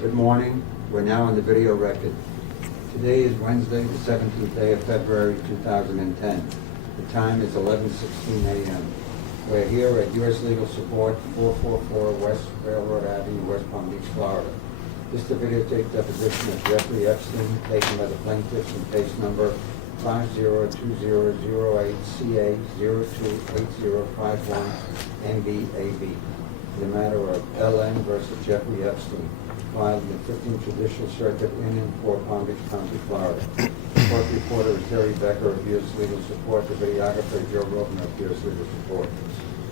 Good morning. We're now on the video record. Today is Wednesday, the 17th day of February 2010. The time is 11:16 a.m. We're here at U.S. Legal Support, 444 West Railroad Avenue, West Palm Beach, Florida. This is the videotape deposition of Jeffrey Epstein, taken by the plaintiffs in case number 502008CA028051NBAB. The matter of LN versus Jeffrey Epstein, filed in the 15th Judicial Circuit in Fort Palm Beach County, Florida. The court reporter is Terry Becker of U.S. Legal Support. The videographer Joe Robin of U.S. Legal Support.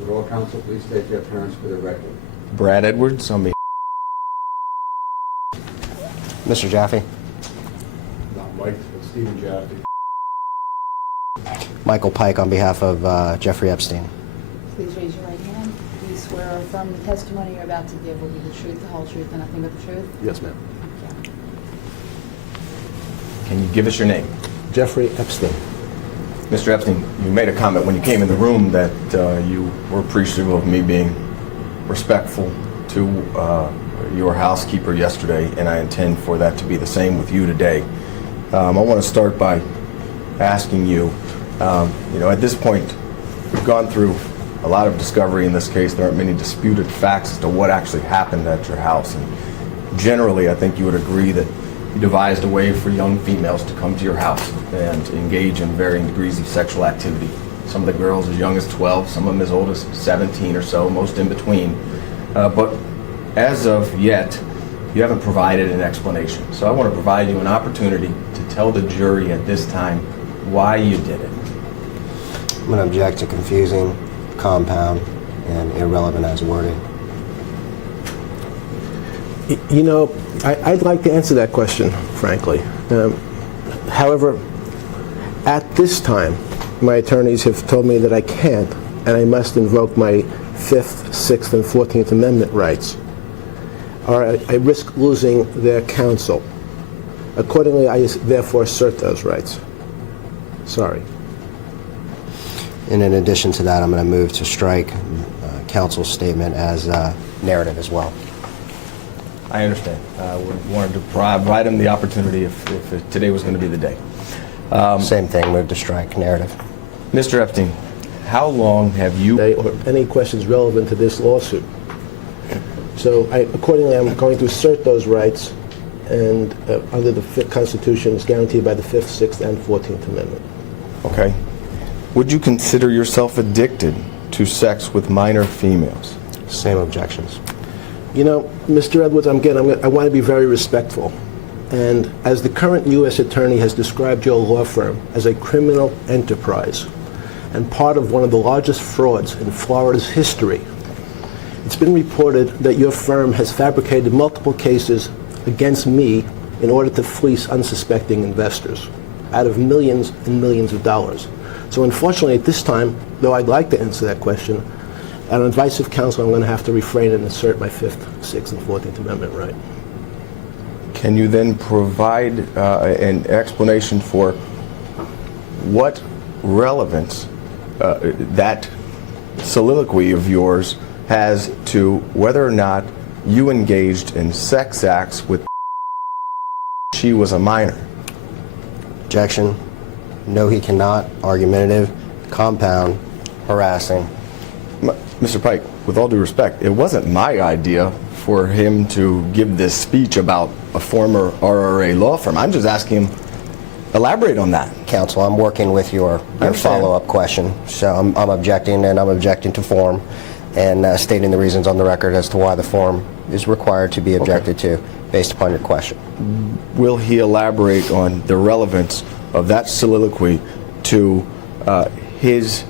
Would all counsel please state your appearance for the record? Brad Edwards on behalf. Mr. Jaffe. Not Mike, but Stephen Jaffe. Michael Pike on behalf of Jeffrey Epstein. Please raise your right hand. Do you swear or affirm the testimony you're about to give will be the truth, the whole truth, and nothing but the truth? Yes, ma'am. Thank you. Can you give us your name? Jeffrey Epstein. Mr. Epstein, you made a comment when you came in the room that you were appreciative of me being respectful to your housekeeper yesterday, and I intend for that to be the same with you today. I want to start by asking you, at this point, we've gone through a lot of discovery in this case. There aren't many disputed facts as to what actually happened at your house. And generally, I think you would agree that you devised a way for young females to come to your house and engage in varying degrees of sexual activity. Some of the girls as young as 12, some of them as old as 17 or so, most in between. But as of yet, you haven't provided an explanation. So I want to provide you an opportunity to tell the jury at this time why you did it. I'm going to object to confusing, compound, and irrelevant as worded. I'd like to answer that question, frankly. However, at this time, my attorneys have told me that I can't, and I must invoke my 5th, 6th, and 14th Amendment rights, or I risk losing their counsel. Accordingly, I therefore assert those rights. Sorry. And in addition to that, I'm going to move to strike counsel's statement as narrative as well. I understand. We wanted to provide him the opportunity if today was going to be the day. Same thing, move to strike narrative. Mr. Epstein, how long have you... Or any questions relevant to this lawsuit. So accordingly, I'm going to assert those rights, and under the Constitution is guaranteed by the 5th, 6th, and 14th Amendment. Okay. Would you consider yourself addicted to sex with minor females? Same objections. Mr. Edwards, I want to be very respectful. And as the current U.S. Attorney has described your law firm as a criminal enterprise and part of one of the largest frauds in Florida's history, it's been reported that your firm has fabricated multiple cases against me in order to fleece unsuspecting investors out of millions and millions of dollars. So unfortunately, at this time, though I'd like to answer that question, on advice of counsel, I'm going to have to refrain and assert my 5th, 6th, and 14th Amendment right. Can you then provide an explanation for what relevance that soliloquy of yours has to whether or not you engaged in sex acts with she was a minor? Objection. No, he cannot. Argumentative, compound, harassing. Mr. Pike, with all due respect, it wasn't my idea for him to give this speech about a former RRA law firm. I'm just asking him, elaborate on that. Counsel, I'm working with your follow-up question, so I'm objecting, and I'm objecting to form, and stating the reasons on the record as to why the form is required to be objected to based upon your question. Will he elaborate on the relevance of that soliloquy to his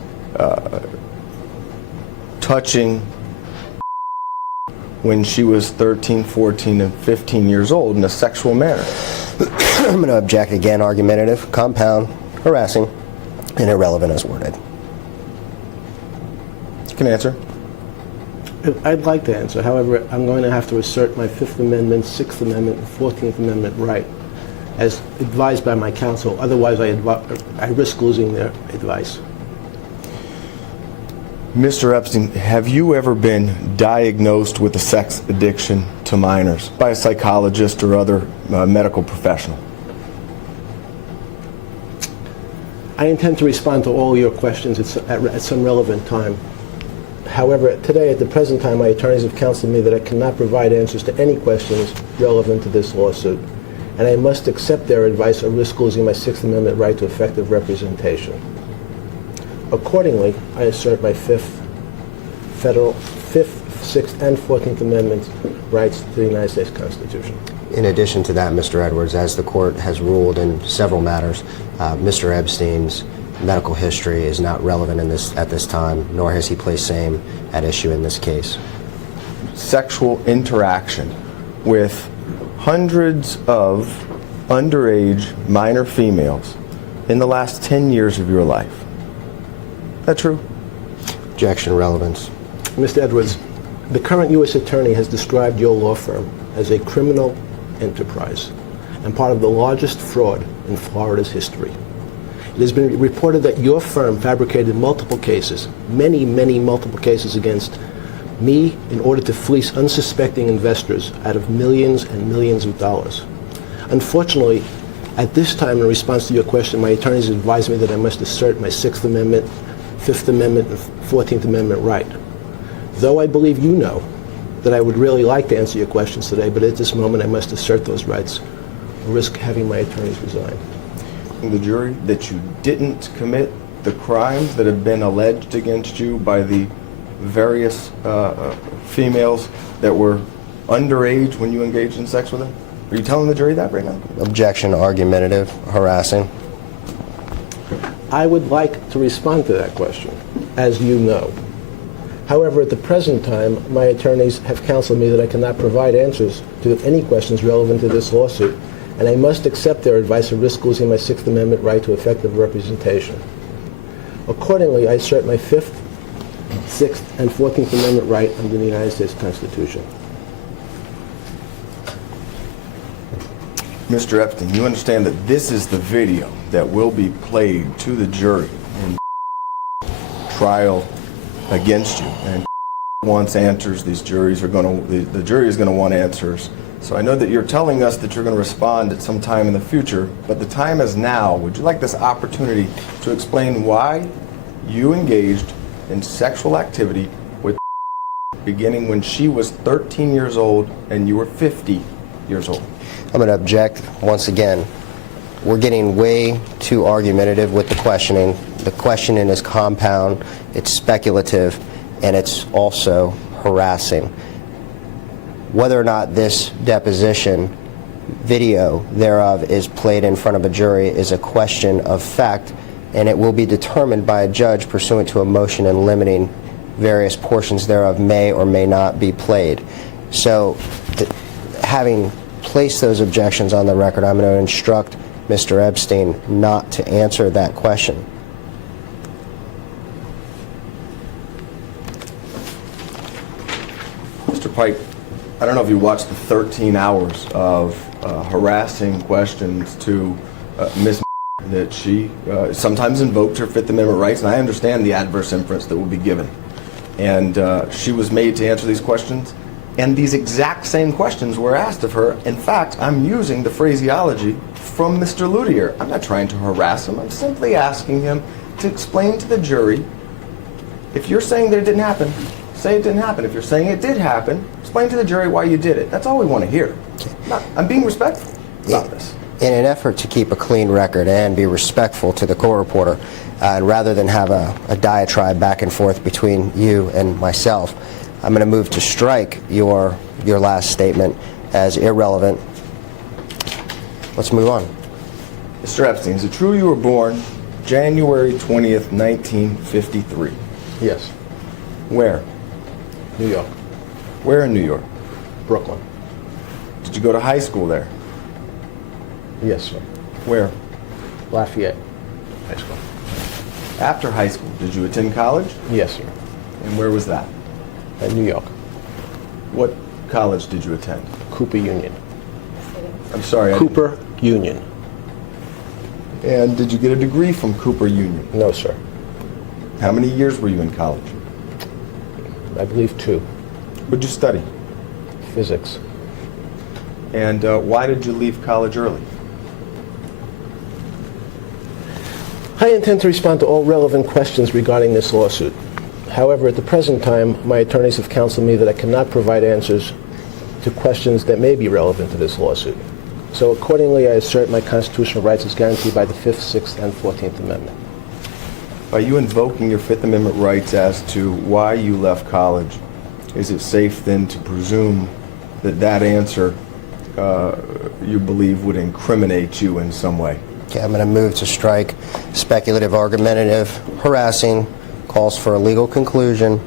touching when she was 13, 14, and 15 years old in a sexual manner? I'm going to object again, argumentative, compound, harassing, and irrelevant as worded. You can answer. I'd like to answer. However, I'm going to have to assert my 5th Amendment, 6th Amendment, and 14th Amendment right as advised by my counsel. Otherwise, I risk losing their advice. Mr. Epstein, have you ever been diagnosed with a sex addiction to minors by a psychologist or other medical professional? I intend to respond to all your questions at some relevant time. However, today, at the present time, my attorneys have counseled me that I cannot provide answers to any questions relevant to this lawsuit, and I must accept their advice or risk losing my Sixth Amendment right to effective representation. Accordingly, I assert my Fifth, 6th, and 14th Amendment rights to the United States Constitution. In addition to that, Mr. Edwards, as the court has ruled in several matters, Mr. Epstein's medical history is not relevant at this time, nor has he placed same at issue in this case. Sexual interaction with hundreds of underage minor females in the last 10 years of your life. Is that true? Objection, relevance. Mr. Edwards, the current U.S. Attorney has described your law firm as a criminal enterprise and part of the largest fraud in Florida's history. It has been reported that your firm fabricated multiple cases, many multiple cases against me in order to fleece unsuspecting investors out of millions and millions of dollars. Unfortunately, at this time, in response to your question, my attorneys advised me that I must assert my Sixth Amendment, Fifth Amendment, and 14th Amendment right. Though I believe you know that I would really like to answer your questions today, but at this moment I must assert those rights or risk having my attorneys resign. The jury that you didn't commit the crimes that have been alleged against you by the various females that were underage when you engaged in sex with them? Are you telling the jury that right now? Objection, argumentative, harassing. I would like to respond to that question, as you know. However, at the present time, my attorneys have counseled me that I cannot provide answers to any questions relevant to this lawsuit, and I must accept their advice or risk losing my Sixth Amendment right to effective representation. Accordingly, I assert my Fifth, Sixth, and 14th Amendment right under the United States Constitution. Mr. Epstein, you understand that this is the video that will be played to the jury in trial against you, and wants answers. These juries are going to, the jury is going to want answers. So I know that you're telling us that you're going to respond at some time in the future, but the time is now. Would you like this opportunity to explain why you engaged in sexual activity with beginning when she was 13 years old and you were 50 years old? I'm going to object once again. We're getting way too argumentative with the questioning. The questioning is compound, it's speculative, and it's also harassing. Whether or not this deposition video thereof is played in front of a jury is a question of fact, and it will be determined by a judge pursuant to a motion and limiting various portions thereof may or may not be played. So, having placed those objections on the record, I'm going to instruct Mr. Epstein not to answer that question. Mr. Pike, I don't know if you watched the 13 hours of harassing questions to Ms. that she sometimes invoked her Fifth Amendment rights, and I understand the adverse inference that will be given. And she was made to answer these questions, and these exact same questions were asked of her. In fact, I'm using the phraseology from Mr. Ludier. I'm not trying to harass him. I'm simply asking him to explain to the jury, if you're saying that it didn't happen, say it didn't happen. If you're saying it did happen, explain to the jury why you did it. That's all we want to hear. I'm being respectful about this. In an effort to keep a clean record and be respectful to the court reporter, and rather than have a diatribe back and forth between you and myself, I'm going to move to strike your last statement as irrelevant. Let's move on. Mr. Epstein, is it true you were born January 20th, 1953? Yes. Where? New York. Where in New York? Brooklyn. Did you go to high school there? Yes, sir. Where? Lafayette High School. After high school, did you attend college? Yes, sir. And where was that? At New York. What college did you attend? Cooper Union. I'm sorry. Cooper Union. And did you get a degree from Cooper Union? No, sir. How many years were you in college? I believe 2, What'd you study? physics. And why did you leave college early? I intend to respond to all relevant questions regarding this lawsuit. However, at the present time, my attorneys have counseled me that I cannot provide answers to questions that may be relevant to this lawsuit. So accordingly, I assert my constitutional rights as guaranteed by the 5th, 6th, and 14th Amendment. By you invoking your Fifth Amendment rights as to why you left college, is it safe then to presume that that answer you believe would incriminate you in some way? Okay, I'm going to move to strike speculative, argumentative, harassing, calls for a legal conclusion,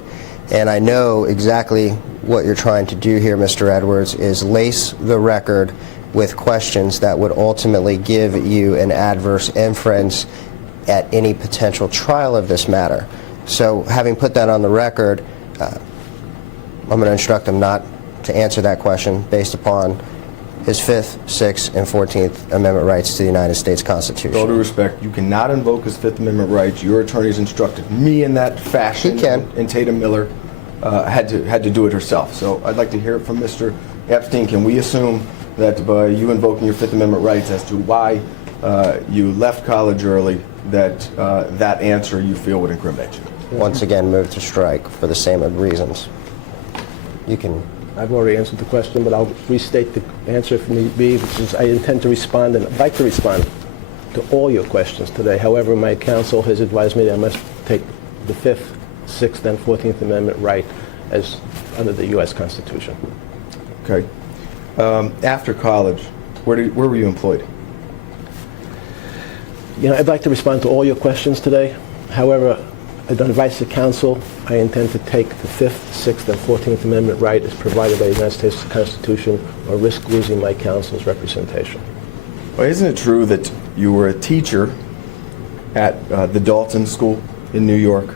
and I know exactly what you're trying to do here, Mr. Edwards, is lace the record with questions that would ultimately give you an adverse inference at any potential trial of this matter. So having put that on the record, I'm going to instruct him not to answer that question based upon his 5th, 6th, and 14th Amendment rights to the United States Constitution. With all due respect, you cannot invoke his Fifth Amendment rights. Your attorneys instructed me in that fashion. He can. And Tatum Miller had to do it herself. So I'd like to hear it from Mr. Epstein. Can we assume that by you invoking your Fifth Amendment rights as to why you left college early, that that answer you feel would incriminate you? Once again, move to strike for the same reasons. You can. I've already answered the question, but I'll restate the answer if need be, which is I intend to respond, and I'd like to respond to all your questions today. However, my counsel has advised me that I must take the 5th, 6th, and 14th Amendment right as under the U.S. Constitution. Okay. After college, where were you employed? You know, I'd like to respond to all your questions today. However, on advice of counsel, I intend to take the 5th, 6th, and 14th Amendment right as provided by the United States Constitution or risk losing my counsel's representation. Well, isn't it true that you were a teacher at the Dalton School in New York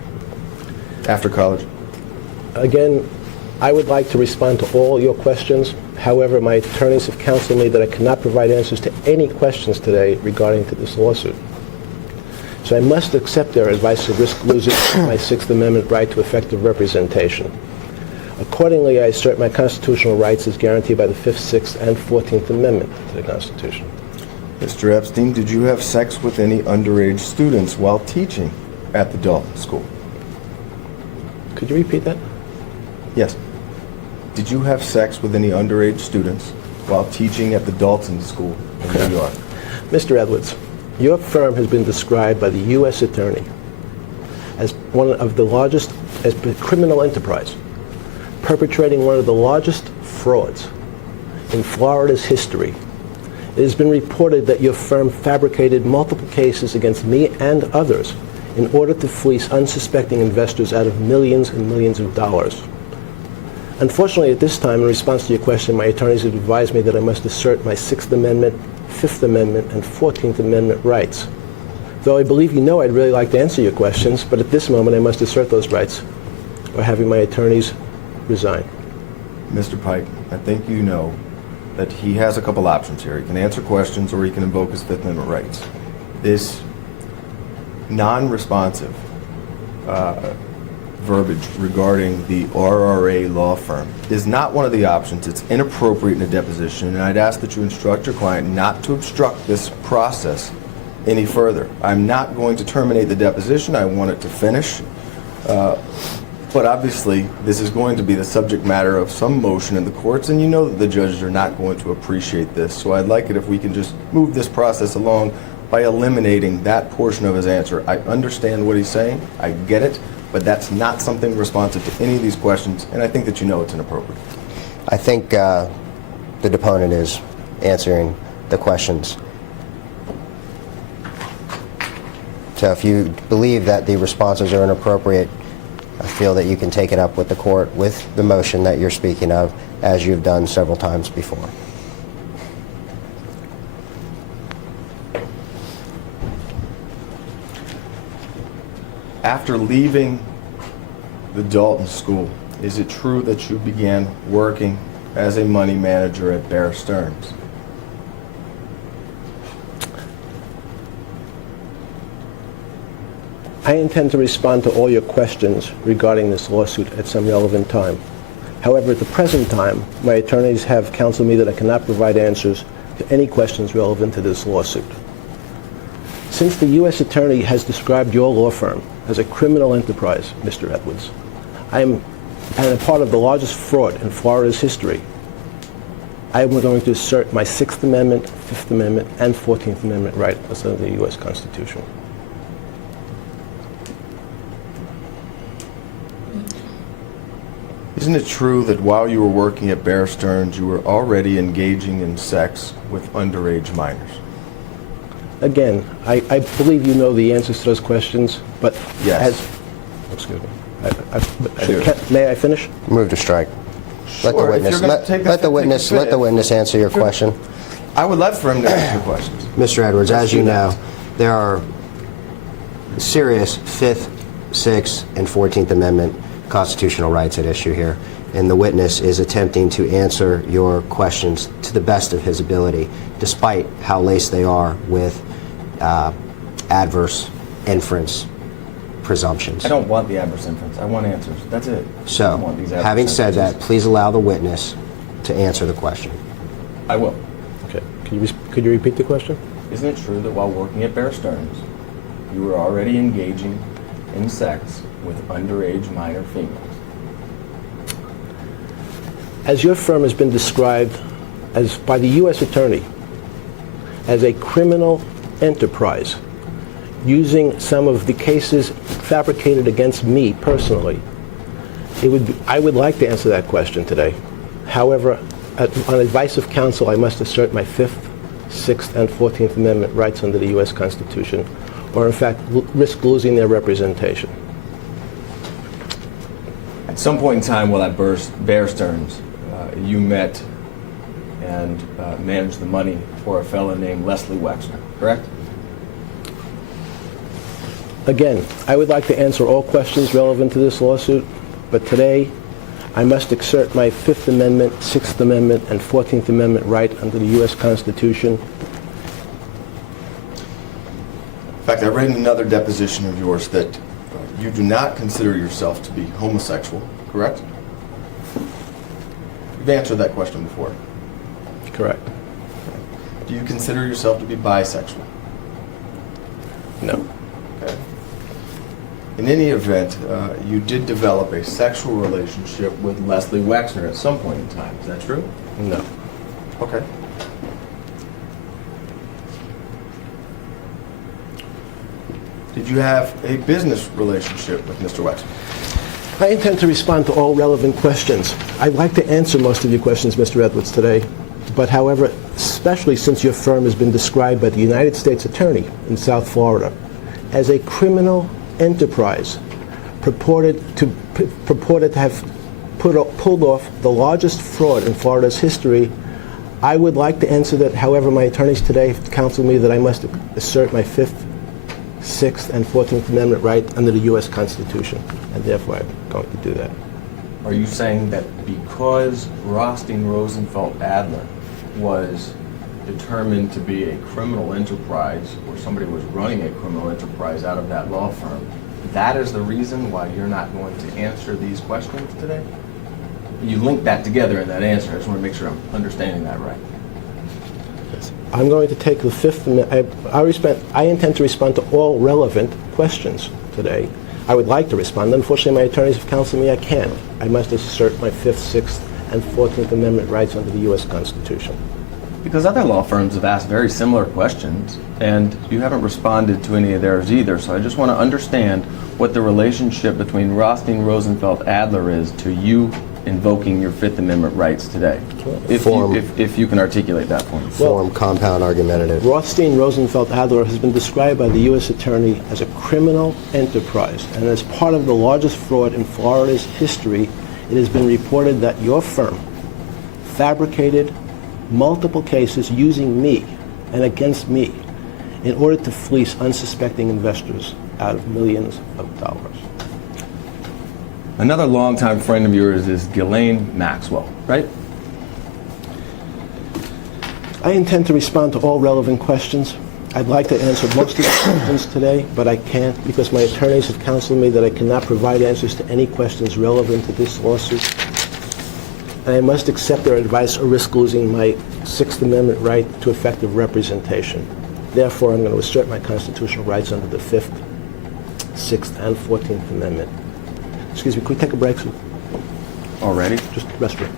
after college? Again, I would like to respond to all your questions. However, my attorneys have counseled me that I cannot provide answers to any questions today regarding to this lawsuit. So I must accept their advice to risk losing my 6th Amendment right to effective representation. Accordingly, I assert my constitutional rights as guaranteed by the 5th, 6th, and 14th Amendment to the Constitution. Mr. Epstein, did you have sex with any underage students while teaching at the Dalton School? Could you repeat that? Yes. Did you have sex with any underage students while teaching at the Dalton School in New York? Mr. Edwards, your firm has been described by the U.S. Attorney as one of the largest, as a criminal enterprise, perpetrating one of the largest frauds in Florida's history. It has been reported that your firm fabricated multiple cases against me and others in order to fleece unsuspecting investors out of millions and millions of dollars. Unfortunately, at this time, in response to your question, my attorneys have advised me that I must assert my 6th Amendment, 5th Amendment, and 14th Amendment rights. Though I believe you know I'd really like to answer your questions, but at this moment I must assert those rights or having my attorneys resign. Mr. Pike, I think you know that he has a couple options here. He can answer questions or he can invoke his Fifth Amendment rights. This non-responsive verbiage regarding the RRA law firm is not one of the options. It's inappropriate in a deposition, and I'd ask that you instruct your client not to obstruct this process any further. I'm not going to terminate the deposition. I want it to finish. But obviously, this is going to be the subject matter of some motion in the courts, and you know that the judges are not going to appreciate this. So I'd like it if we can just move this process along by eliminating that portion of his answer. I understand what he's saying. I get it. But that's not something responsive to any of these questions, and I think that you know it's inappropriate. I think the deponent is answering the questions. So if you believe that the responses are inappropriate, I feel that you can take it up with the court with the motion that you're speaking of, as you've done several times before. After leaving the Dalton School, is it true that you began working as a money manager at Bear Stearns? I intend to respond to all your questions regarding this lawsuit at some relevant time. However, at the present time, my attorneys have counseled me that I cannot provide answers to any questions relevant to this lawsuit. Since the U.S. Attorney has described your law firm as a criminal enterprise, Mr. Edwards, and a part of the largest fraud in Florida's history, I am going to assert my Sixth Amendment, Fifth Amendment, and 14th Amendment rights under the U.S. Constitution. Isn't it true that while you were working at Bear Stearns, you were already engaging in sex with underage minors? Again, I believe you know the answers to those questions, but Yes. excuse me. I do. May I finish? Move to strike. Let the Sure, if witness, you're gonna let, take that let the 50 witness, to let the witness answer your question. I would love for him to answer your questions. Mr. Edwards, Let's as you do that. know, there are serious Fifth, Sixth, and 14th Amendment constitutional rights at issue here, and the witness is attempting to answer your questions to the best of his ability, despite how laced they are with adverse inference presumptions. I don't want the adverse inference. I want answers. That's it. I don't So, want these adverse having said that, inferences. please allow the witness to answer the question. I will. Okay. Could you repeat the question? Isn't it true that while working at Bear Stearns, you were already engaging in sex with underage minor females? As your firm has been described as by the U.S. Attorney as a criminal enterprise, using some of the cases fabricated against me personally, I would like to answer that question today. However, on advice of counsel, I must assert my Fifth, Sixth, and 14th Amendment rights under the U.S. Constitution, or in fact risk losing their representation. At some point in time while at Bear Stearns, you met and managed the money for a fellow named Leslie Wexner, correct? Again, I would like to answer all questions relevant to this lawsuit, but today I must exert my Fifth Amendment, Sixth Amendment, and 14th Amendment right under the U.S. Constitution. In fact, I read in another deposition of yours that you do not consider yourself to be homosexual, correct? You've answered that question before. Correct. Do you consider yourself to be bisexual? No. Okay. In any event, you did develop a sexual relationship with Leslie Wexner at some point in time. Is that true? No. Okay. Did you have a business relationship with Mr. Wexner? I intend to respond to all relevant questions. I'd like to answer most of your questions, Mr. Edwards, today. But however, especially since your firm has been described by the United States Attorney in South Florida as a criminal enterprise purported to have pulled off the largest fraud in Florida's history, I would like to answer that. However, my attorneys today have counseled me that I must assert my Fifth, Sixth, and 14th Amendment right under the U.S. Constitution, and therefore I'm going to do that. Are you saying that because Rothstein Rosenfeld Adler was determined to be a criminal enterprise, or somebody was running a criminal enterprise out of that law firm, that is the reason why you're not going to answer these questions today? You link that together in that answer. I just want to make sure I'm understanding that right. I'm going to take the Fifth Amendment. I intend to respond to all relevant questions today. I would like to respond. Unfortunately, my attorneys have counseled me I can't. I must assert my Fifth, Sixth, and 14th Amendment rights under the U.S. Constitution. Because other law firms have asked very similar questions, and you haven't responded to any of theirs either. So I just want to understand what the relationship between Rothstein Rosenfeld Adler is to you invoking your Fifth Amendment rights today. If you can articulate that for me. Form compound argumentative. Rothstein Rosenfeld Adler has been described by the U.S. Attorney as a criminal enterprise, and as part of the largest fraud in Florida's history, it has been reported that your firm fabricated multiple cases using me and against me in order to fleece unsuspecting investors out of millions of dollars. Another longtime friend of yours is Ghislaine Maxwell, right? I intend to respond to all relevant questions. I'd like to answer most of the questions today, but I can't because my attorneys have counseled me that I cannot provide answers to any questions relevant to this lawsuit. And I must accept their advice or risk losing my Sixth Amendment right to effective representation. Therefore, I'm going to assert my constitutional rights under the Fifth, Sixth, and 14th Amendment. Excuse me, could we take a break? Already? Just restroom.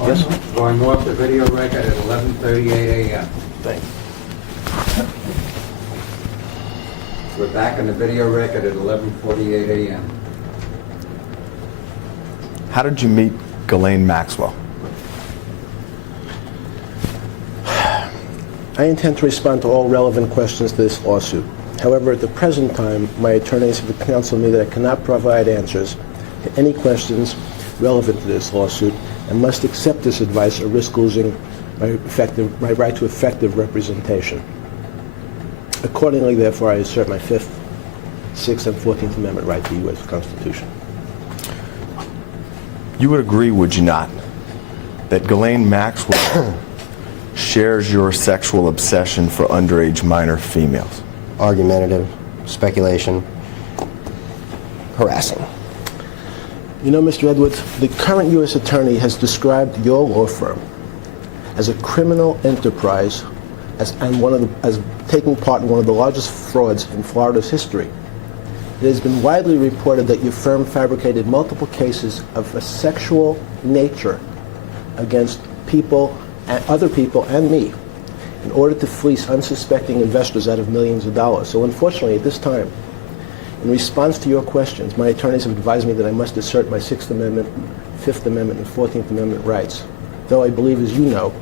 Yes? Going off the video record at 11:38 a.m. Thanks. We're back on the video record at 11:48 a.m. How did you meet Ghislaine Maxwell? I intend to respond to all relevant questions to this lawsuit. However, at the present time, my attorneys have counseled me that I cannot provide answers to any questions relevant to this lawsuit and must accept this advice or risk losing my right to effective representation. Accordingly, therefore, I assert my Fifth, Sixth, and 14th Amendment right to the U.S. Constitution. You would agree, would you not, that Ghislaine Maxwell shares your sexual obsession for underage minor females? Argumentative, speculation, harassing. You know, Mr. Edwards, the current U.S. Attorney has described your law firm as a criminal enterprise as taking part in one of the largest frauds in Florida's history. It has been widely reported that your firm fabricated multiple cases of a sexual nature against people, other people, and me, in order to fleece unsuspecting investors out of millions of dollars. So unfortunately, at this time, in response to your questions, my attorneys have advised me that I must assert my Sixth Amendment, Fifth Amendment, and 14th Amendment rights. Though I believe, as you know,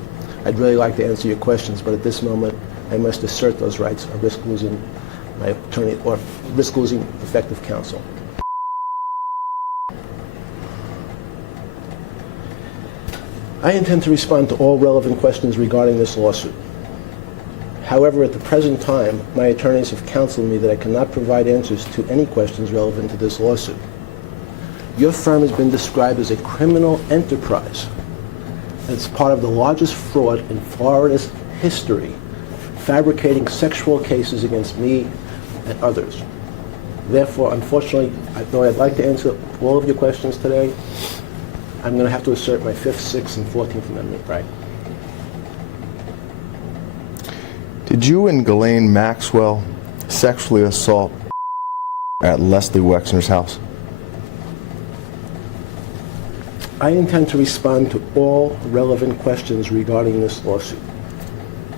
I'd really like to answer your questions, but at this moment, I must assert those rights or risk losing my attorney or risk losing effective counsel. I intend to respond to all relevant questions regarding this lawsuit. However, at the present time, my attorneys have counseled me that I cannot provide answers to any questions relevant to this lawsuit. Your firm has been described as a criminal enterprise. It's part of the largest fraud in Florida's history, fabricating sexual cases against me and others. Therefore, unfortunately, though I'd like to answer all of your questions today, I'm going to have to assert my Fifth, Sixth, and 14th Amendment right. Did you and Ghislaine Maxwell sexually assault at Leslie Wexner's house? I intend to respond to all relevant questions regarding this lawsuit.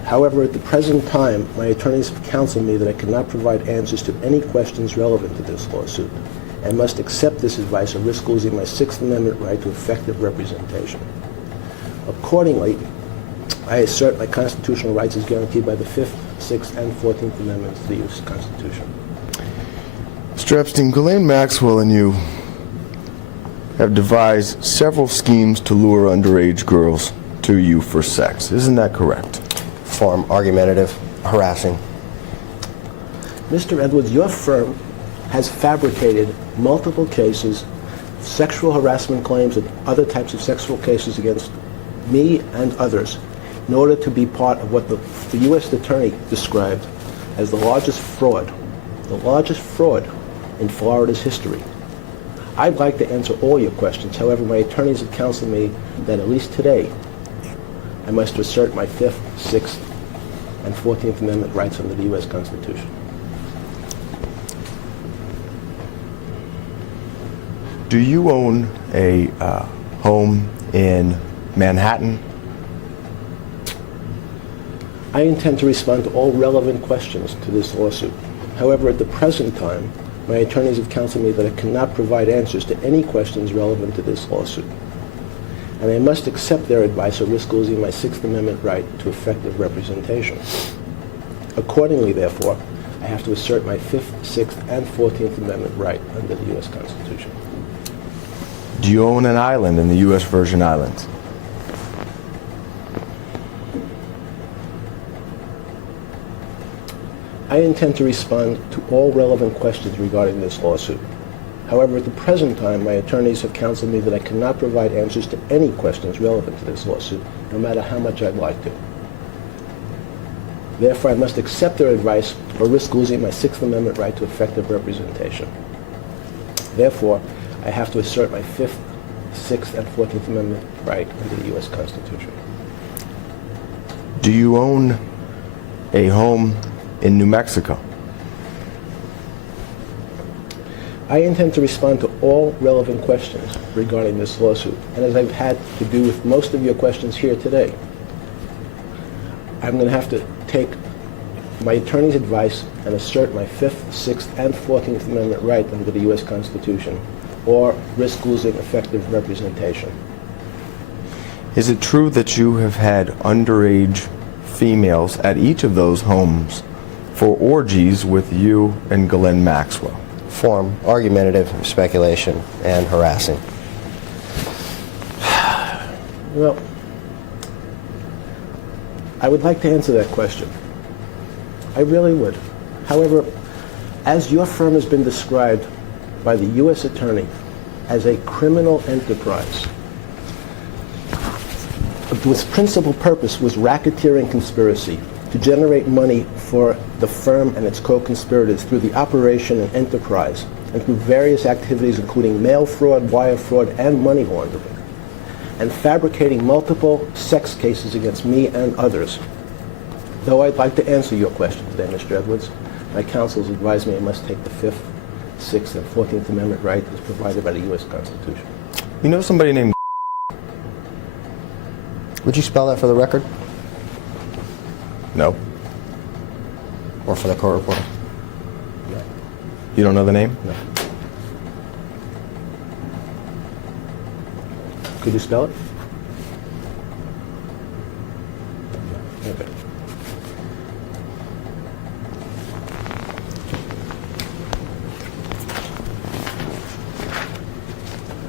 However, at the present time, my attorneys have counseled me that I cannot provide answers to any questions relevant to this lawsuit and must accept this advice or risk losing my Sixth Amendment right to effective representation. Accordingly, I assert my constitutional rights as guaranteed by the Fifth, Sixth, and 14th Amendments to the U.S. Constitution. Mr. Epstein, Ghislaine Maxwell and you have devised several schemes to lure underage girls to you for sex. Isn't that correct? Form, argumentative, harassing. Mr. Edwards, your firm has fabricated multiple cases, sexual harassment claims and other types of sexual cases against me and others in order to be part of what the U.S. Attorney described as the largest fraud in Florida's history. I'd like to answer all your questions. However, my attorneys have counseled me that at least today, I must assert my Fifth, Sixth, and 14th Amendment rights under the U.S. Constitution. Do you own a home in Manhattan? I intend to respond to all relevant questions to this lawsuit. However, at the present time, my attorneys have counseled me that I cannot provide answers to any questions relevant to this lawsuit. And I must accept their advice or risk losing my Sixth Amendment right to effective representation. Accordingly, therefore, I have to assert my Fifth, Sixth, and 14th Amendment right under the U.S. Constitution. Do you own an island in the U.S. Virgin Islands? I intend to respond to all relevant questions regarding this lawsuit. However, at the present time, my attorneys have counseled me that I cannot provide answers to any questions relevant to this lawsuit, no matter how much I'd like to. Therefore, I must accept their advice or risk losing my Sixth Amendment right to effective representation. Therefore, I have to assert my Fifth, Sixth, and 14th Amendment right under the U.S. Constitution. Do you own a home in New Mexico? I intend to respond to all relevant questions regarding this lawsuit, and as I've had to do with most of your questions here today, I'm going to have to take my attorney's advice and assert my Fifth, Sixth, and 14th Amendment right under the U.S. Constitution, or risk losing effective representation. Is it true that you have had underage females at each of those homes for orgies with you and Ghislaine Maxwell? Form, argumentative, speculation, and harassing. Well, I would like to answer that question. I really would. However, as your firm has been described by the U.S. Attorney as a criminal enterprise, its principal purpose was racketeering conspiracy to generate money for the firm and its co-conspirators through the operation and enterprise and through various activities including mail fraud, wire fraud, and money laundering, and fabricating multiple sex cases against me and others. Though I'd like to answer your question today, Mr. Edwards, my counsel has advised me I must take the Fifth, Sixth, and 14th Amendment right as provided by the U.S. Constitution. You know somebody named... Would you spell that for the record? No. Or for the court reporter? No. You don't know the name? No. Could you spell it? Okay.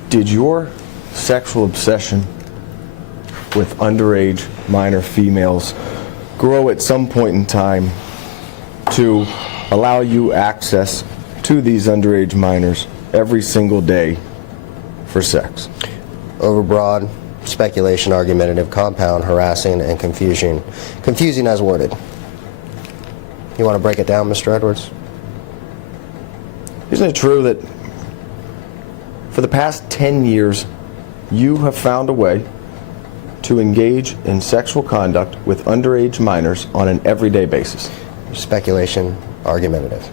Did your sexual obsession with underage minor females grow at some point in time to allow you access to these underage minors every single day for sex? Overbroad, speculation, argumentative, compound, harassing, and confusion. Confusing as worded. You want to break it down, Mr. Edwards? Isn't it true that for the past 10 years, you have found a way to engage in sexual conduct with underage minors on an everyday basis? Speculation, argumentative.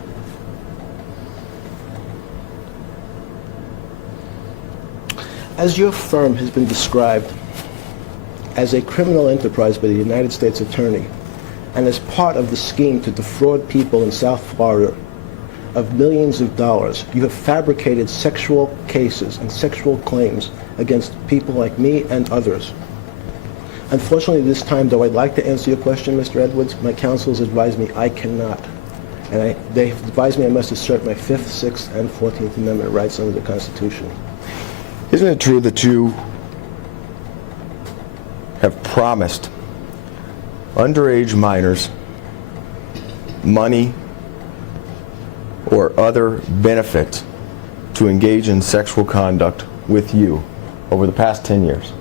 As your firm has been described as a criminal enterprise by the United States Attorney and as part of the scheme to defraud people in South Florida of millions of dollars, you have fabricated sexual cases and sexual claims against people like me and others. Unfortunately, this time, though I'd like to answer your question, Mr. Edwards, my counsel has advised me I cannot. And they have advised me I must assert my Fifth, Sixth, and 14th Amendment rights under the Constitution. Isn't it true that you have promised underage minors money or other benefits to engage in sexual conduct with you over the past 10 years?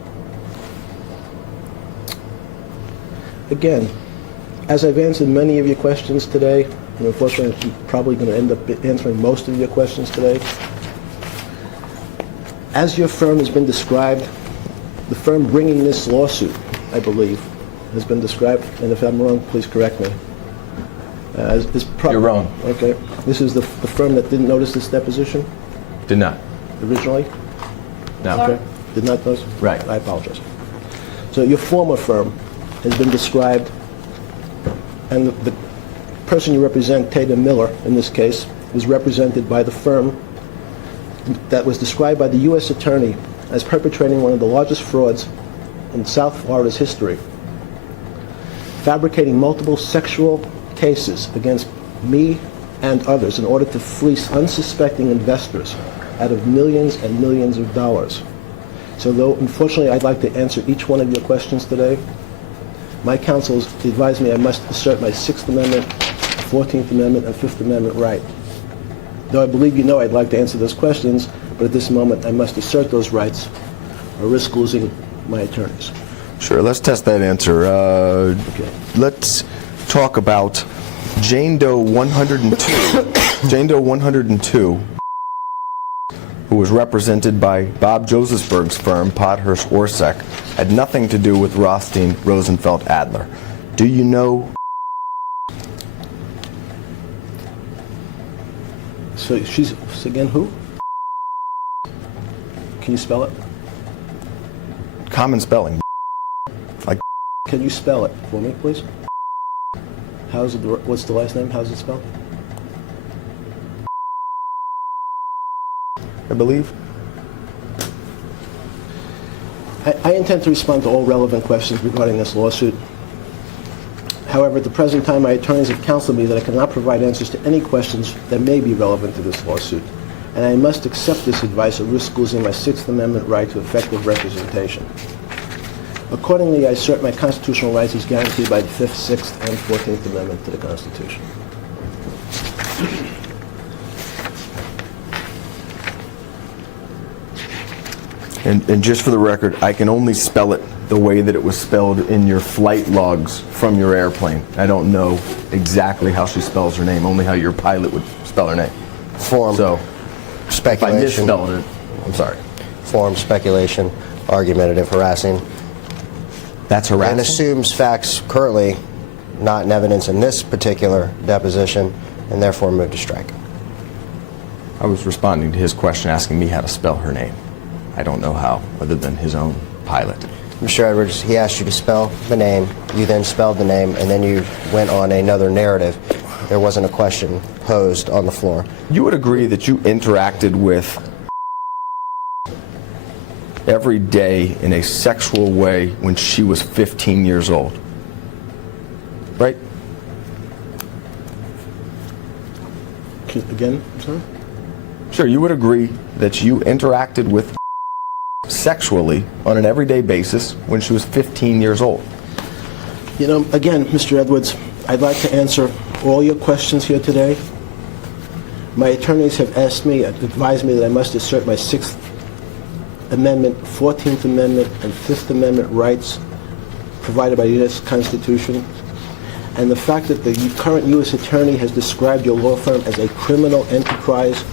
Again, as I've answered many of your questions today, and unfortunately I'm probably going to end up answering most of your questions today, as your firm has been described, the firm bringing this lawsuit, I believe, has been described, and if I'm wrong, please correct me. You're wrong. Okay. This is the firm that didn't notice this deposition Did not. originally? No. Sorry. Okay. Did not notice? Right. I apologize. So your former firm has been described, and the person you represent, Tatum Miller, in this case, was represented by the firm that was described by the U.S. Attorney as perpetrating one of the largest frauds in South Florida's history, fabricating multiple sexual cases against me and others in order to fleece unsuspecting investors out of millions and millions of dollars. So though, unfortunately, I'd like to answer each one of your questions today, my counsel has advised me I must assert my Sixth Amendment, 14th Amendment, and Fifth Amendment right. Though I believe you know I'd like to answer those questions, but at this moment I must assert those rights or risk losing my attorneys. Sure, let's test that answer. Okay. Let's talk about Jane Doe 102. Jane Doe 102, who was represented by Bob Josephsberg's firm, Podhurst Orsak, had nothing to do with Rothstein, Rosenfeld, Adler. Do you know? So she's, again, who? Can you spell it? Common spelling. Like. Can you spell it for me, please? How's it, what's the last name? How's it spelled? I believe. I intend to respond to all relevant questions regarding this lawsuit. However, at the present time, my attorneys have counseled me that I cannot provide answers to any questions that may be relevant to this lawsuit, and I must accept this advice or risk losing my Sixth Amendment right to effective representation. Accordingly, I assert my constitutional rights as guaranteed by the 5th, 6th, and 14th Amendment to the Constitution. And just for the record, I can only spell it the way that it was spelled in your flight logs from your airplane. I don't know exactly how she spells her name, only how your pilot would spell her name. Form, So, if I speculation. misspelled it, I'm sorry. Form, speculation, argumentative, harassing. That's harassing? And assumes facts currently not in evidence in this particular deposition, and therefore move to strike. I was responding to his question asking me how to spell her name. I don't know how, other than his own pilot. Mr. Edwards, he asked you to spell the name, you then spelled the name, and then you went on another narrative. There wasn't a question posed on the floor. You would agree that you interacted with every day in a sexual way when she was 15 years old, right? Again, I'm sorry? Sure, you would agree that you interacted with sexually on an everyday basis when she was 15 years old. You know, again, Mr. Edwards, I'd like to answer all your questions here today. My attorneys have advised me that I must assert my Sixth Amendment, 14th Amendment, and Fifth Amendment rights provided by the U.S. Constitution. And the fact that the current U.S. Attorney has described your law firm as a criminal enterprise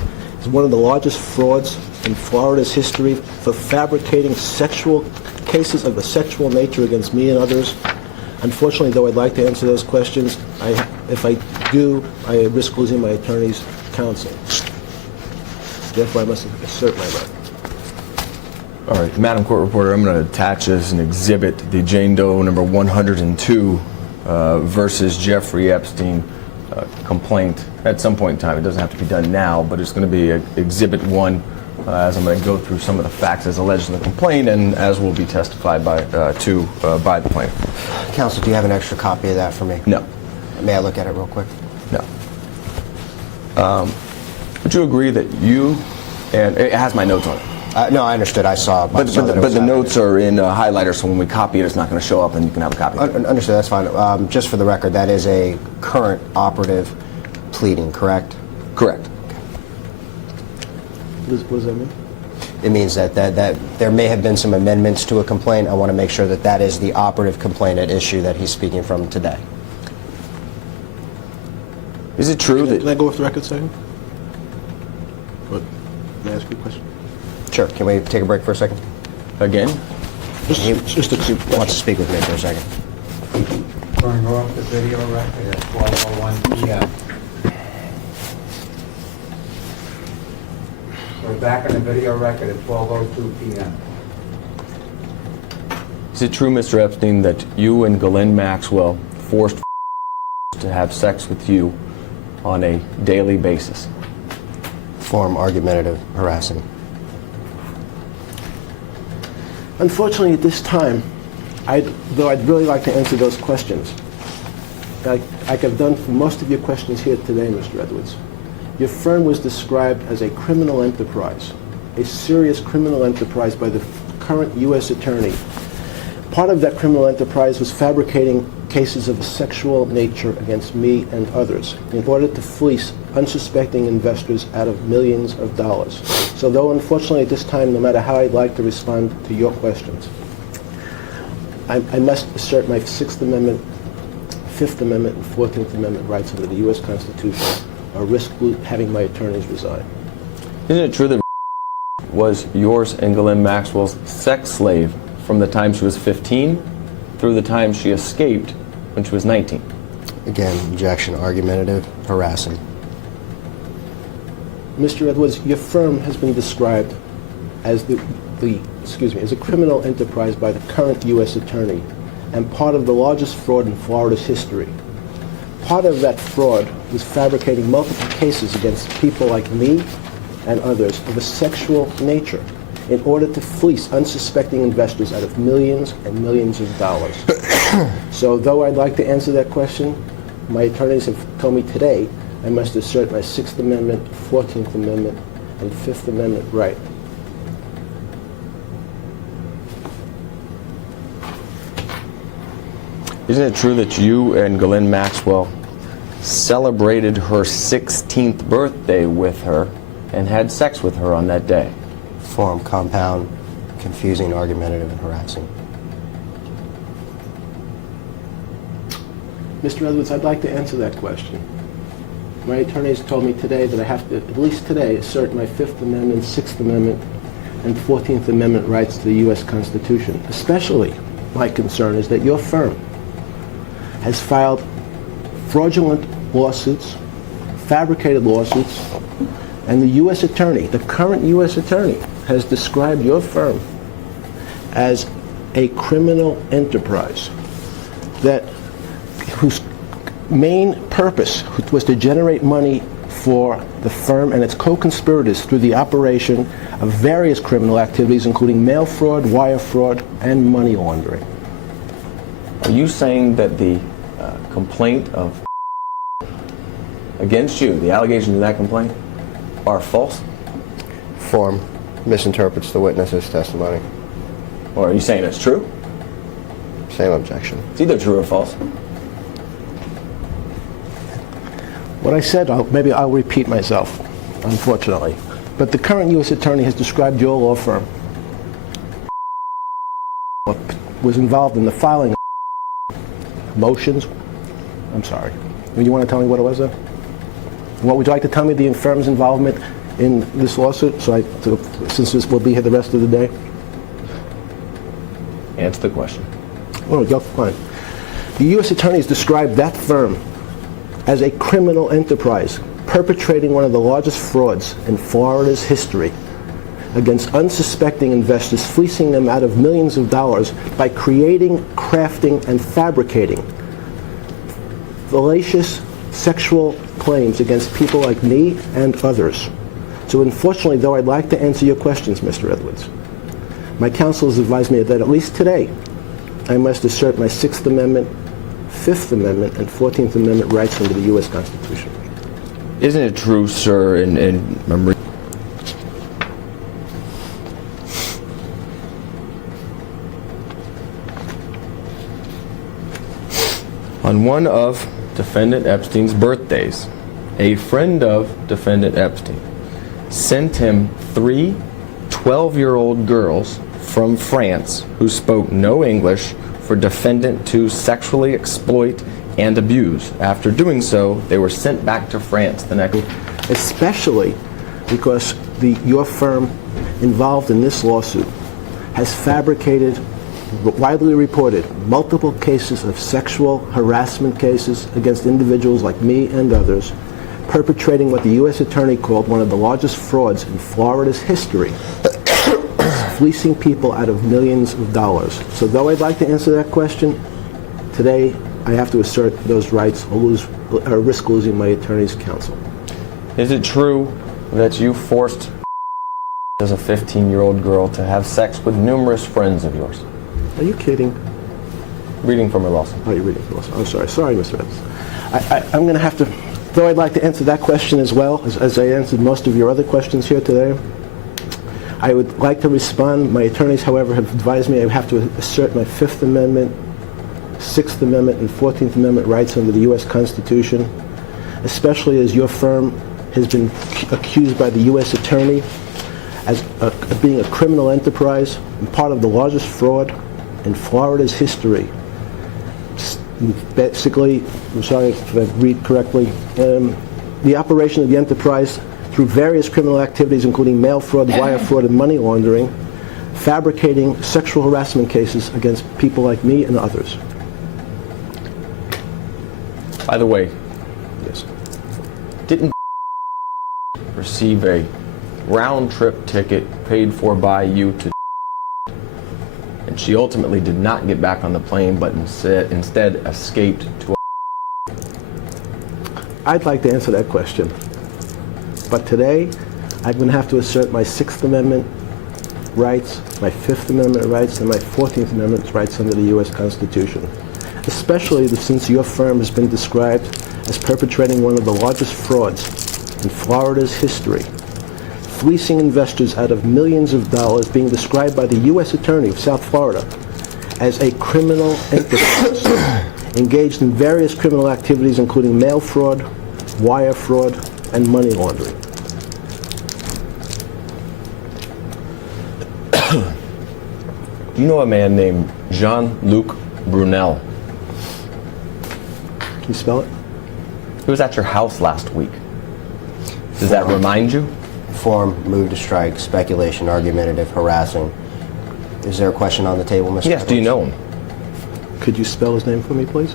is one of the largest frauds in Florida's history for fabricating sexual cases of a sexual nature against me and others. Unfortunately, though I'd like to answer those questions, if I do, I risk losing my attorney's counsel. Therefore, I must assert my right. All right, Madam Court Reporter, I'm going to attach as an exhibit the Jane Doe number 102 versus Jeffrey Epstein complaint at some point in time. It doesn't have to be done now, but it's going to be Exhibit 1 as I'm going to go through some of the facts as alleged in the complaint and as will be testified by the plaintiff. Counsel, do you have an extra copy of that for me? No. May I look at it real quick? No. Would you agree that you, and it has my notes on it, No, I understood. I saw. but the notes are in highlighter, so when we copy it, it's not going to show up and you can have a copy of it. Understood. That's fine. Just for the record, that is a current operative pleading, correct? Correct. What does that mean? It means that there may have been some amendments to a complaint. I want to make sure that that is the operative complaint at issue that he's speaking from today. Is it true Can I that... go off the record a second? What? May I ask you a question? Sure. Can we take a break for a second? Again? He wants to speak with me for a second. Going off the video record at 12:01 p.m. We're back in the video record at 12:02 p.m. Is it true, Mr. Epstein, that you and Ghislaine Maxwell forced to have sex with you on a daily basis? Form, argumentative, harassing. Unfortunately, at this time, though I'd really like to answer those questions, like I've done for most of your questions here today, Mr. Edwards, your firm was described as a criminal enterprise, a serious criminal enterprise by the current U.S. Attorney. Part of that criminal enterprise was fabricating cases of a sexual nature against me and others in order to fleece unsuspecting investors out of millions of dollars. So though unfortunately at this time, no matter how I'd like to respond to your questions, I must assert my Sixth Amendment, Fifth Amendment and 14th Amendment rights under the U.S. Constitution or risk having my attorneys resign. Isn't it true that was yours and Ghislaine Maxwell's sex slave from the time she was 15 through the time she escaped when she was 19? Again, objection, argumentative, harassing. Mr. Edwards, your firm has been described as as a criminal enterprise by the current U.S. Attorney and part of the largest fraud in Florida's history. Part of that fraud was fabricating multiple cases against people like me and others of a sexual nature in order to fleece unsuspecting investors out of millions and millions of dollars. So though I'd like to answer that question, my attorneys have told me today I must assert my Sixth Amendment, 14th Amendment, and Fifth Amendment right. Isn't it true that you and Ghislaine Maxwell celebrated her 16th birthday with her and had sex with her on that day? Form, compound, confusing, argumentative, and harassing. Mr. Edwards, I'd like to answer that question. My attorneys told me today that I have to, at least today, assert my Fifth Amendment, Sixth Amendment, and 14th Amendment rights to the U.S. Constitution. Especially, my concern is that your firm has filed fraudulent lawsuits, fabricated lawsuits, and the U.S. Attorney, the current U.S. Attorney, has described your firm as a criminal enterprise whose main purpose was to generate money for the firm and its co-conspirators through the operation of various criminal activities, including mail fraud, wire fraud, and money laundering. Are you saying that the complaint of against you, the allegations in that complaint, are false? Form, misinterprets the witness's testimony. Or are you saying it's true? Same objection. It's either true or false. What I said, maybe I'll repeat myself, unfortunately. But the current U.S. Attorney has described your law firm was involved in the filing of motions. I'm sorry. You want to tell me what it was then? Would you like to tell me the firm's involvement in this lawsuit, since this will be here the rest of the day? Answer the question. Oh, go fine. The U.S. Attorney has described that firm as a criminal enterprise perpetrating one of the largest frauds in Florida's history against unsuspecting investors, fleecing them out of millions of dollars by creating, crafting, and fabricating fallacious sexual claims against people like me and others. So unfortunately, though I'd like to answer your questions, Mr. Edwards, my counsel has advised me that at least today I must assert my Sixth Amendment, Fifth Amendment, and 14th Amendment rights under the U.S. Constitution. Isn't it true, sir, on one of Defendant Epstein's birthdays, a friend of Defendant Epstein sent him 3 12-year-old girls from France who spoke no English for defendant to sexually exploit and abuse. After doing so, they were sent back to France the next. Especially because your firm involved in this lawsuit has fabricated, widely reported, multiple cases of sexual harassment cases against individuals like me and others, perpetrating what the U.S. Attorney called one of the largest frauds in Florida's history, fleecing people out of millions of dollars. So though I'd like to answer that question, today I have to assert those rights or risk losing my attorney's counsel. Is it true that you forced as a 15-year-old girl to have sex with numerous friends of yours? Are you kidding? Reading from her lawsuit. Oh, you're reading from lawsuit. I'm sorry. Sorry, Mr. Evans. I'm going to have to, though I'd like to answer that question as well, as I answered most of your other questions here today, I would like to respond. My attorneys, however, have advised me I have to assert my Fifth Amendment, Sixth Amendment, and 14th Amendment rights under the U.S. Constitution, especially as your firm has been accused by the U.S. Attorney as being a criminal enterprise and part of the largest fraud in Florida's history, Basically, I'm sorry if I read correctly, the operation of the enterprise through various criminal activities, including mail fraud, wire fraud, and money laundering, fabricating sexual harassment cases against people like me and others. By the way, Yes. didn't receive a round-trip ticket paid for by you to, and she ultimately did not get back on the plane, but instead escaped to I'd like to answer that question, but today I'm going to have to assert my Sixth Amendment rights, my Fifth Amendment rights, and my 14th Amendment rights under the U.S. Constitution, especially since your firm has been described as perpetrating one of the largest frauds in Florida's history, fleecing investors out of millions of dollars, being described by the U.S. Attorney of South Florida as a criminal enterprise, engaged in various criminal activities including mail fraud, wire fraud, and money laundering. Do you know a man named Jean-Luc Brunel? Can you spell it? He was at your house last week. Does that remind you? Form, move to strike, speculation, argumentative, harassing. Is there a question on the table, Mr. Yes, do you know him? Could you spell his name for me, please?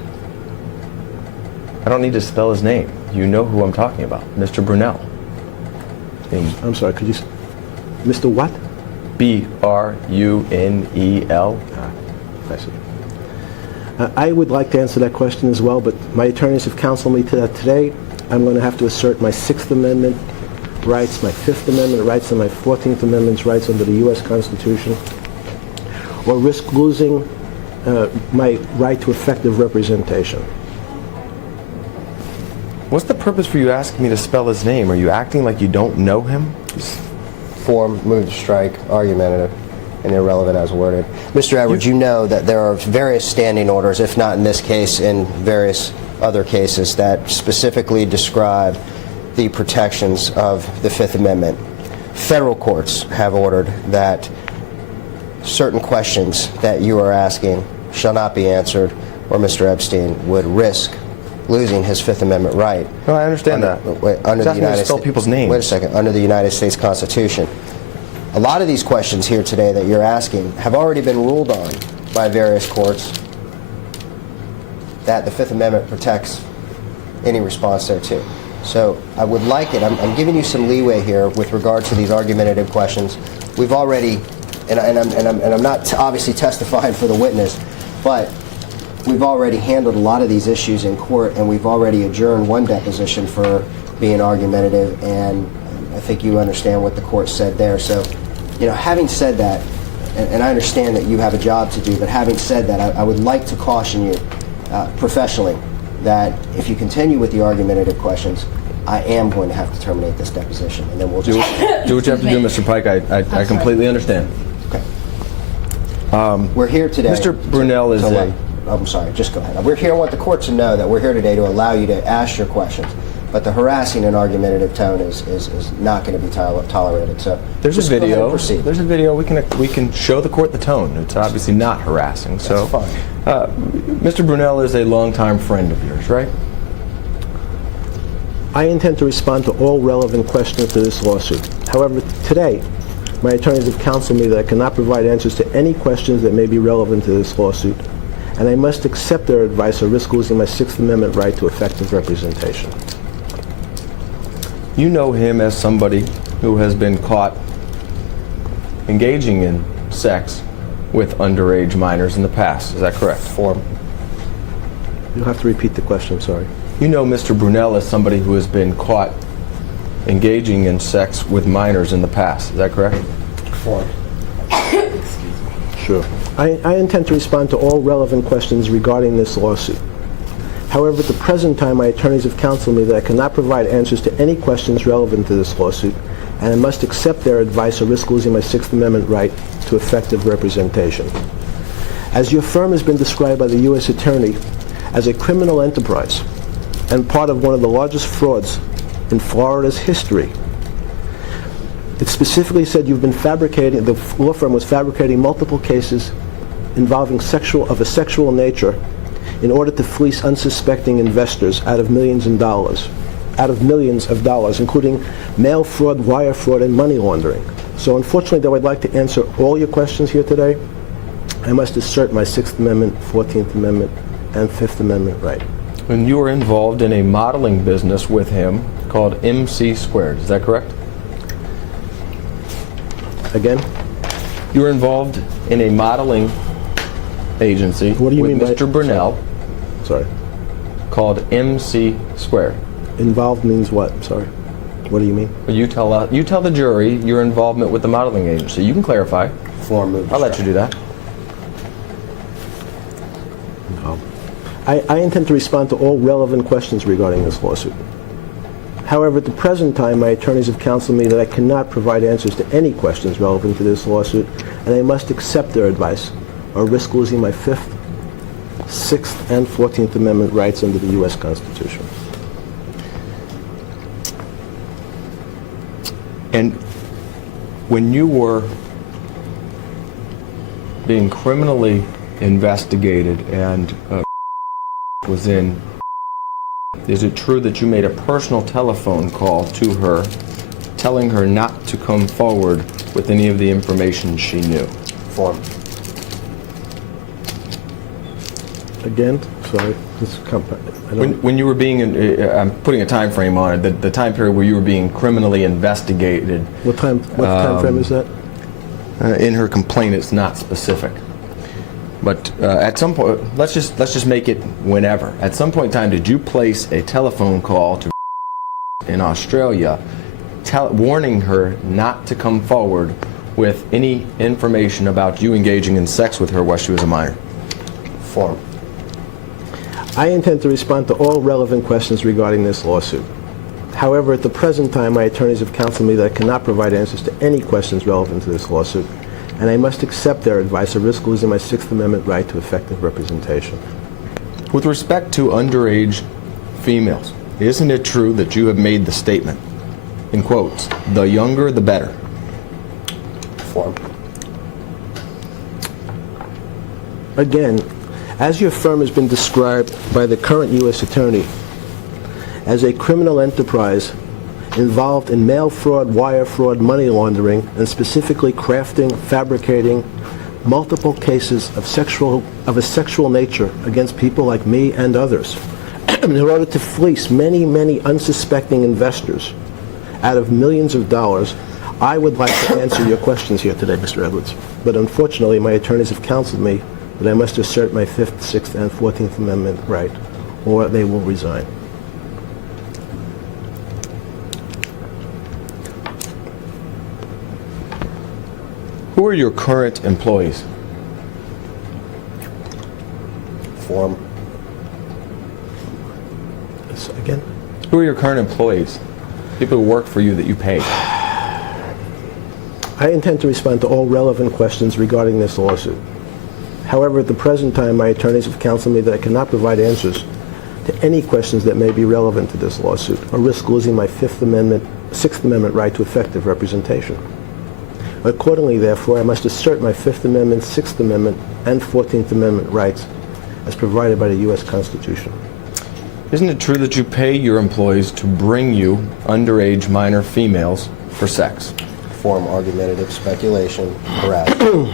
I don't need to spell his name. You know who I'm talking about, Mr. Brunel. I'm sorry, could you... Mr. what? B-R-U-N-E-L. I see. I would like to answer that question as well, but my attorneys have counseled me to that today. I'm going to have to assert my Sixth Amendment rights, my Fifth Amendment rights, and my 14th Amendment rights under the U.S. Constitution, or risk losing my right to effective representation. What's the purpose for you asking me to spell his name? Are you acting like you don't know him? Form, move to strike, argumentative, and irrelevant as worded. Mr. Edwards, you know that there are various standing orders, if not in this case, in various other cases, that specifically describe the protections of the Fifth Amendment. Federal courts have ordered that certain questions that you are asking shall not be answered, or Mr. Epstein would risk losing his Fifth Amendment right. No, I understand that. Under the United spell States, people's names. Wait a second. Under the United States Constitution, a lot of these questions here today that you're asking have already been ruled on by various courts that the Fifth Amendment protects any response thereto. So I would like it. I'm giving you some leeway here with regard to these argumentative questions. We've already, and I'm not obviously testifying for the witness, but we've already handled a lot of these issues in court, and we've already adjourned one deposition for being argumentative, and I think you understand what the court said there. So, you know, having said that, and I understand that you have a job to do, but having said that, I would like to caution you professionally that if you continue with the argumentative questions, I am going to have to terminate this deposition, and then we'll just... Do what you have to do, Mr. Pike. I completely understand. Okay. We're here today... Mr. Brunel is a... I'm sorry, just go ahead. We're here, I want the court to know that we're here today to allow you to ask your questions, but the harassing and argumentative tone is not going to be tolerated. So There's a just go ahead and video. proceed. There's a video. We can show the court the tone. It's obviously not harassing. So, That's fine. Mr. Brunel is a longtime friend of yours, right? I intend to respond to all relevant questions to this lawsuit. However, today, my attorneys have counseled me that I cannot provide answers to any questions that may be relevant to this lawsuit, and I must accept their advice or risk losing my Sixth Amendment right to effective representation. You know him as somebody who has been caught engaging in sex with underage minors in the past. Is that correct? Form. You'll have to repeat the question, I'm sorry. You know Mr. Brunel as somebody who has been caught engaging in sex with minors in the past. Is that correct? Form. Sure. I intend to respond to all relevant questions regarding this lawsuit. However, at the present time, my attorneys have counseled me that I cannot provide answers to any questions relevant to this lawsuit, and I must accept their advice or risk losing my Sixth Amendment right to effective representation. As your firm has been described by the U.S. Attorney as a criminal enterprise and part of one of the largest frauds in Florida's history, it specifically said you've been fabricating, the law firm was fabricating multiple cases involving of a sexual nature in order to fleece unsuspecting investors out of millions of dollars, including mail fraud, wire fraud, and money laundering. So unfortunately, though I'd like to answer all your questions here today, I must assert my 6th Amendment, 14th Amendment, and 5th Amendment right. And you were involved in a modeling business with him called MC Squared. Is that correct? Again? You were involved in a modeling agency What do you with mean by- Mr. Brunel Sorry. called MC Squared. Involved means what? Sorry. What do you mean? You tell the jury your involvement with the modeling agency. You can clarify. Form moved. I'll let you do that. No. I intend to respond to all relevant questions regarding this lawsuit. However, at the present time, my attorneys have counseled me that I cannot provide answers to any questions relevant to this lawsuit, and I must accept their advice or risk losing my 5th, 6th, and 14th Amendment rights under the U.S. Constitution. And when you were being criminally investigated and was in, is it true that you made a personal telephone call to her telling her not to come forward with any of the information she knew? Form. Again, sorry, this I don't. When you were being, I'm putting a time frame on it, the time period where you were being criminally investigated. What time frame is that? In her complaint, it's not specific. But at some point, let's just make it whenever. At some point in time, did you place a telephone call to in Australia, warning her not to come forward with any information about you engaging in sex with her while she was a minor? Form. I intend to respond to all relevant questions regarding this lawsuit. However, at the present time, my attorneys have counseled me that I cannot provide answers to any questions relevant to this lawsuit, and I must accept their advice or risk losing my 6th Amendment right to effective representation. With respect to underage females, isn't it true that you have made the statement, in quotes, the younger the better? Form. Again, as your firm has been described by the current U.S. Attorney as a criminal enterprise involved in mail fraud, wire fraud, money laundering, and specifically crafting, fabricating multiple cases of a sexual nature against people like me and others in order to fleece many, many unsuspecting investors out of millions of dollars, I would like to answer your questions here today, Mr. Edwards. But unfortunately, my attorneys have counseled me that I must assert my 5th, 6th, and 14th Amendment right, or they will resign. Who are your current employees? Form. So again? Who are your current employees? People who work for you that you pay. I intend to respond to all relevant questions regarding this lawsuit. However, at the present time, my attorneys have counseled me that I cannot provide answers to any questions that may be relevant to this lawsuit or risk losing my 5th Amendment, 6th Amendment right to effective representation. Accordingly, therefore, I must assert my 5th Amendment, 6th Amendment, and 14th Amendment rights as provided by the U.S. Constitution. Isn't it true that you pay your employees to bring you underage minor females for sex? Form. Argumentative speculation. Harassment.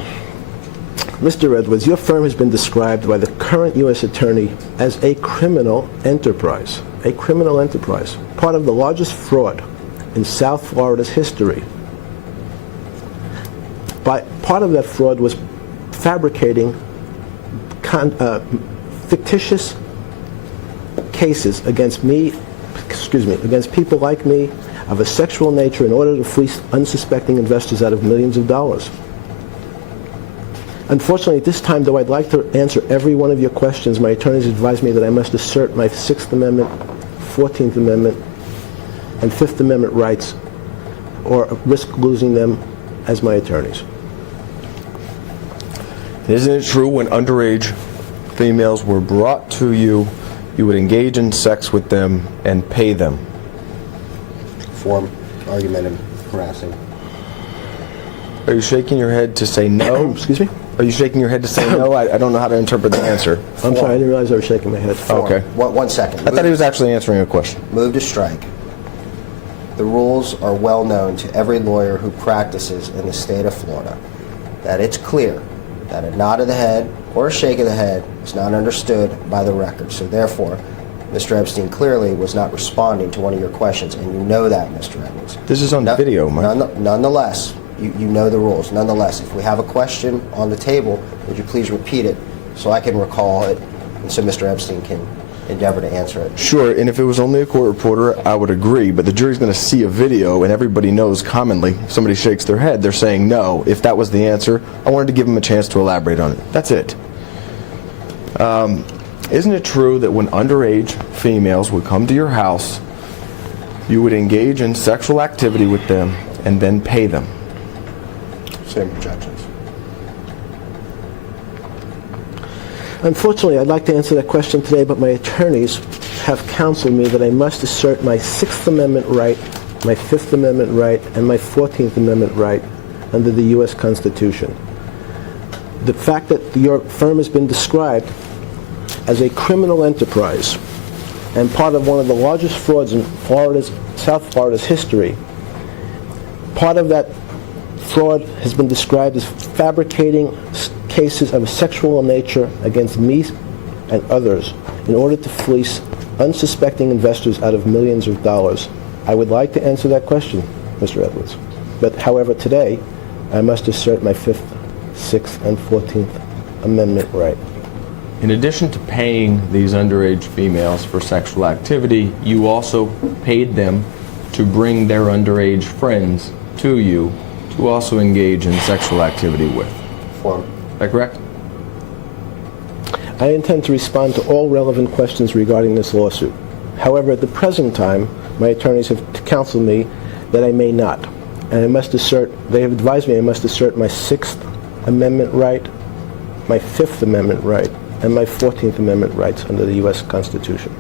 Mr. Edwards, your firm has been described by the current U.S. Attorney as a criminal enterprise. A criminal enterprise. Part of the largest fraud in South Florida's history. Part of that fraud was fabricating fictitious cases against against people like me of a sexual nature in order to fleece unsuspecting investors out of millions of dollars. Unfortunately, at this time, though I'd like to answer every one of your questions, my attorneys advise me that I must assert my 6th Amendment, 14th Amendment, and 5th Amendment rights or risk losing them as my attorneys. Isn't it true when underage females were brought to you, you would engage in sex with them and pay them? Form. Argumentative. Harassing. Are you shaking your head to say no? Excuse me? Are you shaking your head to say no? I don't know how to interpret the answer. I'm sorry, I didn't realize I was shaking my head. Okay. One second. I thought he was actually answering a question. Move to strike. The rules are well known to every lawyer who practices in the state of Florida, that it's clear that a nod of the head or a shake of the head is not understood by the record. So therefore, Mr. Epstein clearly was not responding to one of your questions, and you know that, Mr. Edwards. This is on video, Mike. Nonetheless, you know the rules. Nonetheless, if we have a question on the table, would you please repeat it so I can recall it and so Mr. Epstein can endeavor to answer it? Sure, and if it was only a court reporter, I would agree, but the jury's going to see a video, and everybody knows commonly, if somebody shakes their head, they're saying no. If that was the answer, I wanted to give him a chance to elaborate on it. That's it. Isn't it true that when underage females would come to your house, you would engage in sexual activity with them and then pay them? Same objections. Unfortunately, I'd like to answer that question today, but my attorneys have counseled me that I must assert my Sixth Amendment right, my Fifth Amendment right, and my 14th Amendment right under the U.S. Constitution. The fact that your firm has been described as a criminal enterprise and part of one of the largest frauds in South Florida's history, part of that fraud has been described as fabricating cases of a sexual nature against me and others in order to fleece unsuspecting investors out of millions of dollars. I would like to answer that question, Mr. Edwards. But however, today, I must assert my Fifth, Sixth, and 14th Amendment right. In addition to paying these underage females for sexual activity, you also paid them to bring their underage friends to you to also engage in sexual activity with. Form. Is that correct? I intend to respond to all relevant questions regarding this lawsuit. However, at the present time, my attorneys have counseled me that I may not. And I must assert, they have advised me I must assert my Sixth Amendment right, my Fifth Amendment right, and my 14th Amendment rights under the U.S. Constitution.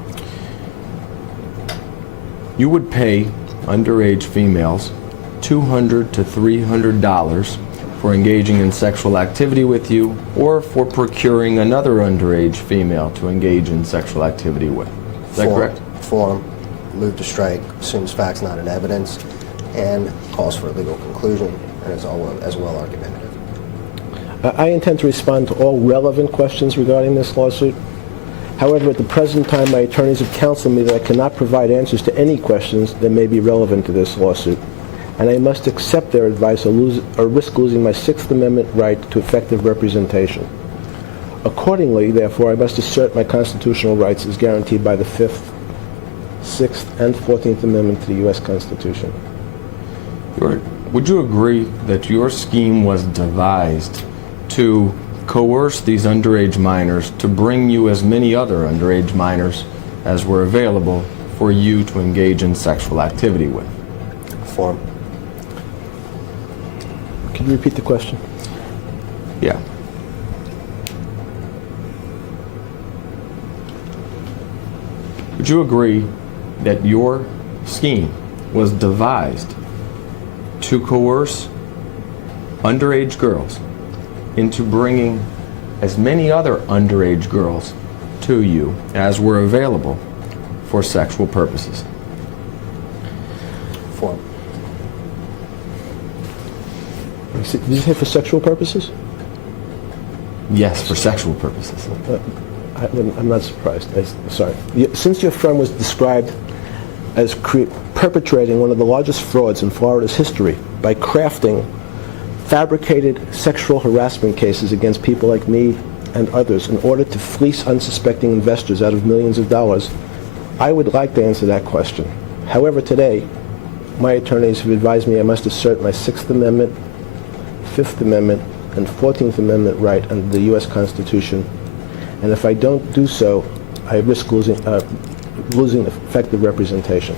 You would pay underage females $200 to $300 for engaging in sexual activity with you or for procuring another underage female to engage in sexual activity with. Is that correct? Form. Move to strike. Assumes facts not in evidence and calls for a legal conclusion and is as well argumentative. I intend to respond to all relevant questions regarding this lawsuit. However, at the present time, my attorneys have counseled me that I cannot provide answers to any questions that may be relevant to this lawsuit, and I must accept their advice or risk losing my Sixth Amendment right to effective representation. Accordingly, therefore, I must assert my constitutional rights as guaranteed by the Fifth, Sixth, and 14th Amendment to the U.S. Constitution. Would you agree that your scheme was devised to coerce these underage minors to bring you as many other underage minors as were available for you to engage in sexual activity with? Form. Can you repeat the question? Yeah. Would you agree that your scheme was devised to coerce underage girls into bringing as many other underage girls to you as were available for sexual purposes? Form. Did you say for sexual purposes? Yes, for sexual purposes. I'm not surprised. Sorry. Since your firm was described as perpetrating one of the largest frauds in Florida's history by crafting fabricated sexual harassment cases against people like me and others in order to fleece unsuspecting investors out of millions of dollars, I would like to answer that question. However, today, my attorneys have advised me I must assert my Sixth Amendment, Fifth Amendment, and 14th Amendment right under the U.S. Constitution, and if I don't do so, I risk losing effective representation.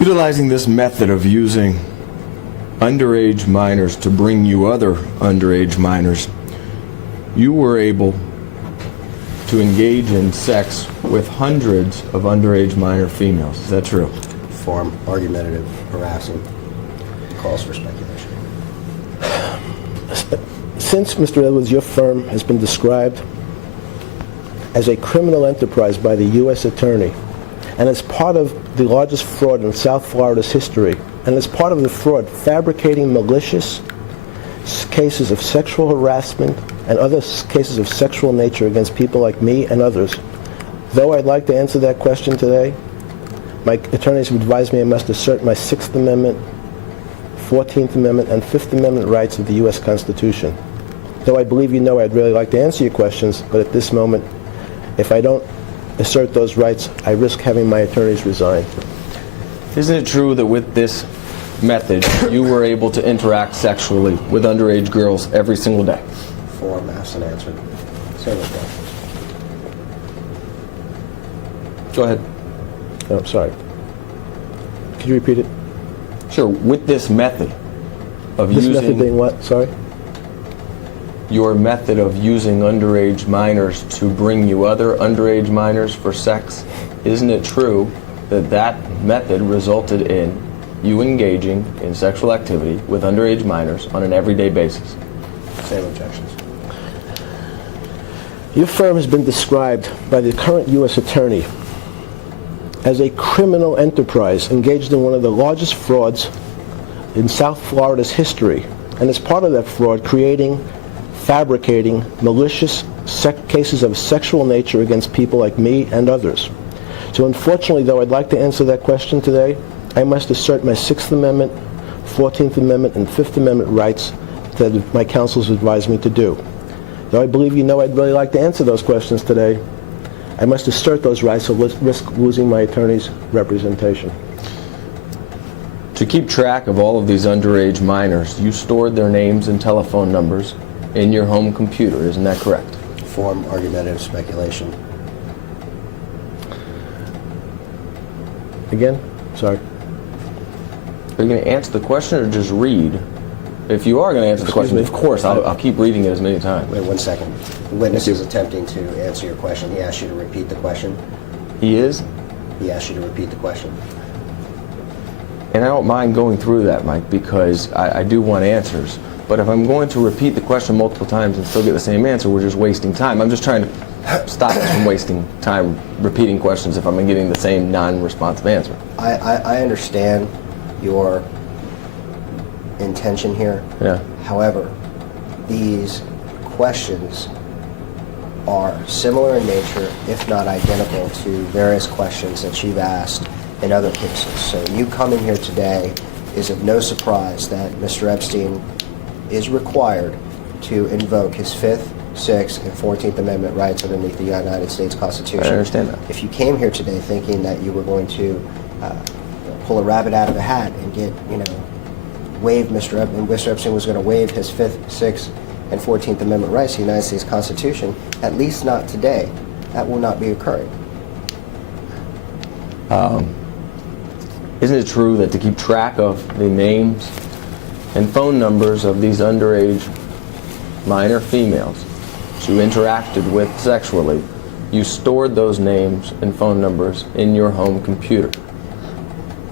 Utilizing this method of using underage minors to bring you other underage minors, you were able to engage in sex with hundreds of underage minor females. Is that true? Form. Argumentative. Harassing. Calls for speculation. Since, Mr. Edwards, your firm has been described as a criminal enterprise by the U.S. Attorney, and as part of the largest fraud in South Florida's history, and as part of the fraud fabricating malicious cases of sexual harassment and other cases of sexual nature against people like me and others, though I'd like to answer that question today, my attorneys have advised me I must assert my Sixth Amendment, 14th Amendment, and Fifth Amendment rights of the U.S. Constitution. Though I believe you know I'd really like to answer your questions, but at this moment, if I don't assert those rights, I risk having my attorneys resign. Isn't it true that with this method, you were able to interact sexually with underage girls every single day? Form asked and answered. Same as well. Go ahead. Oh, I'm sorry. Could you repeat it? Sure. With this method of This using method being what? Sorry? your method of using underage minors to bring you other underage minors for sex, isn't it true that that method resulted in you engaging in sexual activity with underage minors on an everyday basis? Same objections. Your firm has been described by the current U.S. Attorney as a criminal enterprise engaged in one of the largest frauds in South Florida's history, and as part of that fraud, creating, fabricating malicious cases of sexual nature against people like me and others. So unfortunately, though I'd like to answer that question today, I must assert my Sixth Amendment, 14th Amendment, and Fifth Amendment rights that my counsels advised me to do. Though I believe you know I'd really like to answer those questions today, I must assert those rights or risk losing my attorney's representation. To keep track of all of these underage minors, you stored their names and telephone numbers in your home computer, isn't that correct? Form argumentative speculation. Again? Sorry. Are you going to answer the question or just read? If you are going to answer the Excuse question, me? of course, I'll keep reading it as many times. Wait 1 second. The witness is attempting to answer your question. He asked you to repeat the question. He is? He asked you to repeat the question. And I don't mind going through that, Mike, because I do want answers. But if I'm going to repeat the question multiple times and still get the same answer, we're just wasting time. I'm just trying to stop us from wasting time repeating questions if I'm getting the same non-responsive answer. I understand your intention here. Yeah. However, these questions are similar in nature, if not identical, to various questions that you've asked in other cases. So you coming here today is of no surprise that Mr. Epstein is required to invoke his Fifth, Sixth, and 14th Amendment rights underneath the United States Constitution. I understand that. If you came here today thinking that you were going to pull a rabbit out of a hat and get, waive Mr. Epstein was going to waive his Fifth, Sixth, and 14th Amendment rights to the United States Constitution, at least not today. That will not be occurring. Isn't it true that to keep track of the names and phone numbers of these underage minor females you interacted with sexually, you stored those names and phone numbers in your home computer?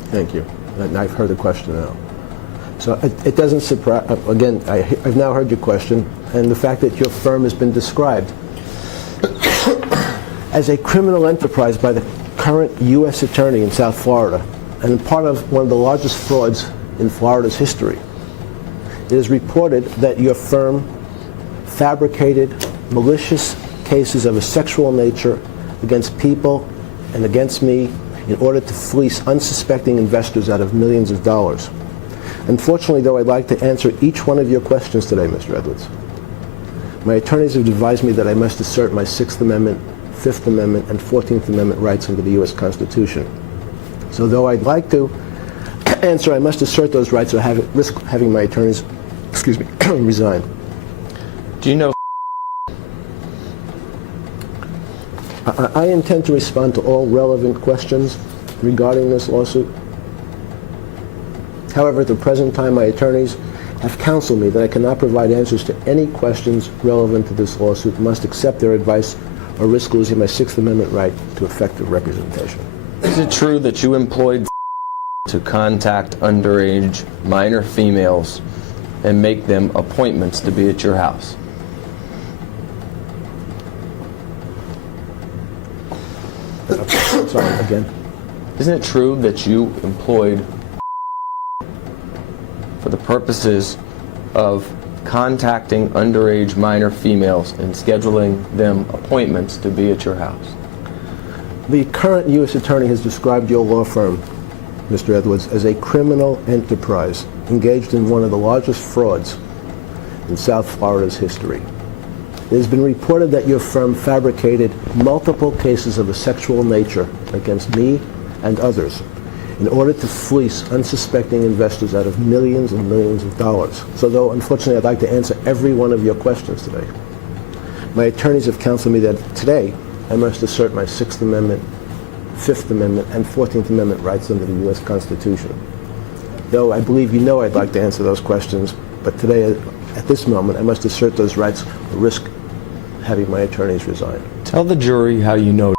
Thank you. And I've heard the question now. So it doesn't surprise, again, I've now heard your question, and the fact that your firm has been described as a criminal enterprise by the current U.S. Attorney in South Florida, and part of one of the largest frauds in Florida's history. It is reported that your firm fabricated malicious cases of a sexual nature against people and against me in order to fleece unsuspecting investors out of millions of dollars. Unfortunately, though, I'd like to answer each one of your questions today, Mr. Edwards. My attorneys have advised me that I must assert my Sixth Amendment, Fifth Amendment, and 14th Amendment rights under the U.S. Constitution. So though I'd like to answer, I must assert those rights or risk having my attorneys, resign. Do you know I intend to respond to all relevant questions regarding this lawsuit. However, at the present time, my attorneys have counseled me that I cannot provide answers to any questions relevant to this lawsuit and must accept their advice or risk losing my Sixth Amendment right to effective representation. Is it true that you employed to contact underage minor females and make them appointments to be at your house? Sorry, again. Isn't it true that you employed for the purposes of contacting underage minor females and scheduling them appointments to be at your house? The current U.S. Attorney has described your law firm, Mr. Edwards, as a criminal enterprise engaged in one of the largest frauds in South Florida's history. It has been reported that your firm fabricated multiple cases of a sexual nature against me and others in order to fleece unsuspecting investors out of millions and millions of dollars. So though, unfortunately, I'd like to answer every one of your questions today. My attorneys have counseled me that today I must assert my Sixth Amendment, Fifth Amendment, and 14th Amendment rights under the U.S. Constitution. Though I believe you know I'd like to answer those questions, but today, at this moment, I must assert those rights or risk having my attorneys resign. Tell the jury how you know.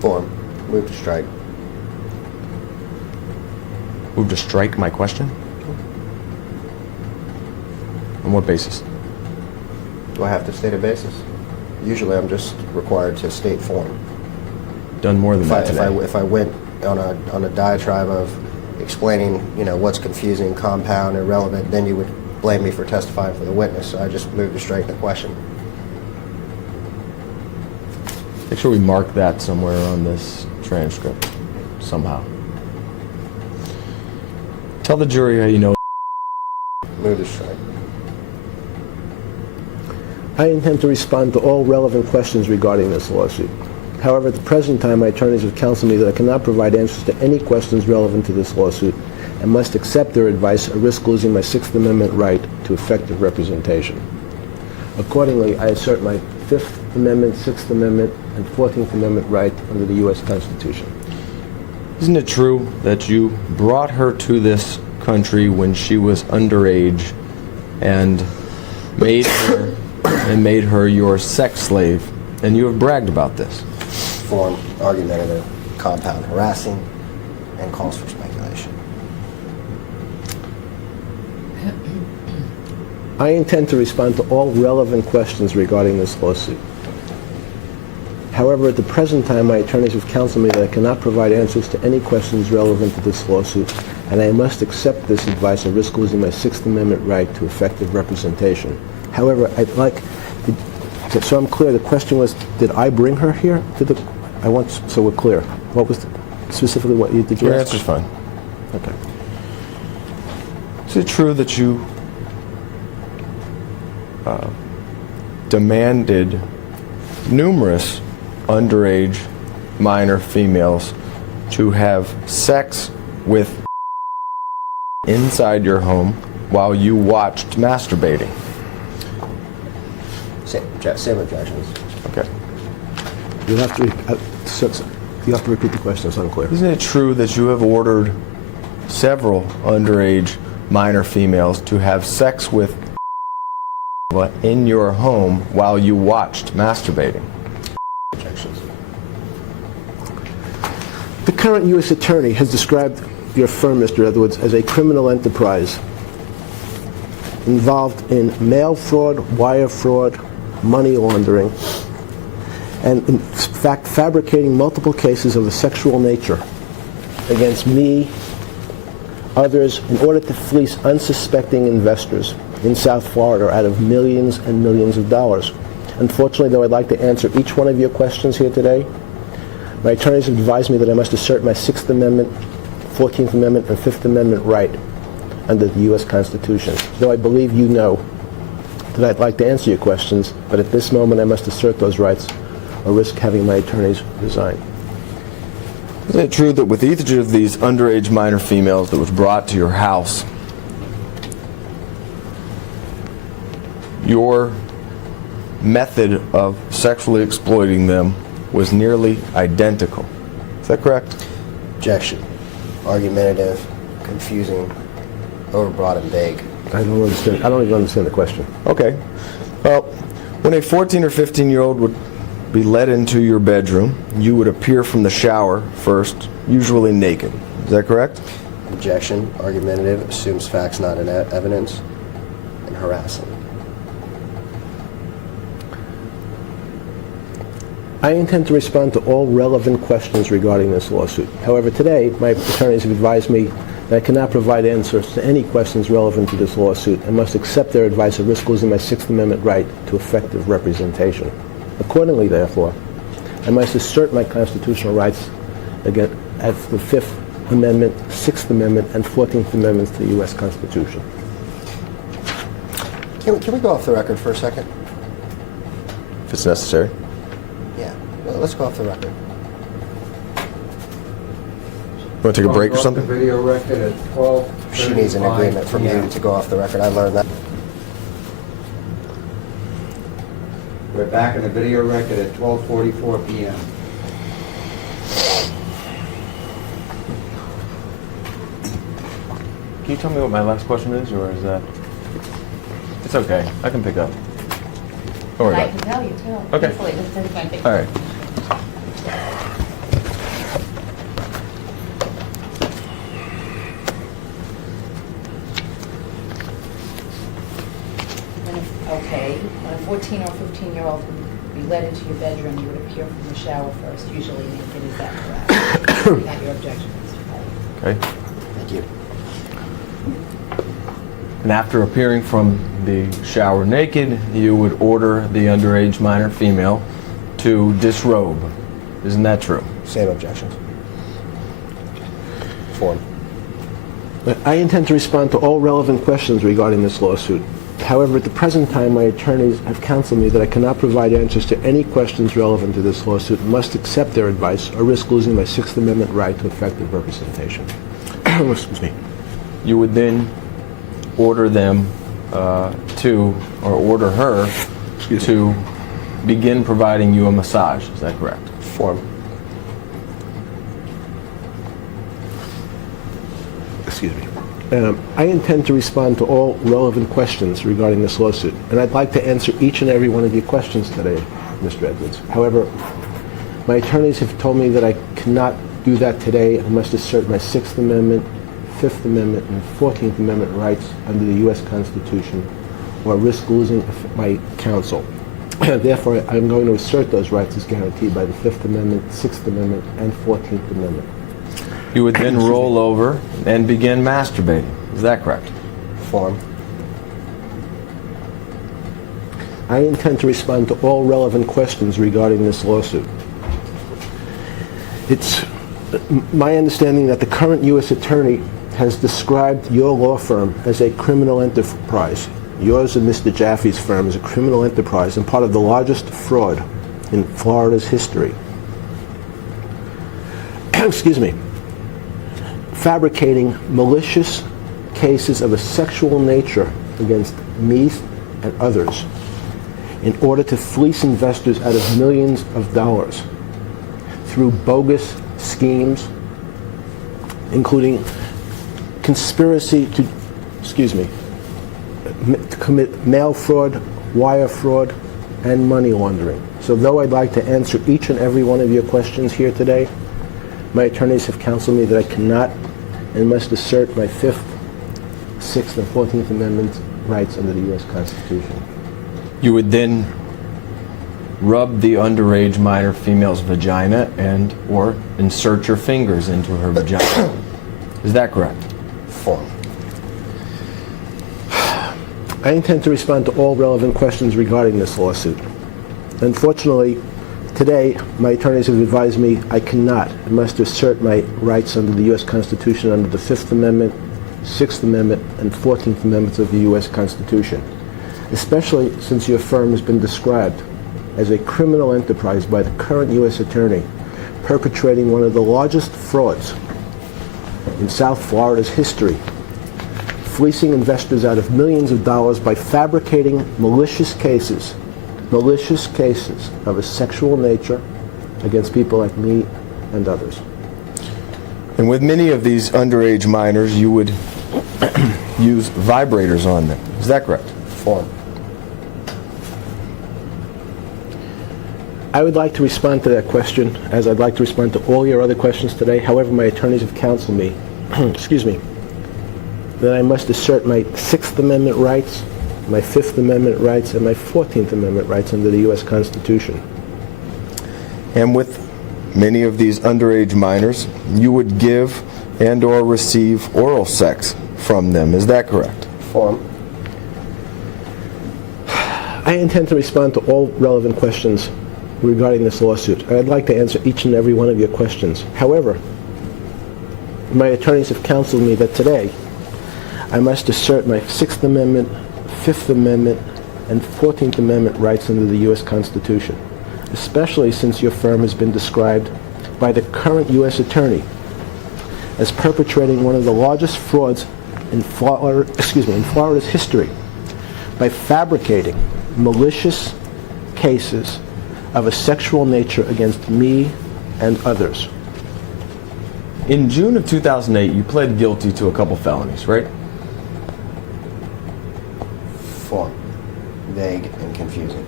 Form. Move to strike. Move to strike my question? On what basis? Do I have to state a basis? Usually I'm just required to state form. Done more than If that today. if I went on a diatribe of explaining, what's confusing, compound, irrelevant, then you would blame me for testifying for the witness. So I just moved to strike the question. Make sure we mark that somewhere on this transcript, somehow. Tell the jury how you know. Move to strike. I intend to respond to all relevant questions regarding this lawsuit. However, at the present time, my attorneys have counseled me that I cannot provide answers to any questions relevant to this lawsuit and must accept their advice or risk losing my Sixth Amendment right to effective representation. Accordingly, I assert my Fifth Amendment, Sixth Amendment, and 14th Amendment right under the U.S. Constitution. Isn't it true that you brought her to this country when she was underage and made her your sex slave, and you have bragged about this? Form, argumentative, compound, harassing, and calls for speculation. I intend to respond to all relevant questions regarding this lawsuit. However, at the present time, my attorneys have counseled me that I cannot provide answers to any questions relevant to this lawsuit, and I must accept this advice and risk losing my Sixth Amendment right to effective representation. However, I'd like, so I'm clear, the question was, did I bring her here? So we're clear. What was specifically what you did? Your answer's fine. Okay. Is it true that you demanded numerous underage minor females to have sex with inside your home while you watched masturbating? Same objections. Okay. You have to repeat the question, it's unclear. Isn't it true that you have ordered several underage minor females to have sex with in your home while you watched masturbating? Objections. The current U.S. Attorney has described your firm, Mr. Edwards, as a criminal enterprise involved in mail fraud, wire fraud, money laundering, and in fact fabricating multiple cases of a sexual nature against me, others, in order to fleece unsuspecting investors in South Florida out of millions and millions of dollars. Unfortunately, though, I'd like to answer each one of your questions here today. My attorneys have advised me that I must assert my Sixth Amendment, 14th Amendment, and Fifth Amendment right under the U.S. Constitution. Though I believe you know that I'd like to answer your questions, but at this moment I must assert those rights or risk having my attorneys resign. Is it true that with each of these underage minor females that was brought to your house, your method of sexually exploiting them was nearly identical? Is that correct? Objection. Argumentative, confusing, overbroad, and vague. I don't even understand the question. Okay. Well, when a 14 or 15-year-old would be led into your bedroom, you would appear from the shower first, usually naked. Is that correct? Objection. Argumentative. Assumes facts not in evidence. And harassing. I intend to respond to all relevant questions regarding this lawsuit. However, today, my attorneys have advised me that I cannot provide answers to any questions relevant to this lawsuit and must accept their advice at risk losing my Sixth Amendment right to effective representation. Accordingly, therefore, I must assert my constitutional rights against the Fifth Amendment, Sixth Amendment, and 14th Amendments to the U.S. Constitution. Can we go off the record for a second? If it's necessary. Yeah. Well, let's go off the record. You want to take a break or Off the something? video record at 12:35 She needs an agreement from you p.m. to go off the record. I learned that. We're back in the video record at 12:44 p.m. Can you tell me what my last question is, or is that? It's okay. I can pick up. Don't worry And I about can tell you too. Okay. Hopefully, this is my big. it. All right. Okay, when a 14 or 15-year-old would be led into your bedroom, you would appear from the shower first, usually naked. Is that correct? Is that your objection, Mr. Petty? Okay. Thank you. And after appearing from the shower naked, you would order the underage minor female to disrobe. Isn't that true? Same objections. Form. I intend to respond to all relevant questions regarding this lawsuit. However, at the present time, my attorneys have counseled me that I cannot provide answers to any questions relevant to this lawsuit and must accept their advice or risk losing my Sixth Amendment right to effective representation. Excuse me. You would then order them or order her to begin providing you a massage. Is that correct? Form. Excuse me. I intend to respond to all relevant questions regarding this lawsuit, and I'd like to answer each and every one of your questions today, Mr. Edwards. However, my attorneys have told me that I cannot do that today. I must assert my Sixth Amendment, Fifth Amendment, and 14th Amendment rights under the U.S. Constitution, or risk losing my counsel. Therefore, I'm going to assert those rights as guaranteed by the Fifth Amendment, Sixth Amendment, and 14th Amendment. You would then roll over and begin masturbating. Is that correct? Form. I intend to respond to all relevant questions regarding this lawsuit. It's my understanding that the current U.S. Attorney has described your law firm as a criminal enterprise. Yours and Mr. Jaffe's firm is a criminal enterprise and part of the largest fraud in Florida's history. Excuse me. Fabricating malicious cases of a sexual nature against me and others in order to fleece investors out of millions of dollars through bogus schemes, including conspiracy to commit mail fraud, wire fraud, and money laundering. So though I'd like to answer each and every one of your questions here today, my attorneys have counseled me that I cannot and must assert my Fifth, Sixth, and 14th Amendment rights under the U.S. Constitution. You would then rub the underage minor female's vagina and or insert your fingers into her vagina. Is that correct? Form. I intend to respond to all relevant questions regarding this lawsuit. Unfortunately, today, my attorneys have advised me I cannot and must assert my rights under the U.S. Constitution under the Fifth Amendment, Sixth Amendment, and 14th Amendments of the U.S. Constitution, especially since your firm has been described as a criminal enterprise by the current U.S. Attorney, perpetrating one of the largest frauds in South Florida's history, fleecing investors out of millions of dollars by fabricating malicious cases of a sexual nature against people like me and others. And with many of these underage minors, you would use vibrators on them. Is that correct? Form. I would like to respond to that question, as I'd like to respond to all your other questions today. However, my attorneys have counseled me excuse me, that I must assert my Sixth Amendment rights, my Fifth Amendment rights, and my 14th Amendment rights under the U.S. Constitution. And with many of these underage minors, you would give and or receive oral sex from them. Is that correct? Form. I intend to respond to all relevant questions regarding this lawsuit. I'd like to answer each and every one of your questions. However, my attorneys have counseled me that today I must assert my Sixth Amendment, Fifth Amendment, and 14th Amendment rights under the U.S. Constitution, especially since your firm has been described by the current U.S. Attorney as perpetrating one of the largest frauds in Florida's history by fabricating malicious cases of a sexual nature against me and others. In June of 2008, you pled guilty to a couple felonies, right? Form. Vague and confusing.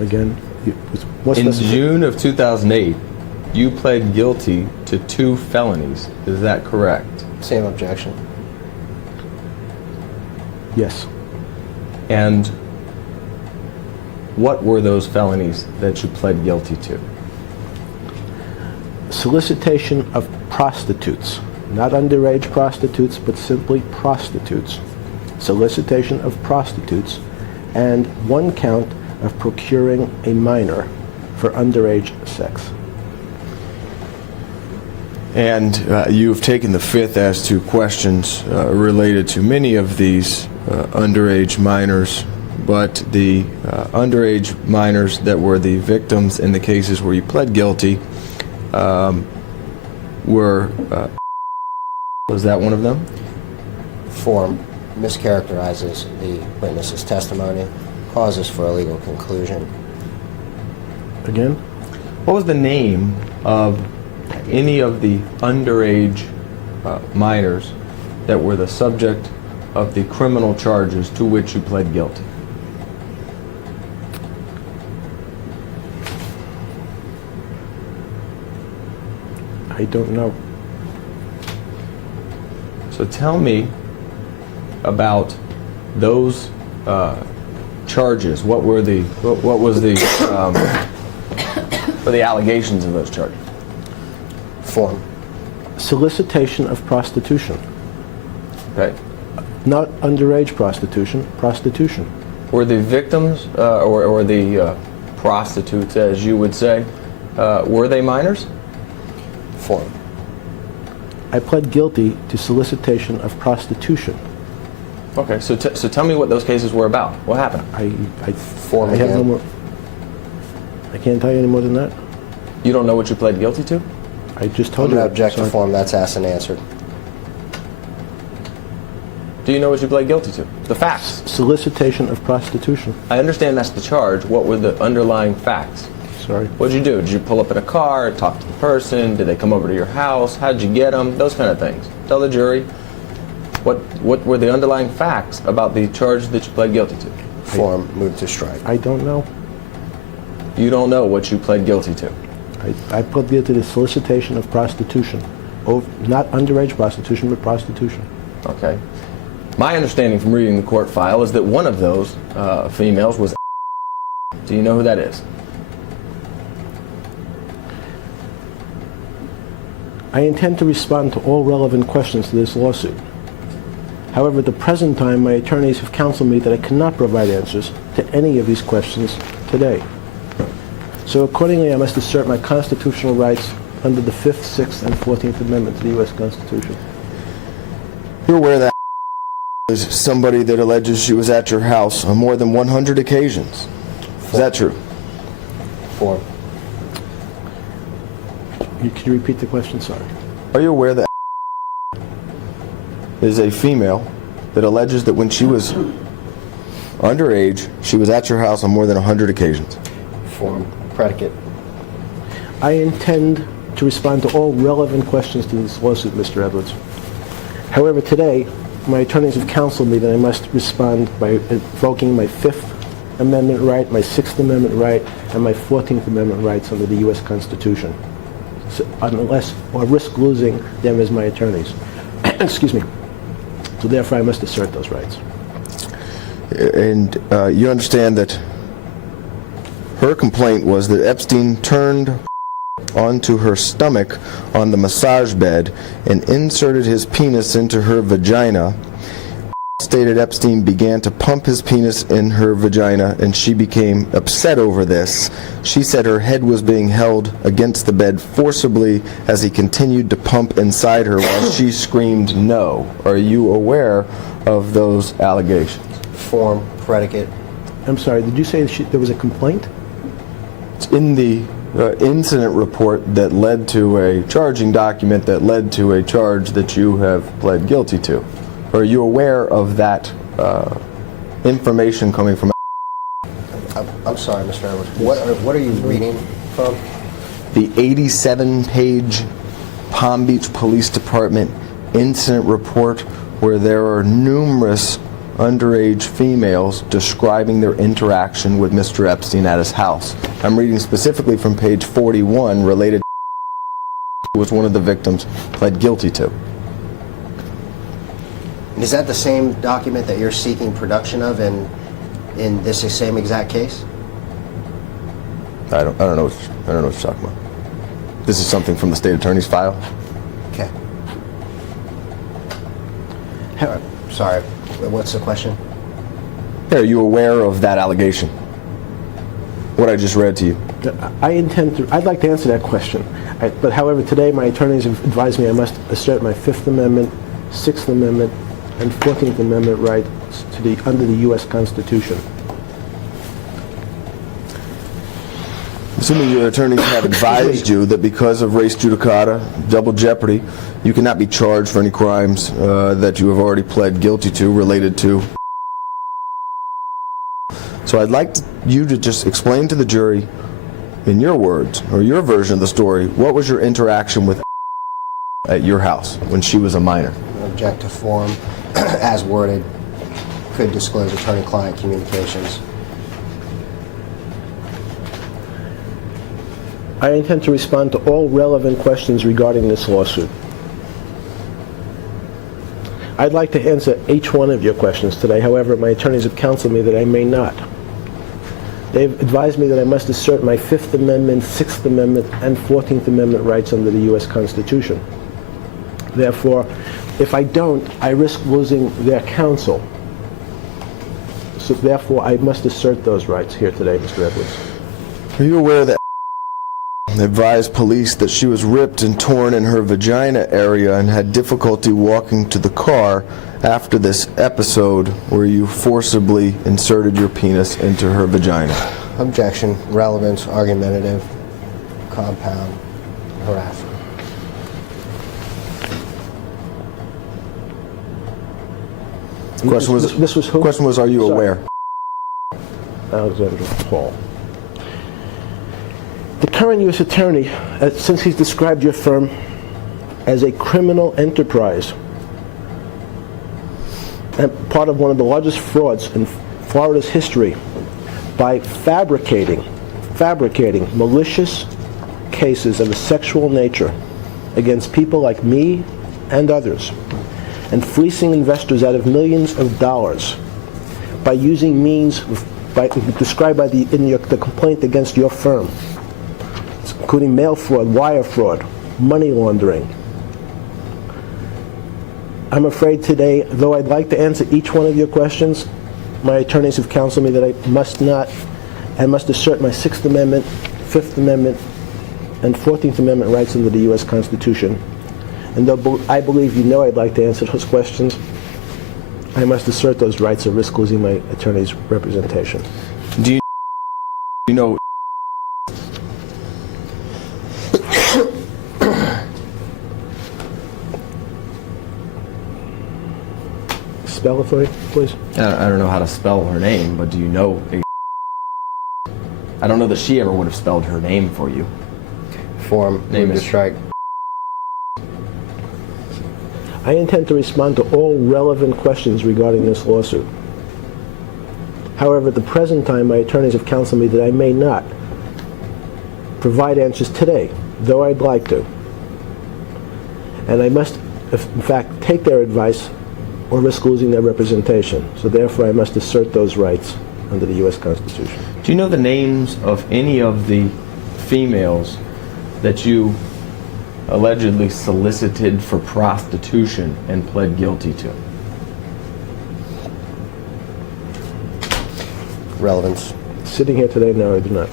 Again, what's In necessary? June of 2008, you pled guilty to 2 felonies. Is that correct? Same objection. Yes. And what were those felonies that you pled guilty to? Solicitation of prostitutes. Not underage prostitutes, but simply prostitutes. Solicitation of prostitutes, and 1 count of procuring a minor for underage sex. And you've taken the fifth as to questions related to many of these underage minors, but the underage minors that were the victims in the cases where you pled guilty were, was that one of them? Form mischaracterizes the witness's testimony, causes for a legal conclusion. Again? What was the name of any of the underage minors that were the subject of the criminal charges to which you pled guilty? I don't know. So tell me about those charges. What was the allegations of those charges? Form. Solicitation of prostitution. Okay. Not underage prostitution, prostitution. Were the victims or the prostitutes, as you would say, were they minors? Form. I pled guilty to solicitation of prostitution. Okay, so tell me what those cases were about. What happened? I Form have no again. more. I can't tell you any more than that. You don't know what you pled guilty to? I just I'm told going you. to object to Sorry. form. That's asked and answered. Do you know what you pled guilty to? The facts. Solicitation of prostitution. I understand that's the charge. What were the underlying facts? Sorry. What did you do? Did you pull up in a car, talk to the person? Did they come over to your house? How did you get them? Those kind of things. Tell the jury what were the underlying facts about the charge that you pled guilty to. Form. Move to strike. I don't know. You don't know what you pled guilty to. I pled guilty to solicitation of prostitution. Not underage prostitution, but prostitution. Okay. My understanding from reading the court file is that one of those females was. Do you know who that is? I intend to respond to all relevant questions to this lawsuit. However, at the present time, my attorneys have counseled me that I cannot provide answers to any of these questions today. So accordingly, I must assert my constitutional rights under the 5th, 6th, and 14th Amendment to the U.S. Constitution. You're aware that is somebody that alleges she was at your house on more than 100 occasions. Is that true? Form. Can you repeat the question? Sorry. Are you aware that is a female that alleges that when she was underage, she was at your house on more than 100 occasions? Form. Predicate. I intend to respond to all relevant questions to this lawsuit, Mr. Edwards. However, today, my attorneys have counseled me that I must respond by invoking my 5th Amendment right, my 6th Amendment right, and my 14th Amendment rights under the U.S. Constitution. unless or risk losing them as my attorneys. Excuse me. So therefore, I must assert those rights. And you understand that her complaint was that Epstein turned onto her stomach on the massage bed and inserted his penis into her vagina. Stated Epstein began to pump his penis in her vagina and she became upset over this. She said her head was being held against the bed forcibly as he continued to pump inside her while she screamed no. Are you aware of those allegations? Form, predicate. I'm sorry, did you say there was a complaint? It's in the incident report that led to a charging document that led to a charge that you have pled guilty to. Are you aware of that information coming from? I'm sorry, Mr. Edwards. What are you reading from? The 87-page Palm Beach Police Department incident report where there are numerous underage females describing their interaction with Mr. Epstein at his house. I'm reading specifically from page 41 related to who was one of the victims pled guilty to. Is that the same document that you're seeking production of in this same exact case? I don't know what you're talking about. This is something from the state attorney's file. Okay. Sorry, what's the question? Are you aware of that allegation? What I just read to you. I'd like to answer that question. But however, today my attorneys have advised me I must assert my Fifth Amendment, Sixth Amendment, and 14th Amendment rights under the U.S. Constitution. Assuming your attorneys have advised you that because of res judicata, double jeopardy, you cannot be charged for any crimes that you have already pled guilty to related to. So I'd like you to just explain to the jury, in your words, or your version of the story, what was your interaction with at your house when she was a minor? Object to form, as worded, could disclose attorney-client communications. I intend to respond to all relevant questions regarding this lawsuit. I'd like to answer each one of your questions today. However, my attorneys have counseled me that I may not. They've advised me that I must assert my Fifth Amendment, Sixth Amendment, and 14th Amendment rights under the U.S. Constitution. Therefore, if I don't, I risk losing their counsel. So therefore, I must assert those rights here today, Mr. Edwards. Are you aware that advised police that she was ripped and torn in her vagina area and had difficulty walking to the car after this episode where you forcibly inserted your penis into her vagina? Objection, relevance, argumentative, compound, harassment. Question was, this was who? Question was, are you Sorry. aware? Alexander Paul. The current U.S. Attorney, since he's described your firm as a criminal enterprise, and part of one of the largest frauds in Florida's history, by fabricating malicious cases of a sexual nature against people like me and others, and fleecing investors out of millions of dollars by using means described in the complaint against your firm, including mail fraud, wire fraud, money laundering. I'm afraid today, though I'd like to answer each one of your questions, my attorneys have counseled me that I must not. I must assert my Sixth Amendment, Fifth Amendment, and 14th Amendment rights under the U.S. Constitution. And though I believe you know I'd like to answer those questions, I must assert those rights or risk losing my attorney's representation. Do you know? Spell it for me, please. I don't know how to spell her name, but do you know? I don't know that she ever would have spelled her name for you. Form, Name move to is- strike. I intend to respond to all relevant questions regarding this lawsuit. However, at the present time, my attorneys have counseled me that I may not provide answers today though I'd like to. And I must, in fact, take their advice or risk losing their representation. So therefore, I must assert those rights under the U.S. Constitution. Do you know the names of any of the females that you allegedly solicited for prostitution and pled guilty to? Relevance. Sitting here today, no, I do not.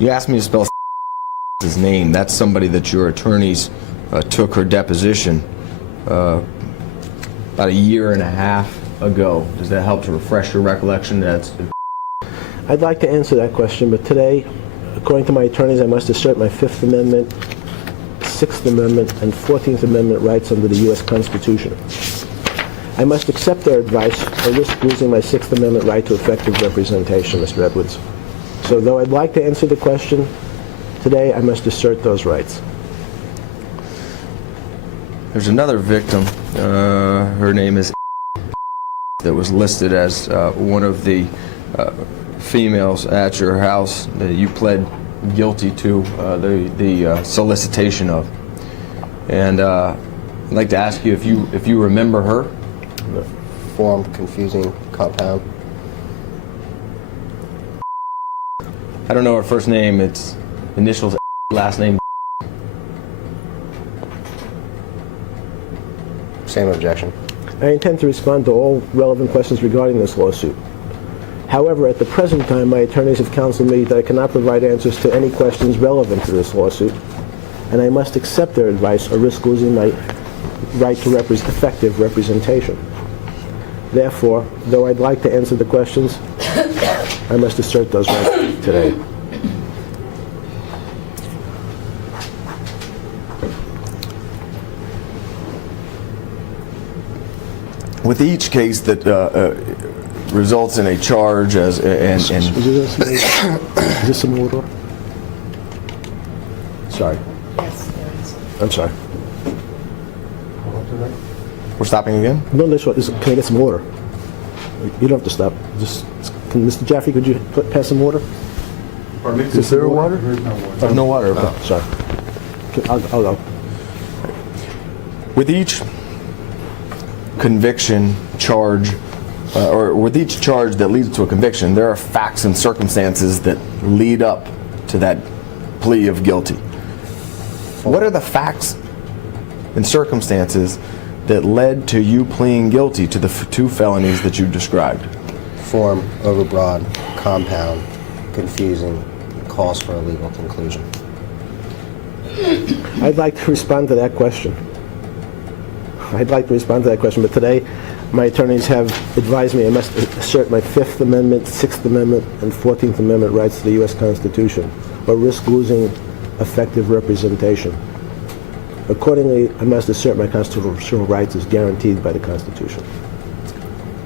You asked me to spell his name. That's somebody that your attorneys took her deposition about a year and a half ago. Does that help to refresh your recollection? That's I'd like to answer that question, but today, according to my attorneys, I must assert my Fifth Amendment, Sixth Amendment, and 14th Amendment rights under the U.S. Constitution. I must accept their advice or risk losing my Sixth Amendment right to effective representation, Mr. Edwards. So though I'd like to answer the question, today I must assert those rights. There's another victim. Her name is that was listed as one of the females at your house that you pled guilty to the solicitation of. And I'd like to ask you if you remember her. Form, confusing, compound. I don't know her first name. It's initials, last name. Same objection. I intend to respond to all relevant questions regarding this lawsuit. However, at the present time, my attorneys have counseled me that I cannot provide answers to any questions relevant to this lawsuit, and I must accept their advice or risk losing my right to effective representation. Therefore, though I'd like to answer the questions, I must assert those rights today. With each case that results in a charge as Is this some water? Sorry. Yes, there is. I'm sorry. we're stopping again? No, this one. Can I get some water? You don't have to stop. Can Mr. Jeffrey, could you pass some water? Is there water? There's no water. Oh, sorry. I'll go. With each conviction charge, or with each charge that leads to a conviction, there are facts and circumstances that lead up to that plea of guilty. What are the facts and circumstances that led to you pleading guilty to the two felonies that you described? Form, overbroad, compound, confusing, calls for a legal conclusion. I'd like to respond to that question. But today, my attorneys have advised me I must assert my Fifth Amendment, Sixth Amendment, and 14th Amendment rights to the U.S. Constitution, or risk losing effective representation. Accordingly, I must assert my constitutional rights as guaranteed by the Constitution.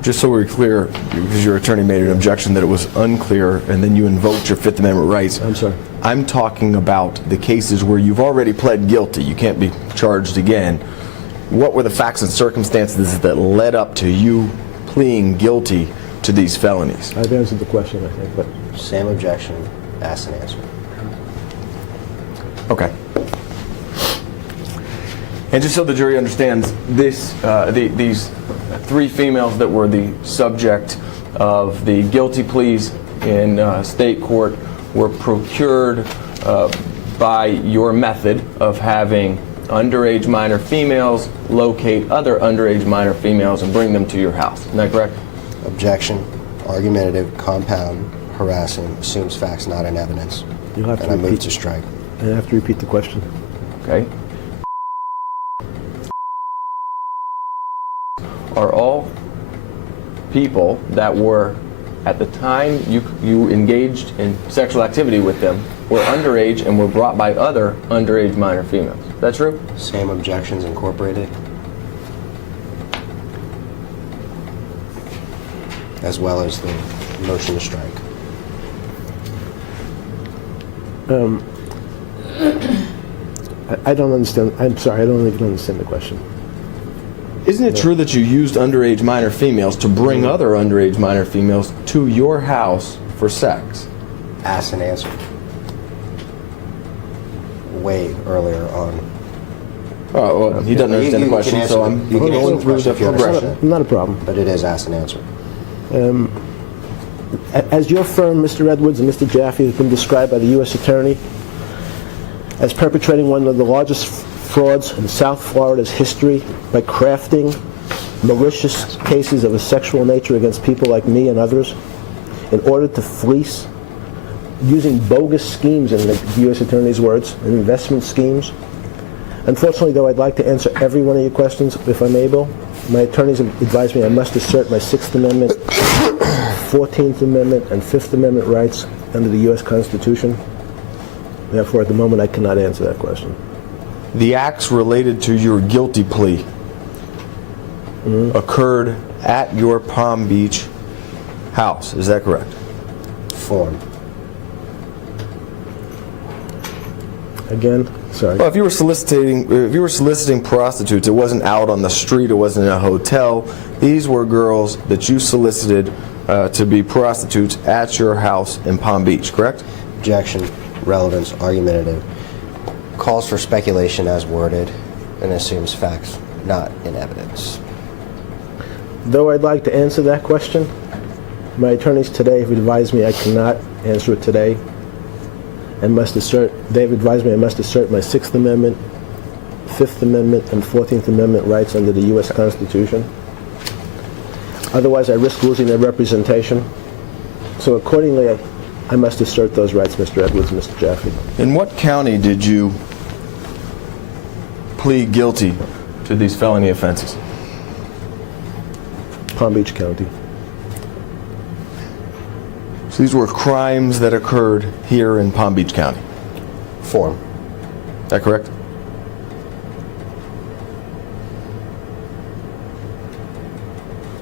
Just so we're clear, because your attorney made an objection that it was unclear, and then you invoked your Fifth Amendment rights. I'm sorry. I'm talking about the cases where you've already pled guilty. You can't be charged again. What were the facts and circumstances that led up to you pleading guilty to these felonies? I've answered the question, I think, but Same objection, asked and answered. Okay. And just so the jury understands, these three females that were the subject of the guilty pleas in state court were procured by your method of having underage minor females locate other underage minor females and bring them to your house. Isn't that correct? Objection, argumentative, compound, harassing, assumes facts not in evidence. you'll have And to I move repeat. to strike. I have to repeat the question. Okay. Are all people that were, at the time you engaged in sexual activity with them, were underage and were brought by other underage minor females? Is that true? Same objections incorporated, as well as the motion to strike. I don't understand. I'm sorry, I don't even understand the question. Isn't it true that you used underage minor females to bring other underage minor females to your house for sex? Asked and answered. Way earlier on. Oh, well, he doesn't understand the question, so I'm You can answer going the through question the if you understand progression. Not a problem. But it is asked and answered. As your firm, Mr. Edwards and Mr. Jaffe, has been described by the U.S. Attorney as perpetrating one of the largest frauds in South Florida's history by crafting malicious cases of a sexual nature against people like me and others in order to fleece, using bogus schemes, in the U.S. Attorney's words, and investment schemes. Unfortunately, though, I'd like to answer every one of your questions if I'm able. My attorneys have advised me I must assert my 6th Amendment, 14th Amendment, and 5th Amendment rights under the U.S. Constitution. Therefore, at the moment, I cannot answer that question. The acts related to your guilty plea occurred at your Palm Beach house. Is that correct? Form. Again, sorry. Well, if you were soliciting prostitutes, it wasn't out on the street, it wasn't in a hotel. These were girls that you solicited to be prostitutes at your house in Palm Beach, correct? Objection, relevance, argumentative. Calls for speculation as worded and assumes facts, not in evidence. Though I'd like to answer that question, my attorneys today have advised me I cannot answer it today, and they've advised me I must assert my 6th Amendment, 5th Amendment, and 14th Amendment rights under the U.S. Constitution. Otherwise, I risk losing their representation. So accordingly, I must assert those rights, Mr. Edwards and Mr. Jaffe. In what county did you plead guilty to these felony offenses? Palm Beach County. So these were crimes that occurred here in Palm Beach County. Form. Is that correct?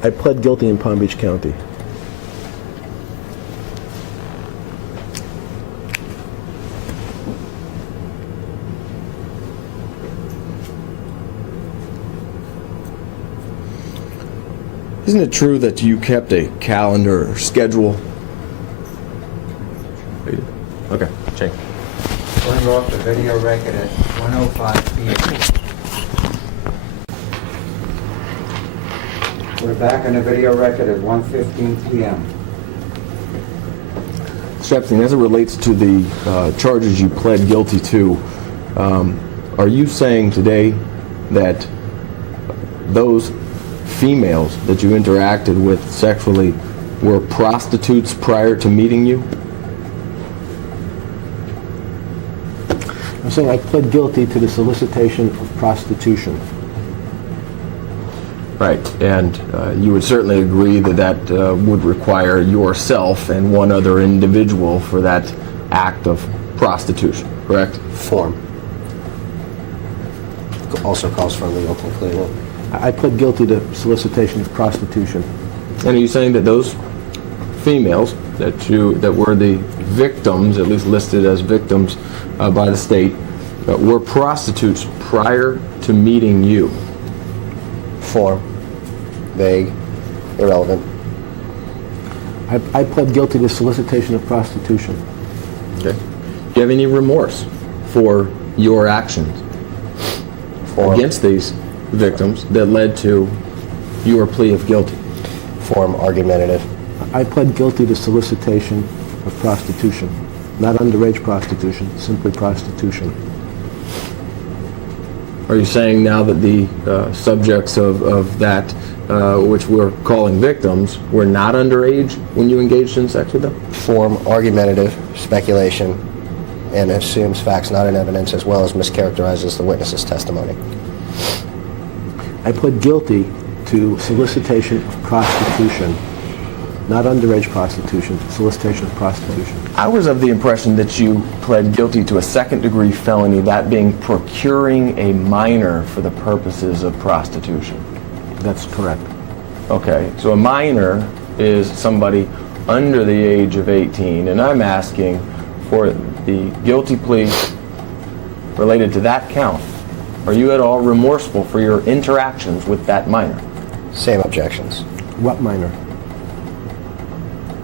I pled guilty in Palm Beach County. Isn't it true that you kept a calendar or schedule? Okay, Jake. Going off the video record at 1:05 p.m. We're back on the video record at 1:15 p.m. Mr. Epstein, as it relates to the charges you pled guilty to, are you saying today that those females that you interacted with sexually were prostitutes prior to meeting you? I'm saying I pled guilty to the solicitation of prostitution. Right, and you would certainly agree that that would require yourself and one other individual for that act of prostitution, correct? Form. Also calls for a legal conclusion. I pled guilty to solicitation of prostitution. And are you saying that those females that were the victims, at least listed as victims by the state, were prostitutes prior to meeting you? Form. Vague. Irrelevant. I pled guilty to solicitation of prostitution. Okay. Do you have any remorse for your actions Form. against these victims that led to your plea of guilty? Form. Argumentative. I pled guilty to solicitation of prostitution. Not underage prostitution, simply prostitution. Are you saying now that the subjects of that, which we're calling victims, were not underage when you engaged in sex with them? Form. Argumentative. Speculation. And assumes facts not in evidence, as well as mischaracterizes the witness's testimony. I pled guilty to solicitation of prostitution. Not underage prostitution, solicitation of prostitution. I was of the impression that you pled guilty to a second-degree felony, that being procuring a minor for the purposes of prostitution. That's correct. Okay, so a minor is somebody under the age of 18, and I'm asking for the guilty plea related to that count Are you at all remorseful for your interactions with that minor? Same objections. What minor?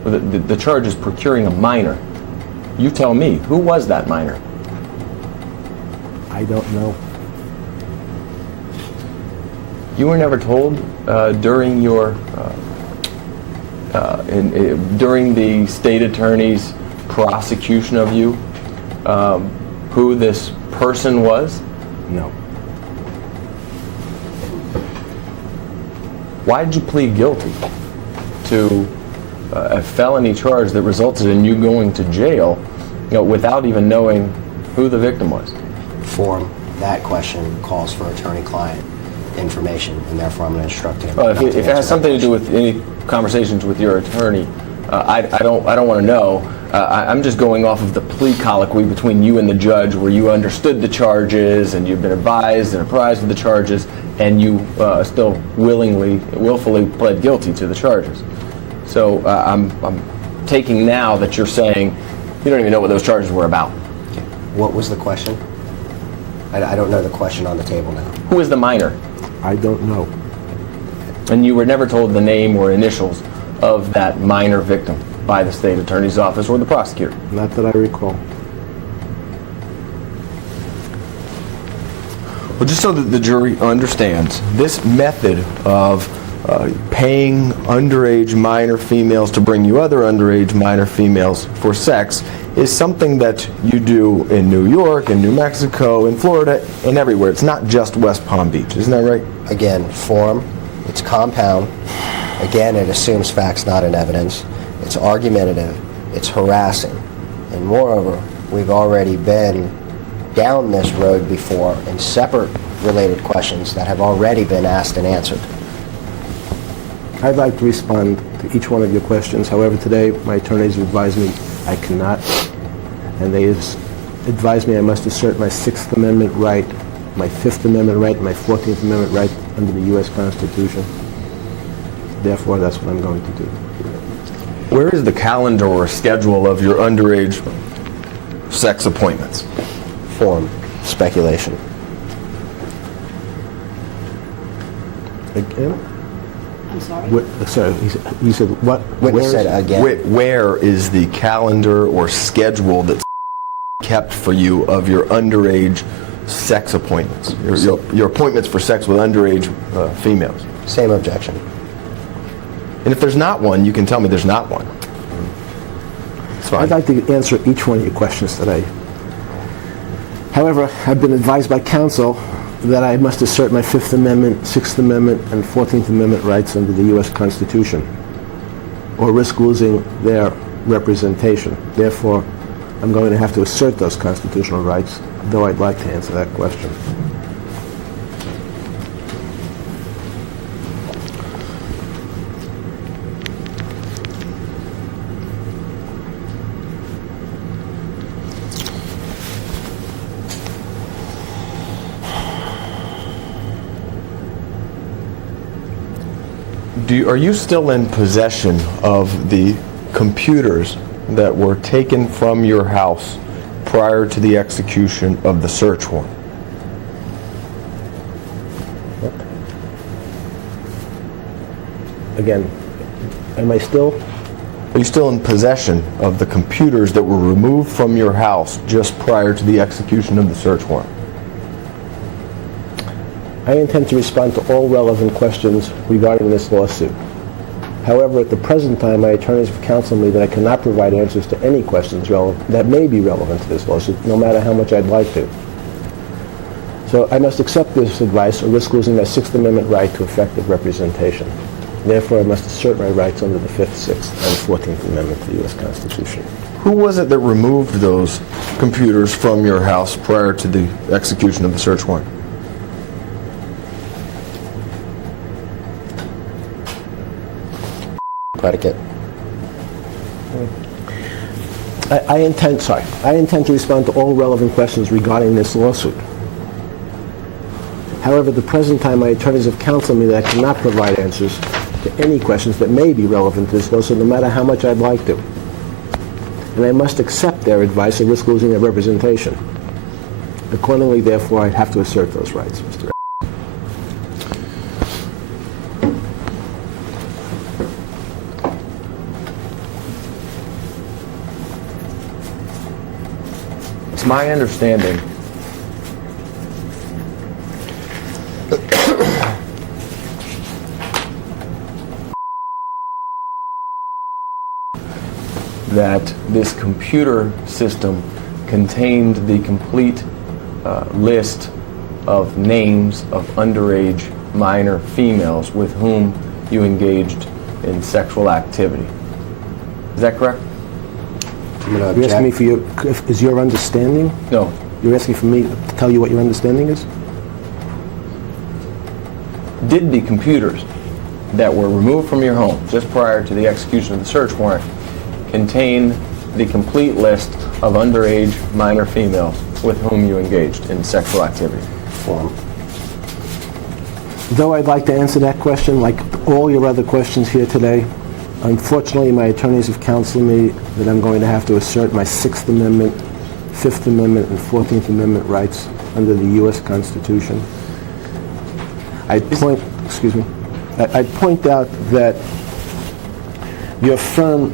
The charge is procuring a minor. You tell me, who was that minor? I don't know. You were never told during your during the state attorney's prosecution of you who this person was? No. Why did you plead guilty to a felony charge that resulted in you going to jail, without even knowing who the victim was? Form, that question calls for attorney-client information, and therefore I'm going to instruct him. Well, if it has something to do with any conversations with your attorney, I don't want to know. I'm just going off of the plea colloquy between you and the judge, where you understood the charges and you've been advised and apprised of the charges, and you still willfully pled guilty to the charges. So I'm taking now that you're saying you don't even know what those charges were about. Okay. What was the question? I don't know the question on the table now. Who is the minor? I don't know. And you were never told the name or initials of that minor victim by the state attorney's office or the prosecutor? Not that I recall. Well, just so that the jury understands, this method of paying underage minor females to bring you other underage minor females for sex is something that you do in New York, in New Mexico, in Florida, and everywhere. It's not just West Palm Beach. Isn't that right? Again, form, it's compound. Again, it assumes facts not in evidence. It's argumentative. It's harassing. And moreover, we've already been down this road before in separate related questions that have already been asked and answered. I'd like to respond to each one of your questions. However, today my attorneys advised me I cannot, and they advised me I must assert my Sixth Amendment right, my Fifth Amendment right, and my 14th Amendment right under the U.S. Constitution. Therefore, that's what I'm going to do. Where is the calendar or schedule of your underage sex appointments? Form, speculation. Again? I'm sorry? Sorry, you said what? Witness said again. Where is the calendar or schedule that's kept for you of your underage sex appointments? Your appointments for sex with underage females? Same objection. And if there's not one, you can tell me there's not one. It's fine. I'd like to answer each one of your questions today. However, I've been advised by counsel that I must assert my Fifth Amendment, Sixth Amendment, and 14th Amendment rights under the U.S. Constitution, or risk losing their representation. Therefore, I'm going to have to assert those constitutional rights, though I'd like to answer that question. Are you still in possession of the computers that were taken from your house prior to the execution of the search warrant? Again, am I still? Are you still in possession of the computers that were removed from your house just prior to the execution of the search warrant? I intend to respond to all relevant questions regarding this lawsuit. However, at the present time, my attorneys have counseled me that I cannot provide answers to any questions that may be relevant to this lawsuit, no matter how much I'd like to. So I must accept this advice or risk losing my Sixth Amendment right to effective representation. Therefore, I must assert my rights under the Fifth, Sixth, and 14th Amendment to the U.S. Constitution. Who was it that removed those computers from your house prior to the execution of the search warrant? Predicate. I intend to respond to all relevant questions regarding this lawsuit. However, at the present time, my attorneys have counseled me that I cannot provide answers to any questions that may be relevant to this lawsuit, no matter how much I'd like to. And I must accept their advice and risk losing their representation. Accordingly, therefore, I'd have to assert those rights, Mr. It's my understanding that this computer system contained the complete list of names of underage minor females with whom you engaged in sexual activity. Is that correct? I'm going to You're asking me object. for your, is your understanding? No. You're asking for me to tell you what your understanding is? Did the computers that were removed from your home just prior to the execution of the search warrant contain the complete list of underage minor females with whom you engaged in sexual activity? Form. Though I'd like to answer that question, like all your other questions here today, unfortunately my attorneys have counseled me that I'm going to have to assert my Sixth Amendment, Fifth Amendment, and 14th Amendment rights under the U.S. Constitution. I'd point out that your firm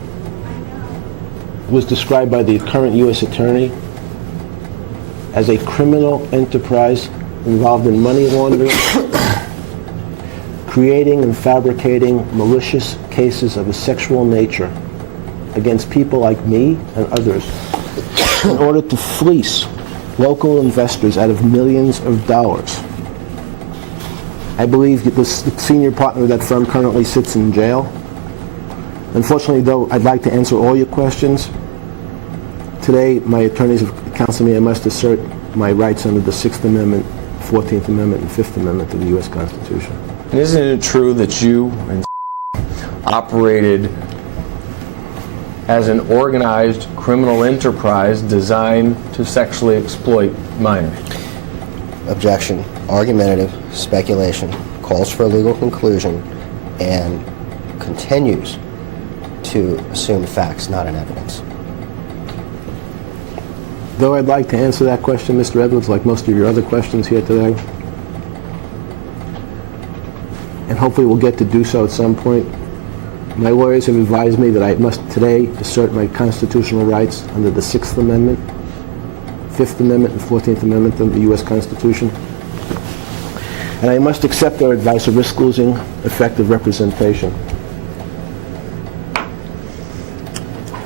was described by the current U.S. Attorney as a criminal enterprise involved in money laundering, creating and fabricating malicious cases of a sexual nature against people like me and others in order to fleece local investors out of millions of dollars. I believe the senior partner of that firm currently sits in jail. Unfortunately, though, I'd like to answer all your questions. Today, my attorneys have counseled me I must assert my rights under the Sixth Amendment, 14th Amendment, and Fifth Amendment of the U.S. Constitution. And isn't it true that you and operated as an organized criminal enterprise designed to sexually exploit minors? Objection. Argumentative, speculation, calls for a legal conclusion, and continues to assume facts, not an evidence. Though I'd like to answer that question, Mr. Edwards, like most of your other questions here today, and hopefully we'll get to do so at some point, my lawyers have advised me that I must today assert my constitutional rights under the Sixth Amendment, Fifth Amendment, and 14th Amendment of the U.S. Constitution. And I must accept their advice or risk losing effective representation.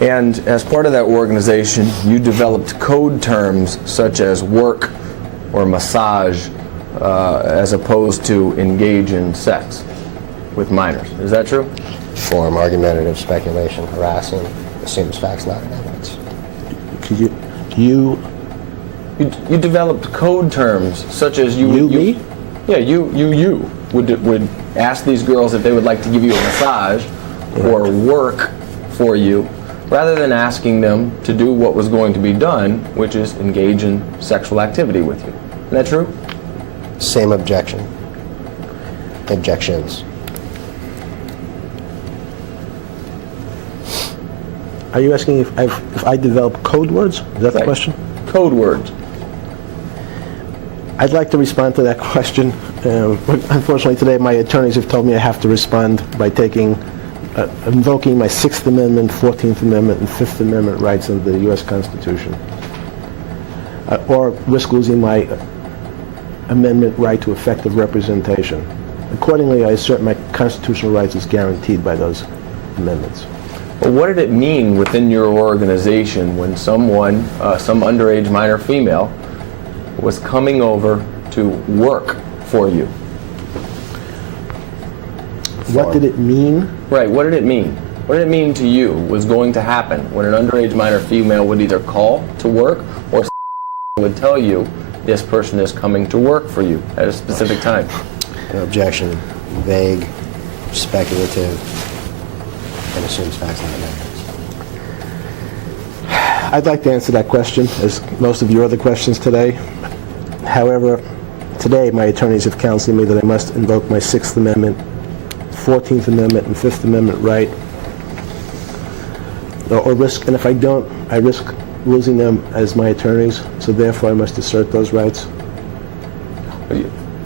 And as part of that organization, you developed code terms such as work or massage as opposed to engage in sex with minors. Is that true? Form, argumentative, speculation, harassing, assumes facts, not an evidence. Could you You developed code terms such as you me? Yeah, you would ask these girls if they would like to give you a massage or work for you, rather than asking them to do what was going to be done, which is engage in sexual activity with you. Isn't that true? Same objection. Objections. Are you asking if I develop code words? Is that the Right. question? Code words. I'd like to respond to that question. Unfortunately, today my attorneys have told me I have to respond by invoking my Sixth Amendment, 14th Amendment, and Fifth Amendment rights under the U.S. Constitution, or risk losing my amendment right to effective representation. Accordingly, I assert my constitutional rights as guaranteed by those amendments. Well, what did it mean within your organization when someone, some underage minor female, was coming over to work for you? What did it mean? Right, what did it mean? What did it mean to you was going to happen when an underage minor female would either call to work or would tell you this person is coming to work for you at a specific time? Objection. Vague, speculative, and assumes facts, not an evidence. I'd like to answer that question, as most of your other questions today. However, today my attorneys have counseled me that I must invoke my Sixth Amendment, 14th Amendment, and Fifth Amendment right, or risk, and if I don't, I risk losing them as my attorneys, so therefore I must assert those rights.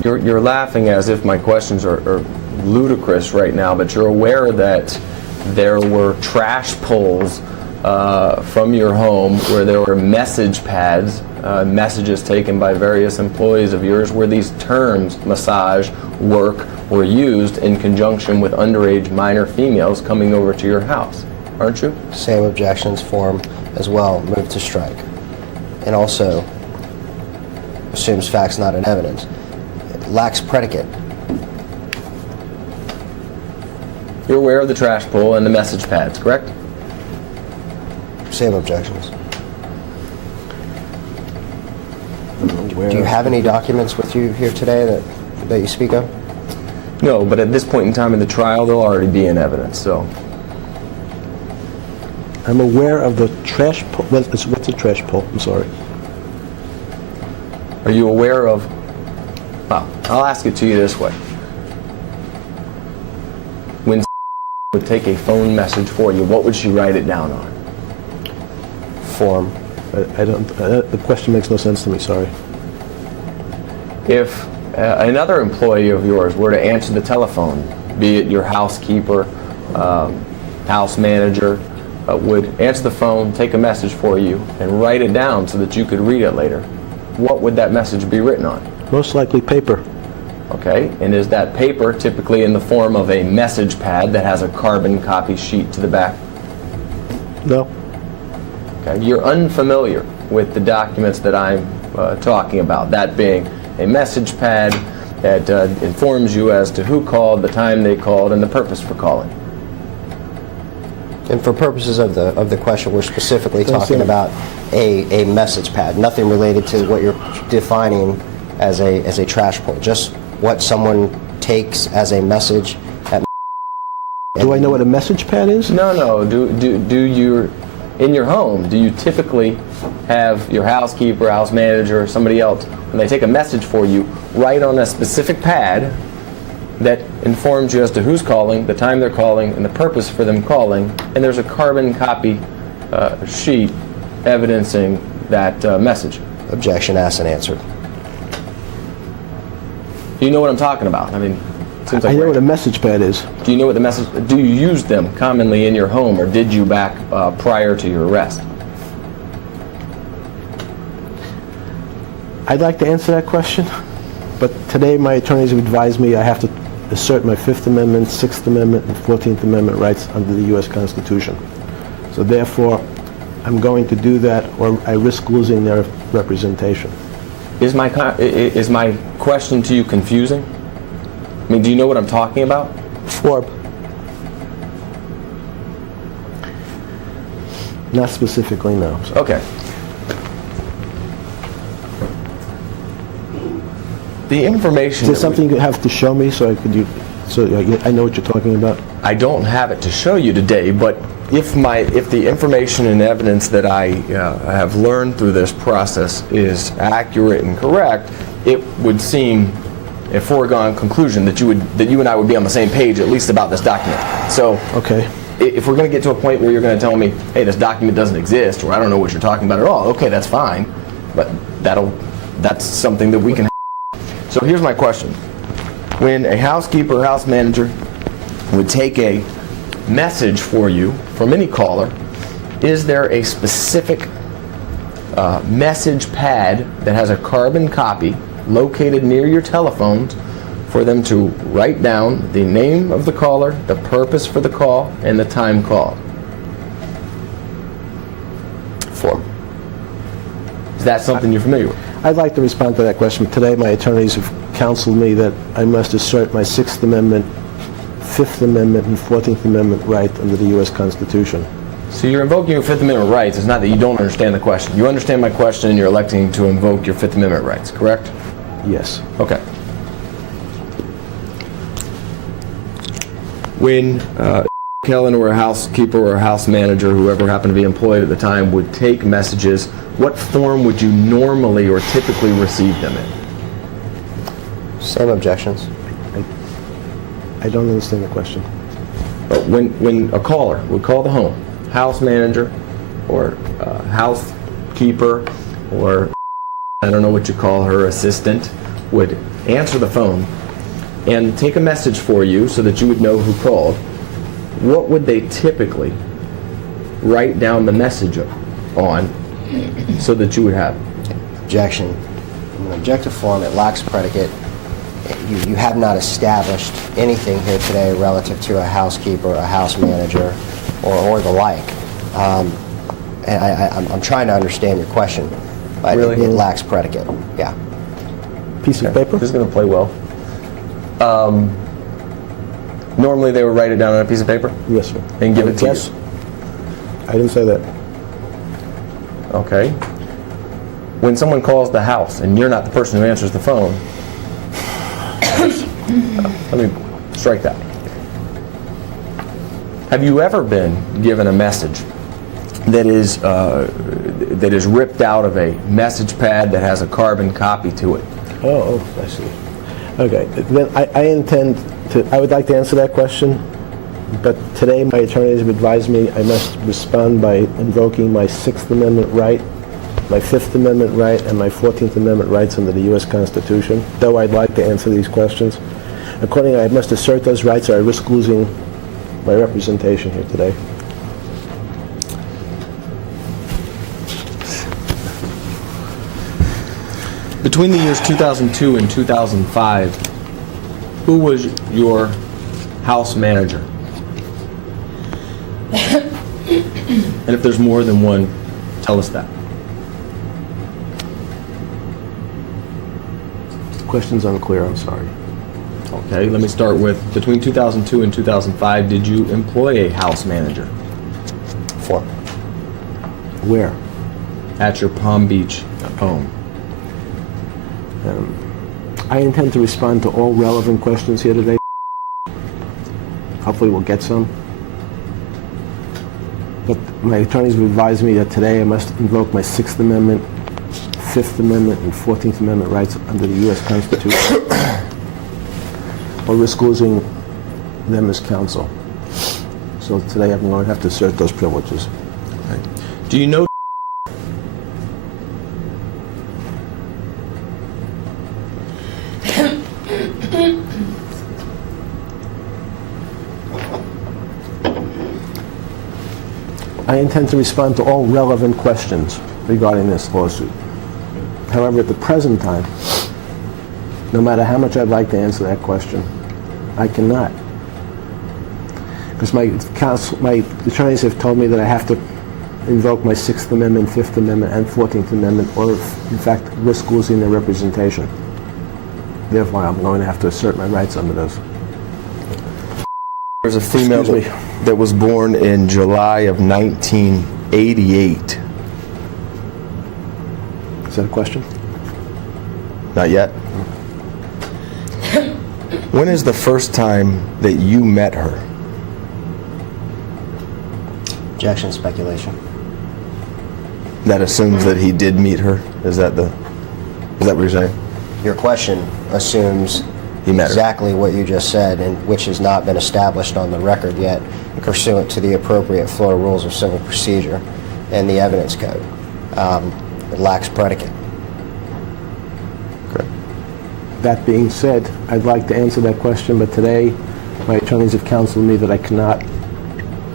You're laughing as if my questions are ludicrous right now, but you're aware that there were trash pulls from your home where there were message pads, messages taken by various employees of yours where these terms, massage, work, were used in conjunction with underage minor females coming over to your house, aren't you? Same objections form as well, move to strike. And also assumes facts not in evidence. It lacks predicate. You're aware of the trash pull and the message pads, correct? Same objections. Do you have any documents with you here today that you speak of? No, but at this point in time in the trial, they'll already be in evidence, so. I'm aware of the trash pull. What's a trash pull? I'm sorry. Are you aware of, well, I'll ask it to you this way. When would take a phone message for you, what would she write it down on? Form. I don't. The question makes no sense to me. Sorry. If another employee of yours were to answer the telephone, be it your housekeeper, house manager, would answer the phone, take a message for you, and write it down so that you could read it later, what would that message be written on? Most likely paper. Okay, and is that paper typically in the form of a message pad that has a carbon copy sheet to the back? No. Okay, you're unfamiliar with the documents that I'm talking about, that being a message pad that informs you as to who called, the time they called, and the purpose for calling. And for purposes of the question, we're specifically talking about a message pad, nothing related to what you're defining as a trash pull, just what someone takes as a message at. Do I know what a message pad is? No. Do you, in your home, do you typically have your housekeeper, house manager, or somebody else, when they take a message for you, write on a specific pad that informs you as to who's calling, the time they're calling, and the purpose for them calling, and there's a carbon copy sheet evidencing that message? Objection asked and answered. Do you know what I'm talking about? I mean, it seems like I know what a message pad is. Do you know what the message? Do you use them commonly in your home, or did you back prior to your arrest? I'd like to answer that question, but today my attorneys have advised me I have to assert my Fifth Amendment, Sixth Amendment, and 14th Amendment rights under the U.S. Constitution. So therefore, I'm going to do that, or I risk losing their representation. Is my question to you confusing? I mean, do you know what I'm talking about? Form. Not specifically, no. So. Okay. The information. Is there something you have to show me so I know what you're talking about? I don't have it to show you today, but if the information and evidence that I have learned through this process is accurate and correct, it would seem a foregone conclusion that you and I would be on the same page, at least about this document. So, okay. If we're going to get to a point where you're going to tell me, hey, this document doesn't exist, or I don't know what you're talking about at all, okay, that's fine, but that's something that we can. So here's my question. When a housekeeper or house manager would take a message for you from any caller, is there a specific message pad that has a carbon copy located near your telephones for them to write down the name of the caller, the purpose for the call, and the time called? Form. Is that something you're familiar with? I'd like to respond to that question. Today my attorneys have counseled me that I must assert my Sixth Amendment, Fifth Amendment, and 14th Amendment right under the U.S. Constitution. So you're invoking your Fifth Amendment rights. It's not that you don't understand the question. You understand my question and you're electing to invoke your Fifth Amendment rights, correct? Yes. Okay. When Kellen or a housekeeper or a house manager, whoever happened to be employed at the time, would take messages, what form would you normally or typically receive them in? Same objections. I don't understand the question. When a caller would call the home, house manager or house housekeeper or I don't know what you call her, assistant, would answer the phone and take a message for you so that you would know who called, what would they typically write down the message on so that you would have it? Objection. In an objective form, it lacks predicate. You have not established anything here today relative to a housekeeper, a house manager, or the like. And I'm trying to understand your question, but Really? it lacks predicate. Yeah. Piece of paper? This is going to play well. Normally they would write it down on a piece of paper Yes, sir. and give it to Yes. you. I didn't say that. Okay. When someone calls the house and you're not the person who answers the phone, let me strike that. Have you ever been given a message that is ripped out of a message pad that has a carbon copy to it? Oh, I see. Okay, then I intend to, I would like to answer that question, but today my attorneys have advised me I must respond by invoking my Sixth Amendment right, my Fifth Amendment right, and my 14th Amendment rights under the U.S. Constitution, though I'd like to answer these questions. Accordingly, I must assert those rights or I risk losing my representation here today. Between the years 2002 and 2005, who was your house manager? And if there's more than one, tell us that. The question's unclear, I'm sorry. Okay, let me start with, between 2002 and 2005, did you employ a house manager Form. Where? at your Palm Beach home? I intend to respond to all relevant questions here today. Hopefully we'll get some. But my attorneys have advised me that today I must invoke my Sixth Amendment, Fifth Amendment, and 14th Amendment rights under the U.S. Constitution, or risk losing them as counsel. So today I'm going to have to assert those privileges. Do you know I intend to respond to all relevant questions regarding this lawsuit. However, at the present time, no matter how much I'd like to answer that question, I cannot. Because my attorneys have told me that I have to invoke my Sixth Amendment, Fifth Amendment, and 14th Amendment, or in fact, risk losing their representation. Therefore, I'm going to have to assert my rights under those. There's a female Excuse me. that was born in July of 1988. Is that a question? Not yet. When is the first time that you met her? Objection, speculation. That assumes that he did meet her. Is that what you're saying? Your question assumes He met her. exactly what you just said, and which has not been established on the record yet, pursuant to the appropriate Florida Rules of Civil Procedure and the Evidence Code. It lacks predicate. Okay. That being said, I'd like to answer that question, but today my attorneys have counseled me that I cannot,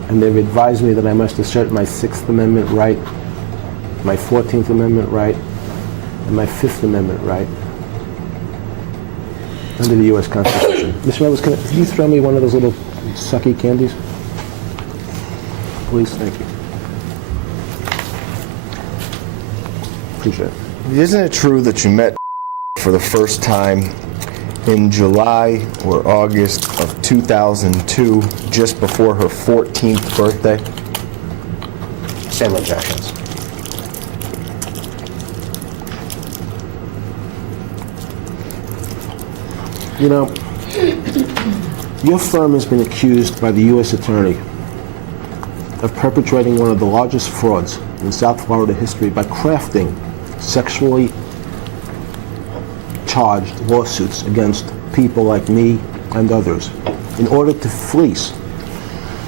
and they've advised me that I must assert my Sixth Amendment right, my 14th Amendment right, and my Fifth Amendment right under the U.S. Constitution. Mr. Rose, can you throw me one of those little sucky candies? Please, thank you. Appreciate it. Isn't it true that you met for the first time in July or August of 2002, just before her 14th birthday? Same objections. You know, your firm has been accused by the U.S. Attorney of perpetrating one of the largest frauds in South Florida history by crafting sexually charged lawsuits against people like me and others in order to fleece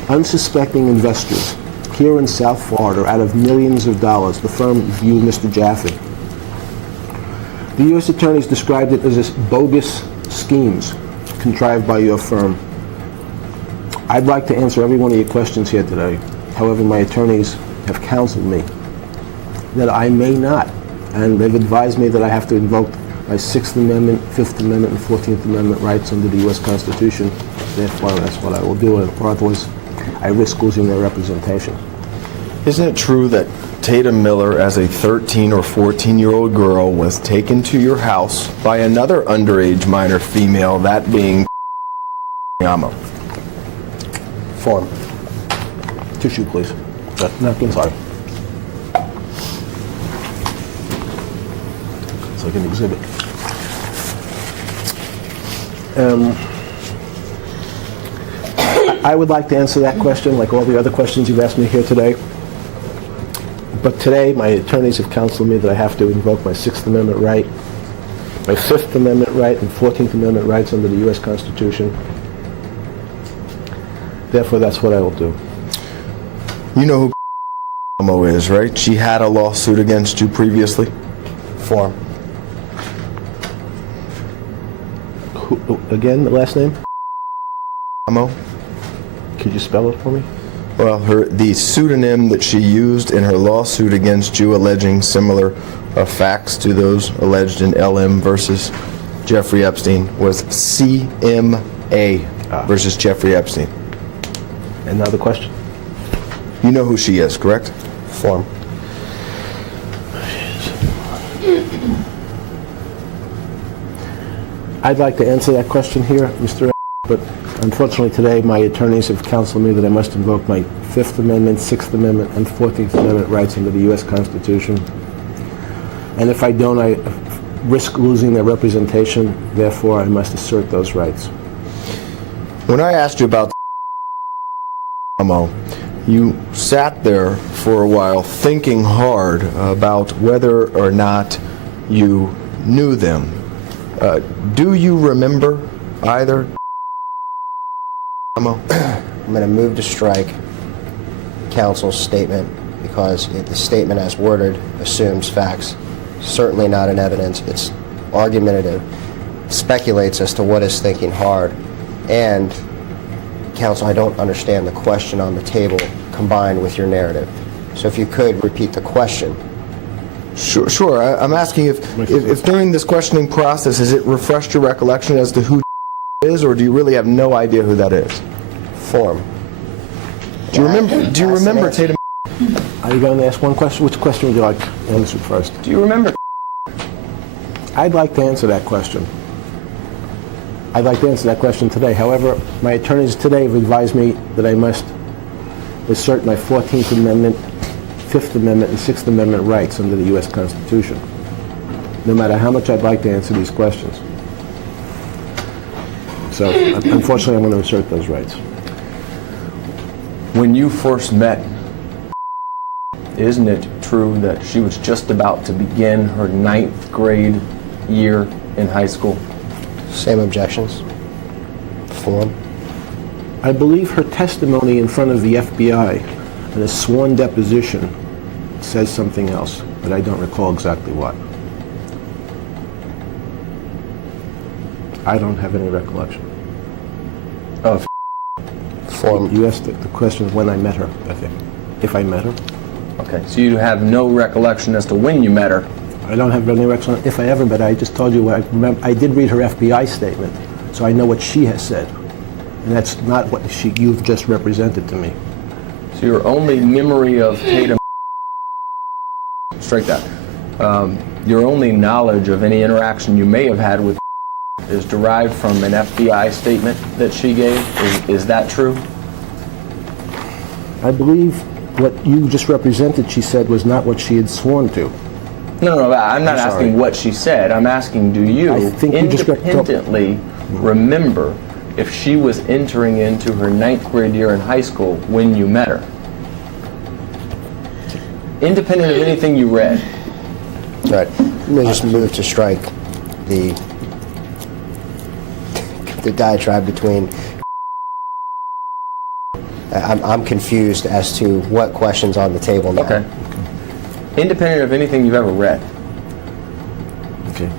unsuspecting investors here in South Florida out of millions of dollars. The firm you, Mr. Jaffe. The U.S. attorneys described it as bogus schemes contrived by your firm. I'd like to answer every one of your questions here today. However, my attorneys have counseled me that I may not, and they've advised me that I have to invoke my 6th Amendment, 5th Amendment, and 14th Amendment rights under the U.S. Constitution. Therefore, that's what I will do, or otherwise I risk losing their representation. Isn't it true that Tatum Miller, as a 13 or 14-year-old girl, was taken to your house by another underage minor female, that being Amo? Form. Tissue, please. Napkin, sorry. It's like an exhibit. I would like to answer that question like all the other questions you've asked me here today. But today, my attorneys have counseled me that I have to invoke my 6th Amendment right, my 5th Amendment right, and 14th Amendment rights under the U.S. Constitution. Therefore, that's what I will do. You know who Amo is, right? She had a lawsuit against you previously. Form. Who, again, the last name? Amo? Could you spell it for me? Well, the pseudonym that she used in her lawsuit against you, alleging similar facts to those alleged in LM versus Jeffrey Epstein, was CMA versus Jeffrey Epstein. Another question? You know who she is, correct? Form. I'd like to answer that question here, Mr. But unfortunately today my attorneys have counseled me that I must invoke my 5th Amendment, 6th Amendment, and 14th Amendment rights under the U.S. Constitution. And if I don't, I risk losing their representation. Therefore, I must assert those rights. When I asked you about Amo, you sat there for a while thinking hard about whether or not you knew them. Do you remember either? Amo? I'm going to move to strike counsel's statement because the statement as worded assumes facts. Certainly not in evidence. It's argumentative, speculates as to what is thinking hard. And, counsel, I don't understand the question on the table combined with your narrative. So if you could repeat the question. Sure. I'm asking if during this questioning process, has it refreshed your recollection as to who is, or do you really have no idea who that is? Form. Do you remember Tatum? Are you going to ask one question? Which question would you like answered first? Do you remember? I'd like to answer that question. I'd like to answer that question today. However, my attorneys today have advised me that I must assert my 14th Amendment, 5th Amendment, and 6th Amendment rights under the U.S. Constitution, no matter how much I'd like to answer these questions. So, unfortunately, I'm going to assert those rights. When you first met, isn't it true that she was just about to begin her 9th grade year in high school? Same objections. Form. I believe her testimony in front of the FBI in a sworn deposition says something else, but I don't recall exactly what. I don't have any recollection. Of Form. You asked the question of when I met her, I think. If I met her. Okay, so you have no recollection as to when you met her. I don't have any recollection if I ever met her. I just told you what I remember. I did read her FBI statement, so I know what she has said. And that's not what you've just represented to me. So your only memory of Tatum, strike that, your only knowledge of any interaction you may have had with is derived from an FBI statement that she gave. Is that true? I believe what you just represented, she said, was not what she had sworn to. No, I'm not I'm sorry. asking what she said. I'm asking, do you I think you just independently remember if she was entering into her 9th grade year in high school when you met her? Independent of anything you read. Right. Let me just move to strike the diatribe between I'm confused as to what question's on the table now. Okay. Independent of anything you've ever read, Okay.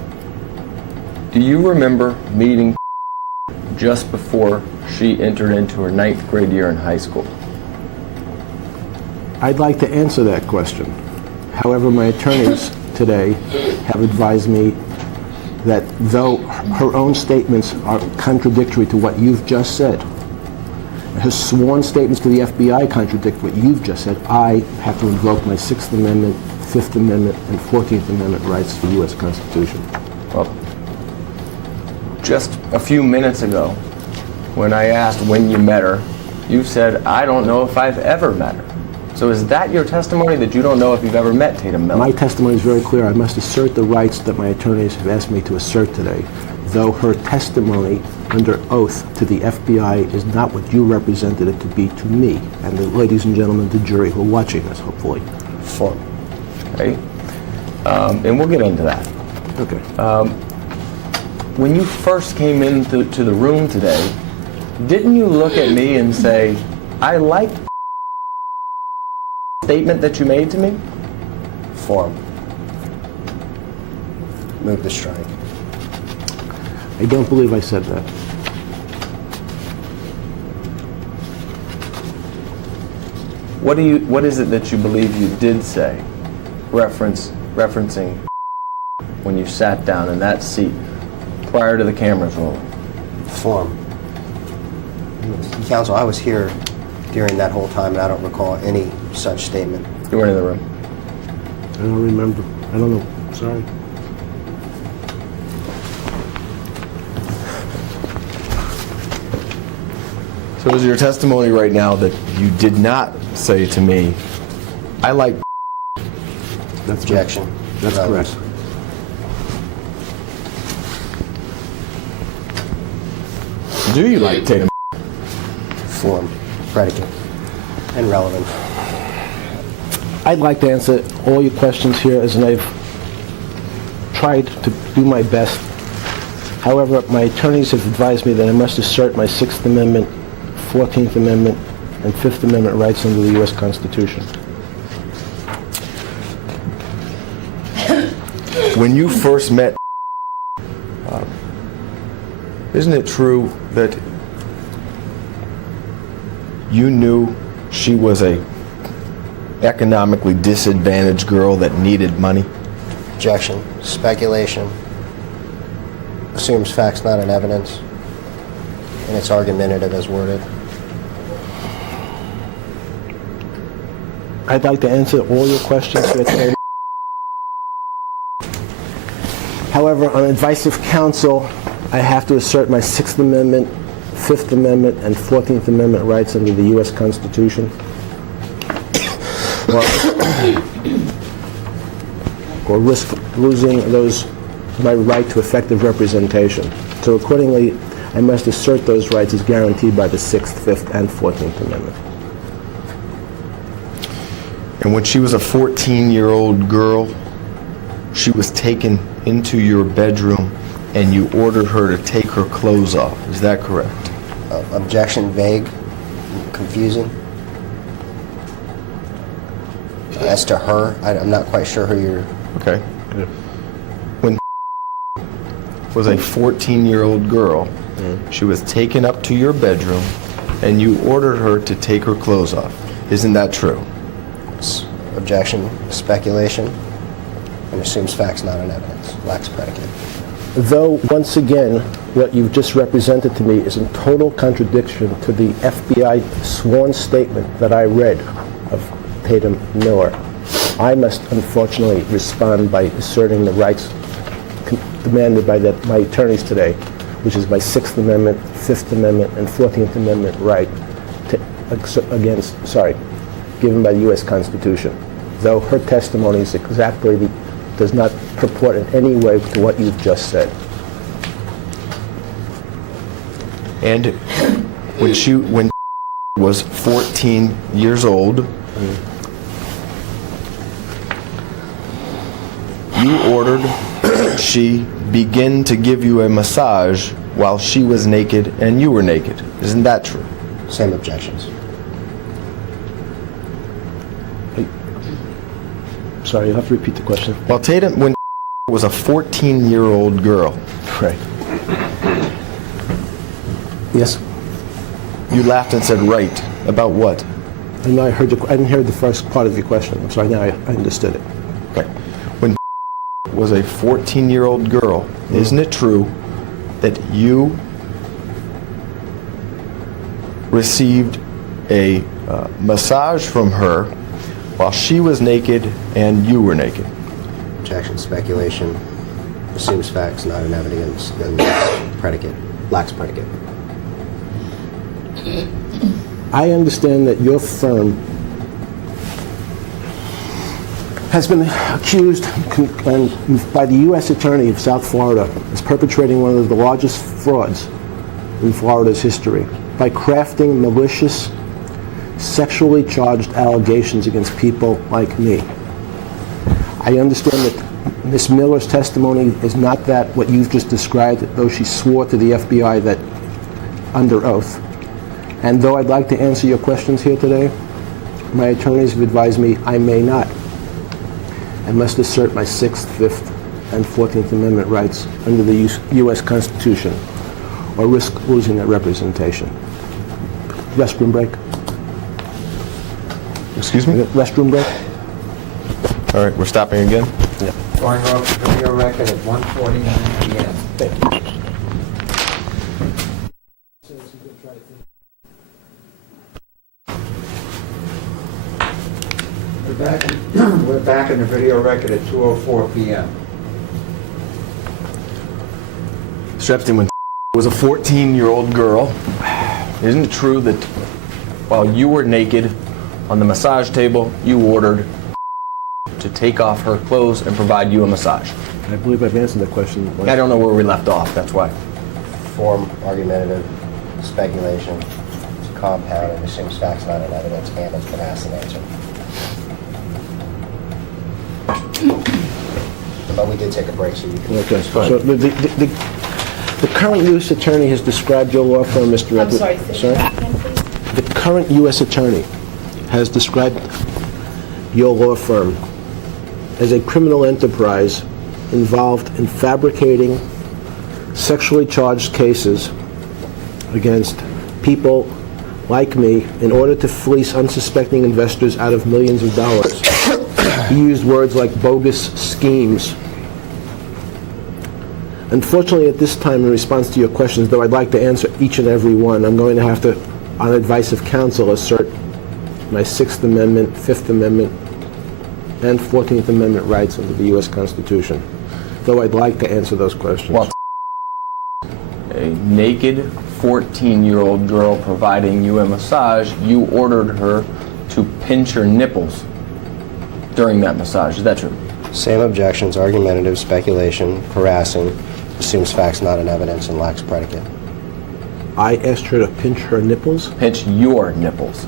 do you remember meeting just before she entered into her 9th grade year in high school? I'd like to answer that question. However, my attorneys today have advised me that though her own statements are contradictory to what you've just said, her sworn statements to the FBI contradict what you've just said, I have to invoke my 6th Amendment, 5th Amendment, and 14th Amendment rights to the U.S. Constitution. Well, just a few minutes ago, when I asked when you met her, you said, I don't know if I've ever met her. So is that your testimony, that you don't know if you've ever met Tatum Miller? My testimony is very clear. I must assert the rights that my attorneys have asked me to assert today, though her testimony under oath to the FBI is not what you represented it to be to me and the ladies and gentlemen, the jury who are watching us, hopefully. Form. Okay. And we'll get into that. Okay. When you first came into the room today, didn't you look at me and say, I like the statement that you made to me? Form. Move to strike. I don't believe I said that. What is it that you believe you did say, referencing when you sat down in that seat prior to the cameras rolling? Form. Counsel, I was here during that whole time, and I don't recall any such statement. You weren't in the room. I don't remember. I don't know. Sorry. So is your testimony right now that you did not say to me, I like That's Objection. That's Relevance. correct. do you like Tatum? Form. Predicate. And relevant. I'd like to answer all your questions here, as I've tried to do my best. However, my attorneys have advised me that I must assert my 6th Amendment, 14th Amendment, and 5th Amendment rights under the U.S. Constitution. When you first met, isn't it true that you knew she was a economically disadvantaged girl that needed money? Objection. Speculation. Assumes facts not in evidence. And it's argumentative as worded. I'd like to answer all your questions here today. However, on advice of counsel, I have to assert my 6th Amendment, 5th Amendment, and 14th Amendment rights under the U.S. Constitution. Or risk losing my right to effective representation. So accordingly, I must assert those rights as guaranteed by the 6th, 5th, and 14th Amendment. And when she was a 14-year-old girl, she was taken into your bedroom and you ordered her to take her clothes off. Is that correct? Objection. Vague. Confusing. As to her, I'm not quite sure who you're... Okay. When was a 14-year-old girl, she was taken up to your bedroom and you ordered her to take her clothes off. Isn't that true? Objection. Speculation. And assumes facts not in evidence. Lacks predicate. Though, once again, what you've just represented to me is in total contradiction to the FBI sworn statement that I read of Tatum Miller, I must unfortunately respond by asserting the rights demanded by my attorneys today, which is my 6th Amendment, 5th Amendment, and 14th Amendment right given by the U.S. Constitution. Though her testimony is does not purport in any way to what you've just said. And when she was 14 years old, you ordered she begin to give you a massage while she was naked and you were naked. Isn't that true? Same objections. sorry, you'll have to repeat the question. Well, Tatum, when was a 14-year-old girl, Right. Yes? you laughed and said, right. About what? I know I didn't hear the first part of your question. I'm sorry, now I understood it. Okay. When was a 14-year-old girl, isn't it true that you received a massage from her while she was naked and you were naked? Objection, speculation, assumes facts, not an evidence, and lacks predicate. I understand that your firm has been accused by the U.S. Attorney of South Florida as perpetrating one of the largest frauds in Florida's history by crafting malicious, sexually charged allegations against people like me. I understand that Ms. Miller's testimony is not that what you've just described, though she swore to the FBI that under oath. And though I'd like to answer your questions here today, my attorneys have advised me I may not. I must assert my 6th, 5th, and 14th Amendment rights under the U.S. Constitution, or risk losing that representation. Restroom break? Excuse me? Restroom break? All right, we're stopping again. Yeah. Going off the video record at 1:49 p.m. Thank you. We're back in the video record at 2:04 p.m. Mr. Epstein, when was a 14-year-old girl, isn't it true that while you were naked on the massage table, you ordered to take off her clothes and provide you a massage? I believe I've answered that question. I don't know where we left off, that's why. Form, argumentative, speculation, it's compound, and assumes facts, not an evidence, and has been asked and answered. But we did take a break, so you can... Okay, so the current U.S. Attorney has described your law firm, Mr. I'm Edwards. sorry, say that again, please. The current U.S. Attorney has described your law firm as a criminal enterprise involved in fabricating sexually charged cases against people like me in order to fleece unsuspecting investors out of millions of dollars. He used words like bogus schemes. Unfortunately, at this time, in response to your questions, though I'd like to answer each and every one, I'm going to have to, on advice of counsel, assert my 6th Amendment, 5th Amendment, and 14th Amendment rights under the U.S. Constitution, though I'd like to answer those questions. Well, a naked 14-year-old girl providing you a massage, you ordered her to pinch her nipples during that massage. Is that true? Same objections, argumentative, speculation, harassing, assumes facts, not an evidence, and lacks predicate. I asked her to pinch her nipples? Pinch your nipples.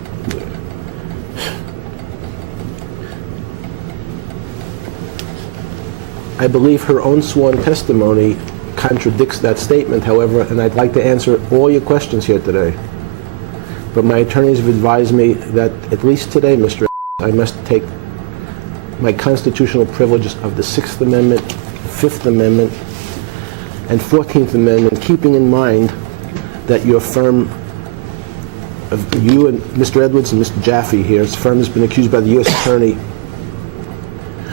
I believe her own sworn testimony contradicts that statement, however, and I'd like to answer all your questions here today. But my attorneys have advised me that, at least today, Mr. I must take my constitutional privileges of the 6th Amendment, 5th Amendment, and 14th Amendment, keeping in mind that your firm, of you and Mr. Edwards and Mr. Jaffe here, his firm has been accused by the U.S. Attorney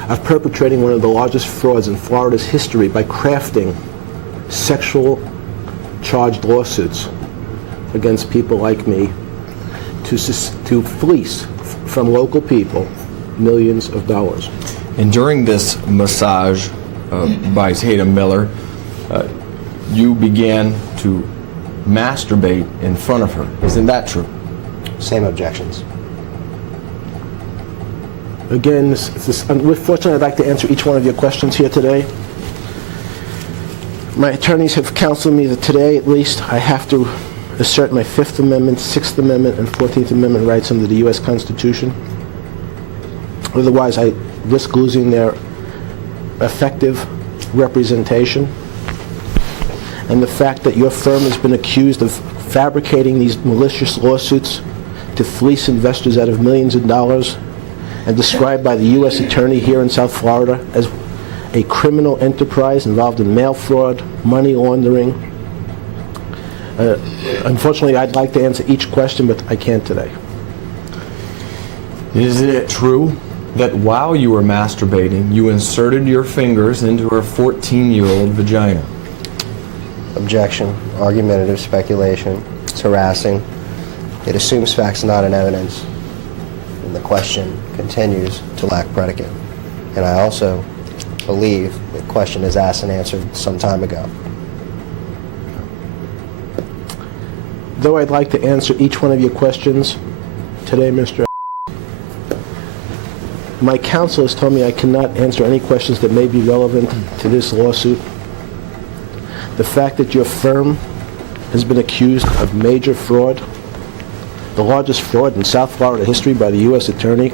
of perpetrating one of the largest frauds in Florida's history by crafting sexual charged lawsuits against people like me to fleece from local people millions of dollars. And during this massage by Tatum Miller, you began to masturbate in front of her. Isn't that true? Same objections. Again, unfortunately, I'd like to answer each one of your questions here today. My attorneys have counseled me that today, at least, I have to assert my 5th Amendment, 6th Amendment, and 14th Amendment rights under the U.S. Constitution. Otherwise, I risk losing their effective representation. And the fact that your firm has been accused of fabricating these malicious lawsuits to fleece investors out of millions of dollars and described by the U.S. Attorney here in South Florida as a criminal enterprise involved in mail fraud, money laundering. Unfortunately, I'd like to answer each question, but I can't today. Isn't it true that while you were masturbating, you inserted your fingers into her 14-year-old vagina? Objection. Argumentative speculation. It's harassing. It assumes facts not in evidence. And the question continues to lack predicate. And I also believe the question is asked and answered some time ago. Though I'd like to answer each one of your questions today, Mr. My counsel has told me I cannot answer any questions that may be relevant to this lawsuit. The fact that your firm has been accused of major fraud, the largest fraud in South Florida history by the U.S. Attorney,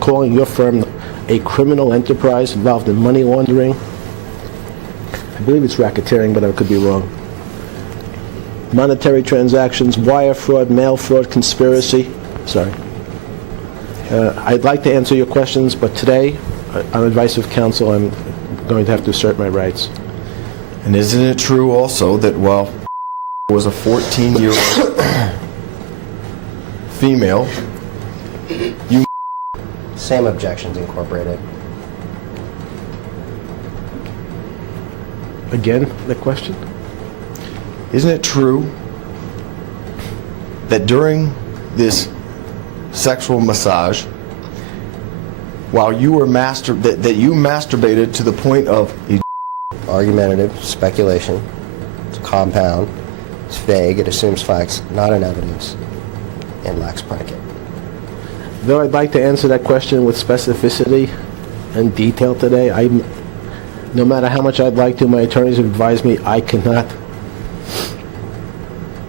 calling your firm a criminal enterprise involved in money laundering. I believe it's racketeering, but I could be wrong. Monetary transactions, wire fraud, mail fraud, conspiracy. Sorry. I'd like to answer your questions, but today, on advice of counsel, I'm going to have to assert my rights. And isn't it true also that while was a 14-year-old female, you... Same objections incorporated. Again, the question? Isn't it true that during this sexual massage, while you were that you masturbated to the point of Argumentative speculation. It's compound. It's vague. It assumes facts not in evidence and lacks predicate. Though I'd like to answer that question with specificity and detail today, no matter how much I'd like to, my attorneys have advised me I cannot.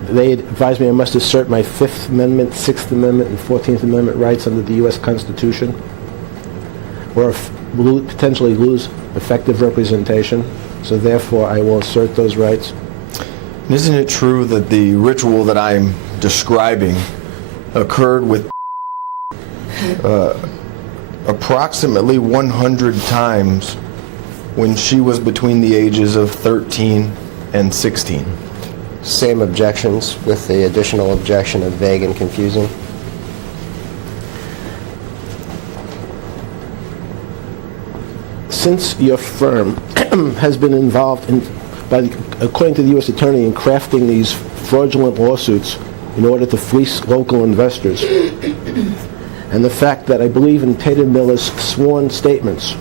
They advised me I must assert my Fifth Amendment, Sixth Amendment, and 14th Amendment rights under the U.S. Constitution, or potentially lose effective representation. So therefore, I will assert those rights. Isn't it true that the ritual that I'm describing occurred with approximately 100 times when she was between the ages of 13 and 16? Same objections with the additional objection of vague and confusing. Since your firm has been involved in, according to the U.S. Attorney, in crafting these fraudulent lawsuits in order to fleece local investors, and the fact that I believe in Tatum Miller's sworn statements,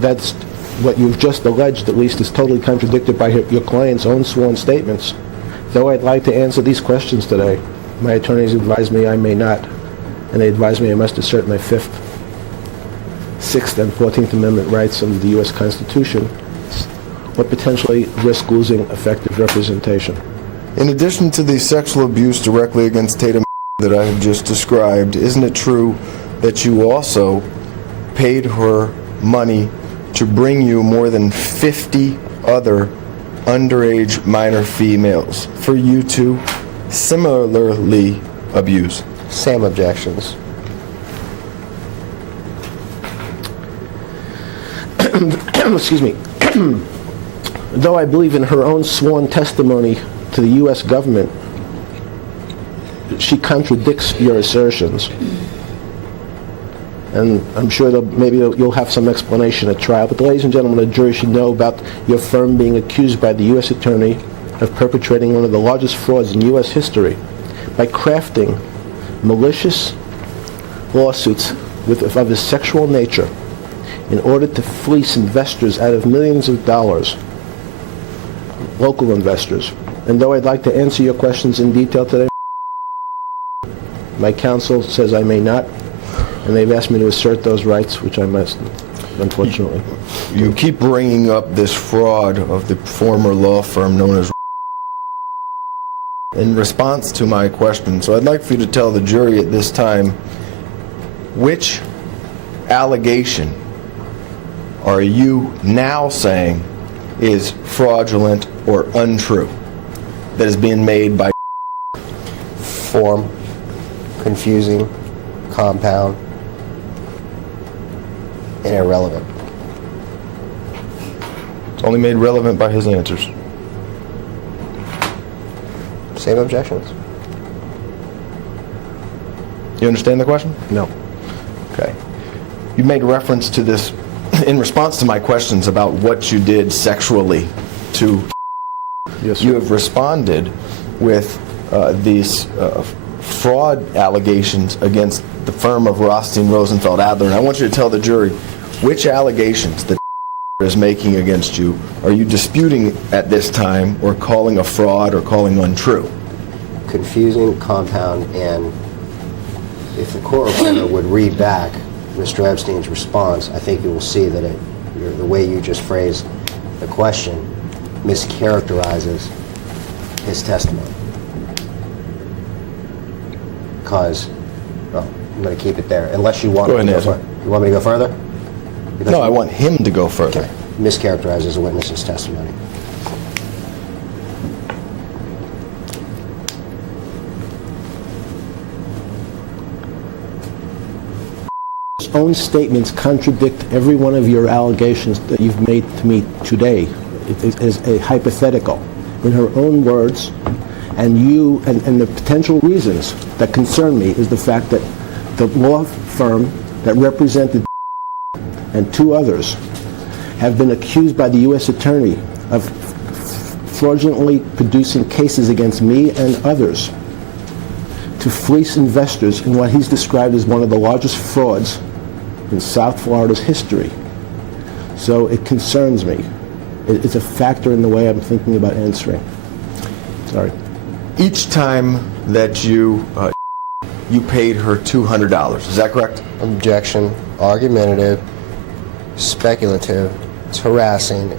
that's what you've just alleged, at least, is totally contradicted by your client's own sworn statements. Though I'd like to answer these questions today, my attorneys advise me I may not, and they advise me I must assert my Fifth, Sixth, and 14th Amendment rights under the U.S. Constitution, or potentially risk losing effective representation. In addition to the sexual abuse directly against Tatum that I have just described, isn't it true that you also paid her money to bring you more than 50 other underage minor females for you to similarly abuse? Same objections. Excuse me. Though I believe in her own sworn testimony to the U.S. government, she contradicts your assertions. And I'm sure maybe you'll have some explanation at trial. But ladies and gentlemen, the jury should know about your firm being accused by the U.S. Attorney of perpetrating one of the largest frauds in U.S. history by crafting malicious lawsuits of a sexual nature in order to fleece investors out of millions of dollars, local investors. And though I'd like to answer your questions in detail today, my counsel says I may not, and they've asked me to assert those rights, which I must, unfortunately. You keep bringing up this fraud of the former law firm known as in response to my question. So I'd like for you to tell the jury at this time, which allegation are you now saying is fraudulent or untrue that is being made by Form, confusing, compound, and irrelevant. It's only made relevant by his answers. Same objections? You understand the question? No. Okay. You made reference to this in response to my questions about what you did sexually to. Yes, sir. You have responded with these fraud allegations against the firm of Rothstein, Rosenfeld, Adler, and I want you to tell the jury which allegations that is making against you are you disputing at this time, or calling a fraud, or calling untrue? Confusing, compound, and if the court reporter would read back Mr. Epstein's response, I think you will see that the way you just phrased the question mischaracterizes his testimony. Because, well, I'm going to keep it there, unless you want Go me to ahead, go answer. further. You want me to go further? Because No, I want him to go further. Okay. Mischaracterizes a witness's testimony. His own statements contradict every one of your allegations that you've made to me today. It is a hypothetical. In her own words, and the potential reasons that concern me is the fact that the law firm that represented and two others have been accused by the U.S. Attorney of fraudulently producing cases against me and others to fleece investors in what he's described as one of the largest frauds in South Florida's history. So it concerns me. It's a factor in the way I'm thinking about answering. Sorry. Each time that you paid her $200, is that correct? Objection, argumentative, speculative, it's harassing,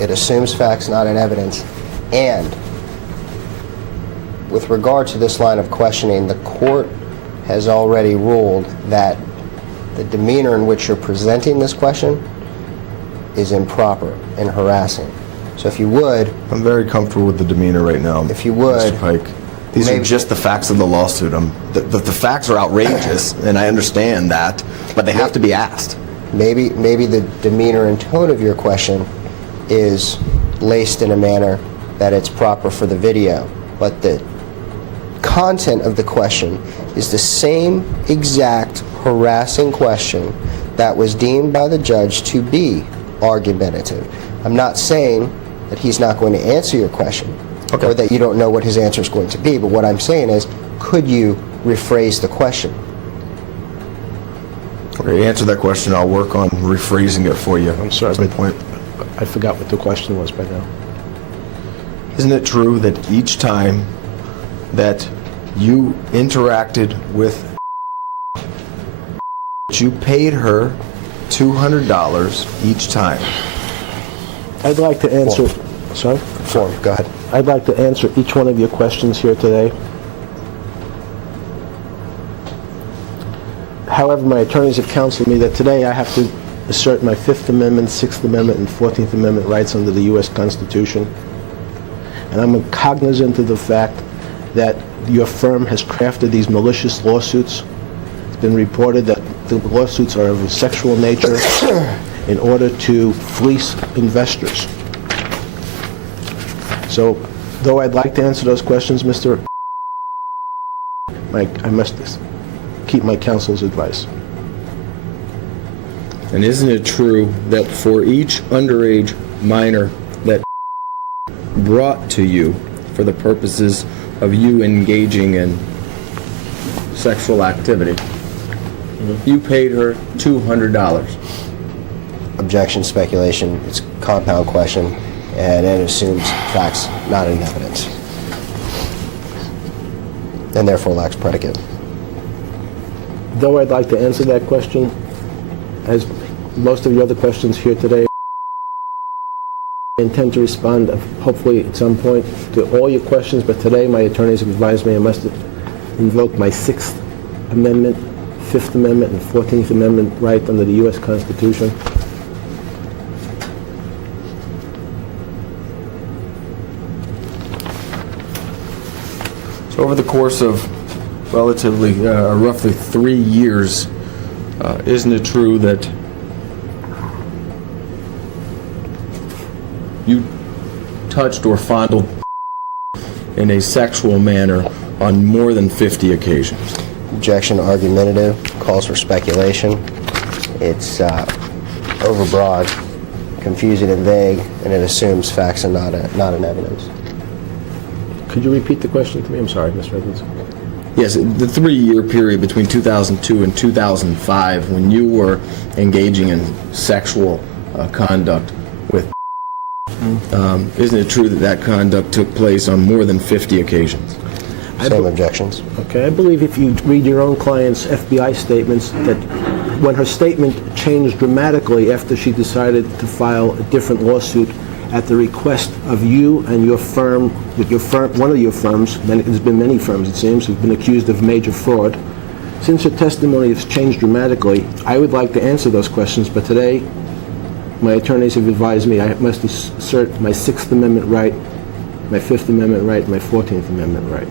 it assumes facts not in evidence, and with regard to this line of questioning, the court has already ruled that the demeanor in which you're presenting this question is improper and harassing. So if you would... I'm very comfortable with the demeanor right now. If you would... Mr. Pike. These are just the facts of the lawsuit. The facts are outrageous, and I understand that, but they have to be asked. Maybe the demeanor and tone of your question is laced in a manner that it's proper for the video, but the content of the question is the same exact harassing question that was deemed by the judge to be argumentative. I'm not saying that he's not going to answer your question, or that you don't know what his answer is going to be, but what I'm saying is, could you rephrase the question? Okay, answer that question. I'll work on rephrasing it for you. I'm sorry, That's my point. I forgot what the question was by now. Isn't it true that each time that you interacted with, you paid her $200 each time? I'd like to answer... Sorry? Form, go ahead. I'd like to answer each one of your questions here today. However, my attorneys have counseled me that today I have to assert my Fifth Amendment, Sixth Amendment, and 14th Amendment rights under the U.S. Constitution. And I'm cognizant of the fact that your firm has crafted these malicious lawsuits. It's been reported that the lawsuits are of a sexual nature in order to fleece investors. So, though I'd like to answer those questions, Mr. Mike, I must keep my counsel's advice. And isn't it true that for each underage minor that brought to you for the purposes of you engaging in sexual activity, you paid her $200? Objection, speculation, it's a compound question, and it assumes facts not in evidence, and therefore lacks predicate. Though I'd like to answer that question, as most of the other questions here today, I intend to respond, hopefully at some point, to all your questions, but today my attorneys have advised me I must invoke my Sixth Amendment, Fifth Amendment, and 14th Amendment right under the U.S. Constitution. So over the course of relatively, roughly 3 years, isn't it true that you touched or fondled in a sexual manner on more than 50 occasions? Objection argumentative, calls for speculation. It's overbroad, confusing and vague, and it assumes facts and not an evidence. Could you repeat the question to me? I'm sorry, Mr. Edwards. Yes, the 3-year period between 2002 and 2005 when you were engaging in sexual conduct with isn't it true that that conduct took place on more than 50 occasions? Same objections. Okay, I believe if you read your own client's FBI statements, that when her statement changed dramatically after she decided to file a different lawsuit at the request of you and your firm, with your firm, one of your firms, there's been many firms it seems, who've been accused of major fraud. Since her testimony has changed dramatically, I would like to answer those questions, but today my attorneys have advised me I must assert my Sixth Amendment right, my Fifth Amendment right, and my 14th Amendment right.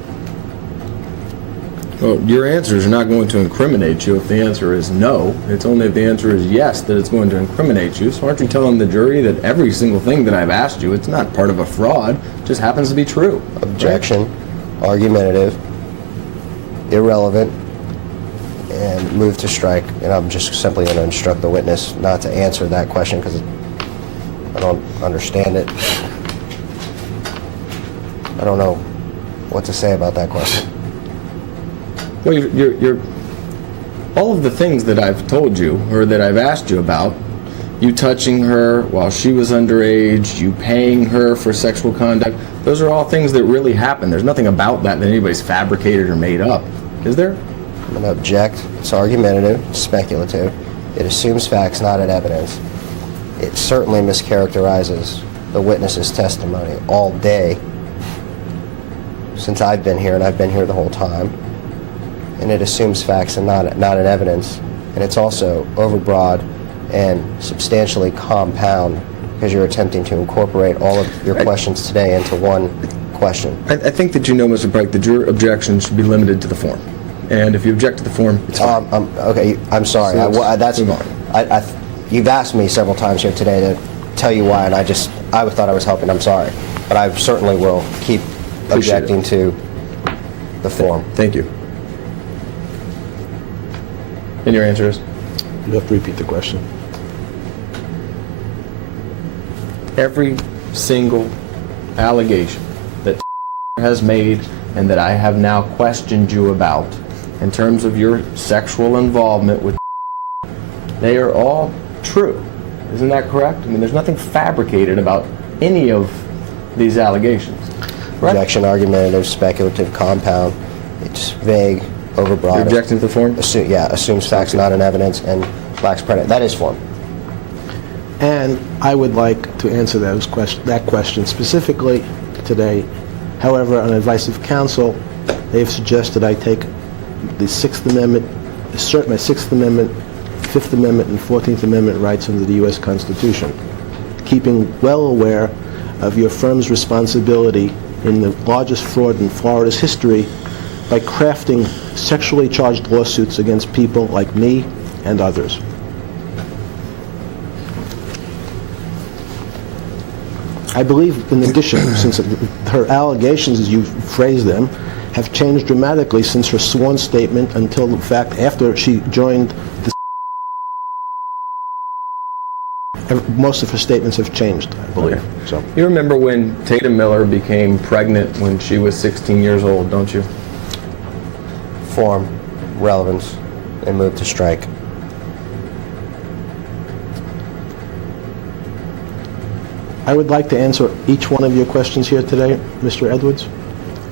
Well, your answers are not going to incriminate you if the answer is no. It's only if the answer is yes that it's going to incriminate you. So aren't you telling the jury that every single thing that I've asked you, it's not part of a fraud, it just happens to be true? Objection, argumentative, irrelevant, and move to strike. And I'm just simply going to instruct the witness not to answer that question because I don't understand it. I don't know what to say about that question. Well, you're all of the things that I've told you or that I've asked you about, you touching her while she was underage, you paying her for sexual conduct, those are all things that really happened. There's nothing about that anybody's fabricated or made up, is there? I'm going to object. It's argumentative, speculative. It assumes facts, not an evidence. It certainly mischaracterizes the witness's testimony all day since I've been here, and I've been here the whole time. And it assumes facts and not an evidence. And it's also overbroad and substantially compound because you're attempting to incorporate all of your questions today into one question. I think that you know, Mr. Pike, that your objection should be limited to the form. And if you object to the form, it's fine. Okay, I'm sorry. You've asked me several times here today to tell you why, and I thought I was helping. I'm sorry. But I certainly will keep objecting to the form. Thank you. And your answer is? You have to repeat the question. Every single allegation that has made and that I have now questioned you about in terms of your sexual involvement with they are all true. Isn't that correct? I mean, there's nothing fabricated about any of these allegations. Right? Objection, argumentative, speculative, compound. It's vague, overbroad. You're objecting to the form? Assumes facts, not an evidence, and lacks predicate. That is form. And I would like to answer that question specifically today. However, on advice of counsel, they have suggested I take the Sixth Amendment, assert my Sixth Amendment, Fifth Amendment, and 14th Amendment rights under the U.S. Constitution, keeping well aware of your firm's responsibility in the largest fraud in Florida's history by crafting sexually charged lawsuits against people like me and others. I believe, in addition, since her allegations, as you phrase them, have changed dramatically since her sworn statement until, in fact, after she joined the most of her statements have changed, I believe. Okay. So, You remember when Tatum Miller became pregnant when she was 16 years old, don't you? Form, relevance, and move to strike. I would like to answer each one of your questions here today, Mr. Edwards.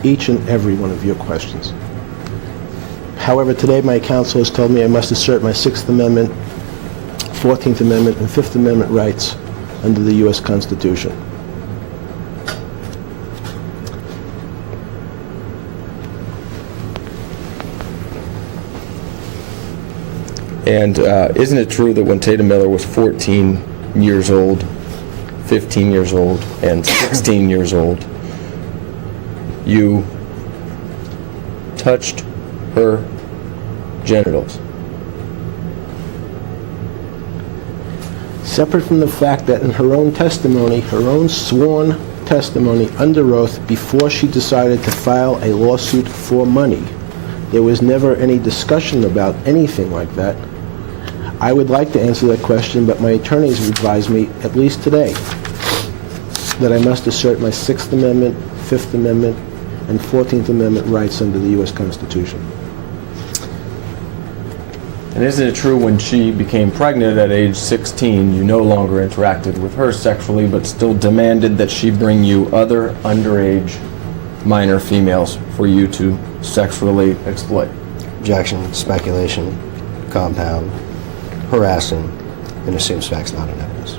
Each and every one of your questions. However, today my counsel has told me I must assert my Sixth Amendment, 14th Amendment, and Fifth Amendment rights under the U.S. Constitution. And isn't it true that when Tatum Miller was 14 years old, 15 years old, and 16 years old, you touched her genitals? Separate from the fact that in her own testimony, her own sworn testimony under oath before she decided to file a lawsuit for money, there was never any discussion about anything like that. I would like to answer that question, but my attorneys have advised me, at least today, that I must assert my Sixth Amendment, Fifth Amendment, and 14th Amendment rights under the U.S. Constitution. And isn't it true when she became pregnant at age 16, you no longer interacted with her sexually, but still demanded that she bring you other underage minor females for you to sexually exploit? Objection, speculation, compound, harassing, and assumes facts not in evidence.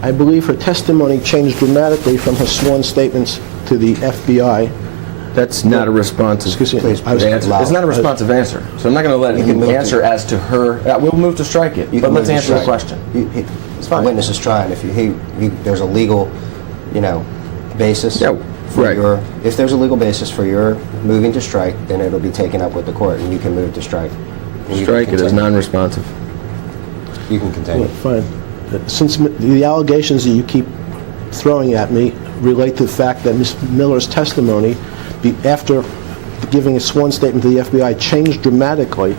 I believe her testimony changed dramatically from her sworn statements to the FBI. That's not a responsive Excuse me, Please, I was- answer. It's not a responsive answer. So I'm not going to let You him can move to- answer as to her. We'll move to strike it, You but can let's move to answer the strike. question. It's fine. The witness is trying. If there's a legal, basis. Yeah, for right. if there's a legal basis for your moving to strike, then it'll be taken up with the court, and you can move to strike. And you can Strike it as continue. non-responsive. You can continue. Well, fine. Since the allegations that you keep throwing at me relate to the fact that Ms. Miller's testimony, after giving a sworn statement to the FBI, changed dramatically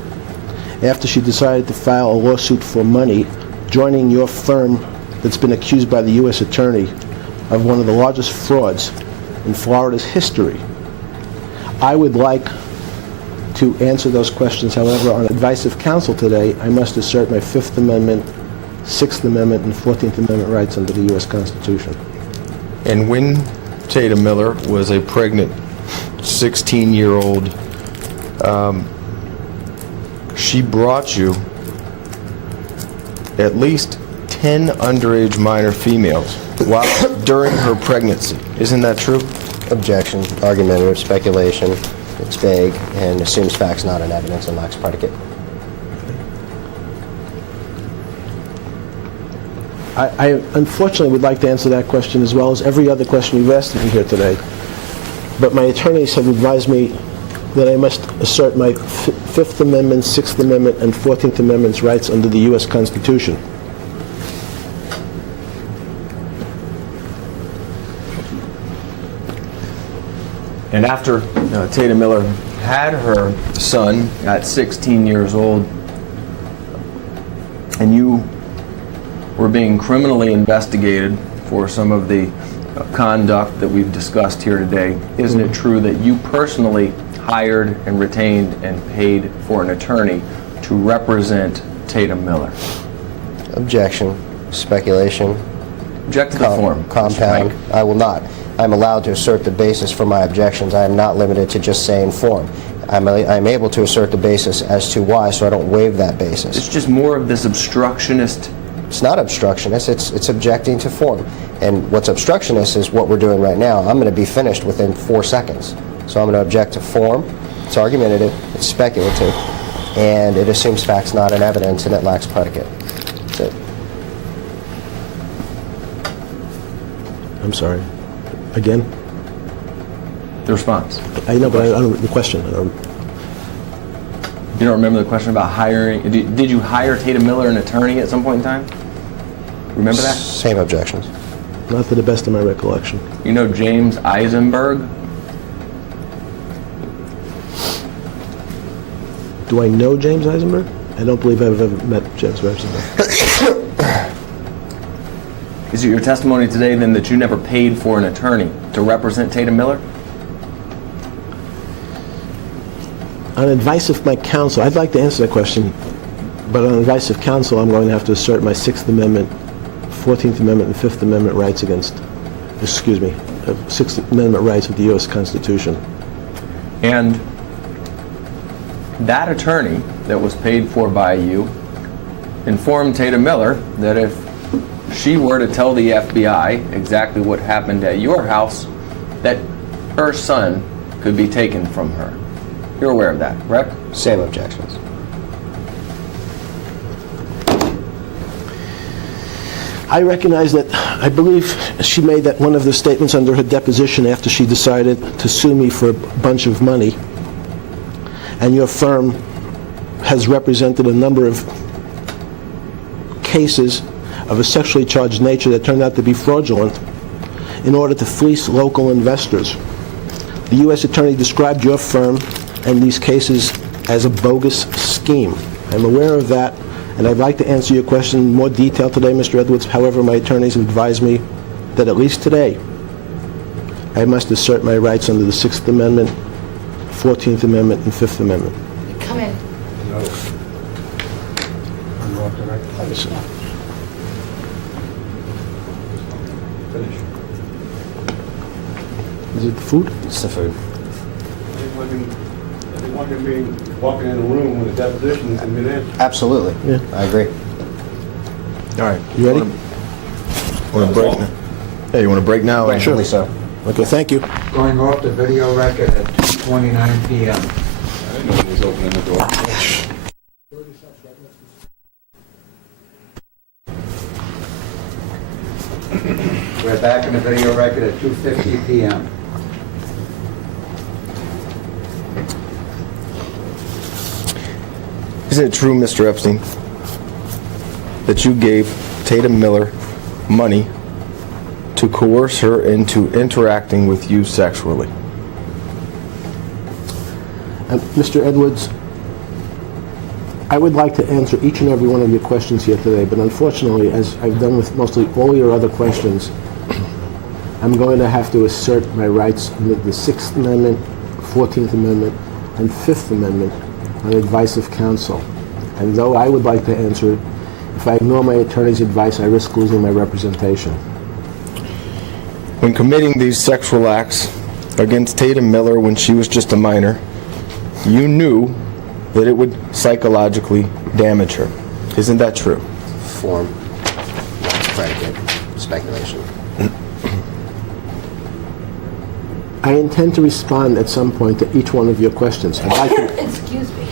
after she decided to file a lawsuit for money, joining your firm that's been accused by the U.S. Attorney of one of the largest frauds in Florida's history. I would like to answer those questions. However, on advice of counsel today, I must assert my Fifth Amendment, Sixth Amendment, and 14th Amendment rights under the U.S. Constitution. And when Tatum Miller was a pregnant 16-year-old, she brought you at least 10 underage minor females during her pregnancy. Isn't that true? Objection, argumentative, speculation. It's vague and assumes facts not in evidence and lacks predicate. I unfortunately would like to answer that question as well as every other question you've asked me here today. But my attorneys have advised me that I must assert my Fifth Amendment, Sixth Amendment, and 14th Amendment's rights under the U.S. Constitution. And after Tatum Miller had her son at 16 years old, and you were being criminally investigated for some of the conduct that we've discussed here today, isn't it true that you personally hired and retained and paid for an attorney to represent Tatum Miller? Objection, speculation, Object to the form. compound. Mr. Pike. I will not. I'm allowed to assert the basis for my objections. I am not limited to just saying form. I'm able to assert the basis as to why, so I don't waive that basis. It's just more of this obstructionist. It's not obstructionist, it's objecting to form. And what's obstructionist is what we're doing right now. I'm going to be finished within 4 seconds. So I'm going to object to form. It's argumentative, it's speculative, and it assumes facts not in evidence, and it lacks predicate. That's it. I'm sorry. Again? The response. I know, but I don't the question. I don't, You don't remember the question about hiring? Did you hire Tatum Miller an attorney at some point in time? Remember that? Same objections. not to the best of my recollection. You know James Eisenberg? Do I know James Eisenberg? I don't believe I've ever met James Eisenberg. Is it your testimony today then that you never paid for an attorney to represent Tatum Miller? On advice of my counsel, I'd like to answer that question, but on advice of counsel, I'm going to have to assert my Sixth Amendment, 14th Amendment, and Fifth Amendment rights against, Sixth Amendment rights of the U.S. Constitution. And that attorney that was paid for by you informed Tatum Miller that if she were to tell the FBI exactly what happened at your house, that her son could be taken from her. You're aware of that, correct? Same objections. I recognize that, I believe she made that one of the statements under her deposition after she decided to sue me for a bunch of money. And your firm has represented a number of cases of a sexually charged nature that turned out to be fraudulent in order to fleece local investors. The U.S. Attorney described your firm and these cases as a bogus scheme. I'm aware of that, and I'd like to answer your question in more detail today, Mr. Edwards. However, my attorneys have advised me that at least today, I must assert my rights under the 6th Amendment, 14th Amendment, and 5th Amendment. Come in. Finish. Is it the food? It's the food. Everyone can be walking in a room with a deposition and get in. Absolutely. Yeah. I agree. All right. You ready? Want to break now? Hey, you want to break now? Rightfully so. Okay, thank you. Going off the video record at 2:29 p.m. I didn't know he was opening the door. We're back in the video record at 2:50 p.m. Isn't it true, Mr. Epstein, that you gave Tatum Miller money to coerce her into interacting with you sexually? Mr. Edwards, I would like to answer each and every one of your questions here today, but unfortunately, as I've done with mostly all your other questions, I'm going to have to assert my rights under the 6th Amendment, 14th Amendment, and 5th Amendment on advice of counsel. And though I would like to answer it, if I ignore my attorney's advice, I risk losing my representation. When committing these sexual acts against Tatum Miller when she was just a minor, you knew that it would psychologically damage her. Isn't that true? Form, not predicate, speculation. I intend to respond at some point to each one of your questions. Excuse me.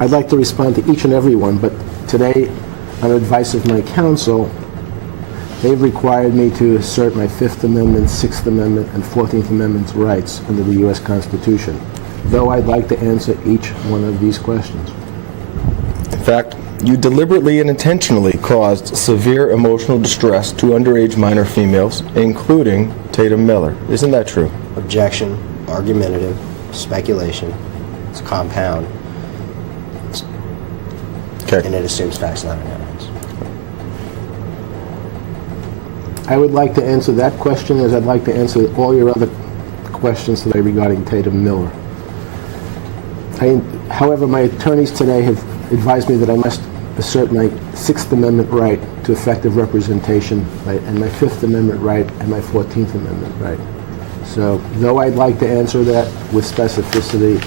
I'd like to respond to each and every one, but today, on advice of my counsel, they've required me to assert my 5th Amendment, 6th Amendment, and 14th Amendment rights under the U.S. Constitution, though I'd like to answer each one of these questions. In fact, you deliberately and intentionally caused severe emotional distress to underage minor females, including Tatum Miller. Isn't that true? Objection, argumentative, speculation, it's compound, Okay. and it assumes facts, not evidence. I would like to answer that question as I'd like to answer all your other questions today regarding Tatum Miller. However, my attorneys today have advised me that I must assert my 6th Amendment right to effective representation, and my 5th Amendment right, and my 14th Amendment right. So, though I'd like to answer that with specificity,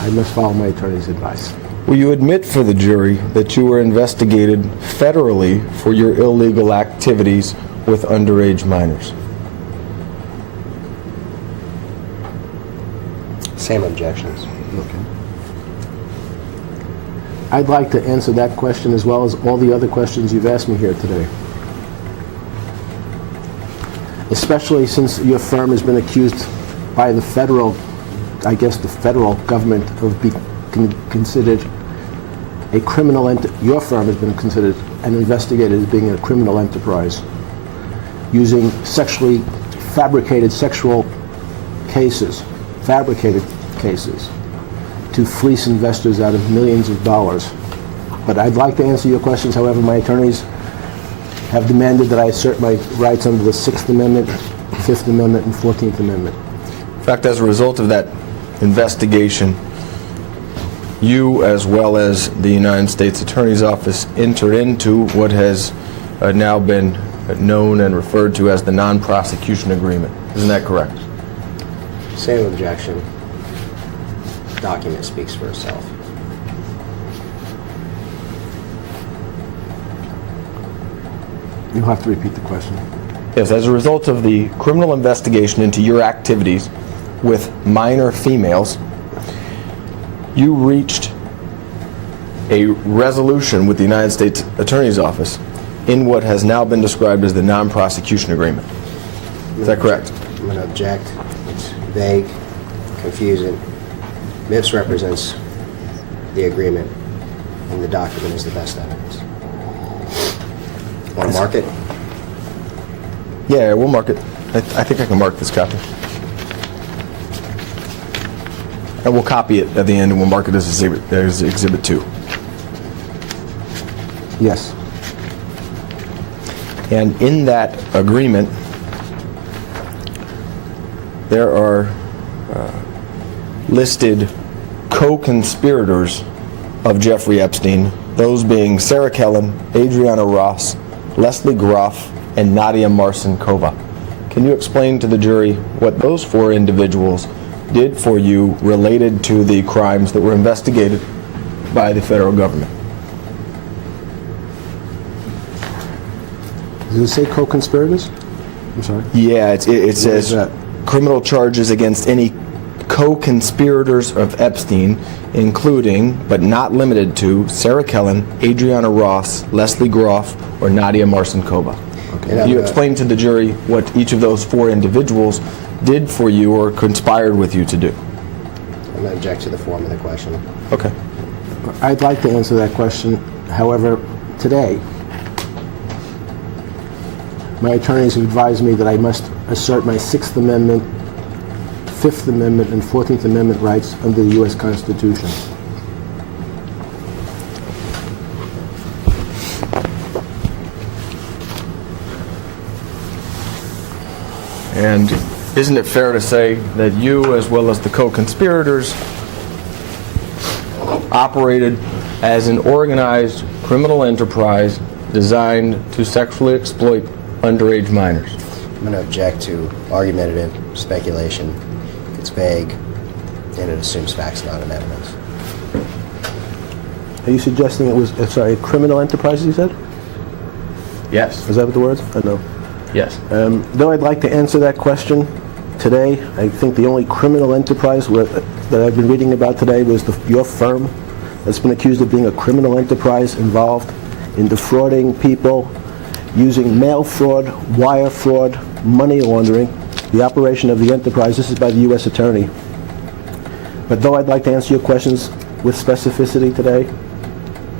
I must follow my attorney's advice. Will you admit for the jury that you were investigated federally for your illegal activities with underage minors? Same objections. Okay. I'd like to answer that question as well as all the other questions you've asked me here today. Especially since your firm has been accused by the federal, I guess the federal government of being considered a criminal your firm has been considered and investigated as being a criminal enterprise, using sexually fabricated sexual cases, fabricated cases, to fleece investors out of millions of dollars. But I'd like to answer your questions. However, my attorneys have demanded that I assert my rights under the 6th Amendment, 5th Amendment, and 14th Amendment. In fact, as a result of that investigation, you, as well as the United States Attorney's Office, entered into what has now been known and referred to as the non-prosecution agreement. Isn't that correct? Same objection. Document speaks for itself. You'll have to repeat the question. Yes, as a result of the criminal investigation into your activities with minor females, you reached a resolution with the United States Attorney's Office in what has now been described as the non-prosecution agreement. Is that correct? I'm going to object. It's vague, confusing, misrepresents the agreement. and the document is the best evidence. Want to mark it? Yeah, we'll mark it. I think I can mark this copy. And we'll copy it at the end, and we'll mark it as Exhibit 2. Yes. And in that agreement, there are listed co-conspirators of Jeffrey Epstein, those being Sarah Kellen, Adriana Ross, Leslie Groff, and Nadia Marcinkova. Can you explain to the jury what those 4 individuals did for you related to the crimes that were investigated by the federal government? Does it say co-conspirators? I'm sorry. Yeah, it says that? criminal charges against any co-conspirators of Epstein, including, but not limited to, Sarah Kellen, Adriana Ross, Leslie Groff, or Nadia Marcinkova. Okay. Can you explain to the jury what each of those 4 individuals did for you or conspired with you to do? I'm going to object to the form of the question. Okay. I'd like to answer that question. However, today, my attorneys have advised me that I must assert my 6th Amendment, 5th Amendment, and 14th Amendment rights under the U.S. Constitution. And isn't it fair to say that you, as well as the co-conspirators, operated as an organized criminal enterprise designed to sexually exploit underage minors? I'm going to object to argumentative speculation. It's vague, and it assumes facts, not an evidence. Are you suggesting it was, a criminal enterprise, you said? Yes. Is that what the words? I know. Yes. Though I'd like to answer that question today, I think the only criminal enterprise that I've been reading about today was your firm that's been accused of being a criminal enterprise involved in defrauding people, using mail fraud, wire fraud, money laundering, the operation of the enterprise. This is by the U.S. Attorney. But though I'd like to answer your questions with specificity today,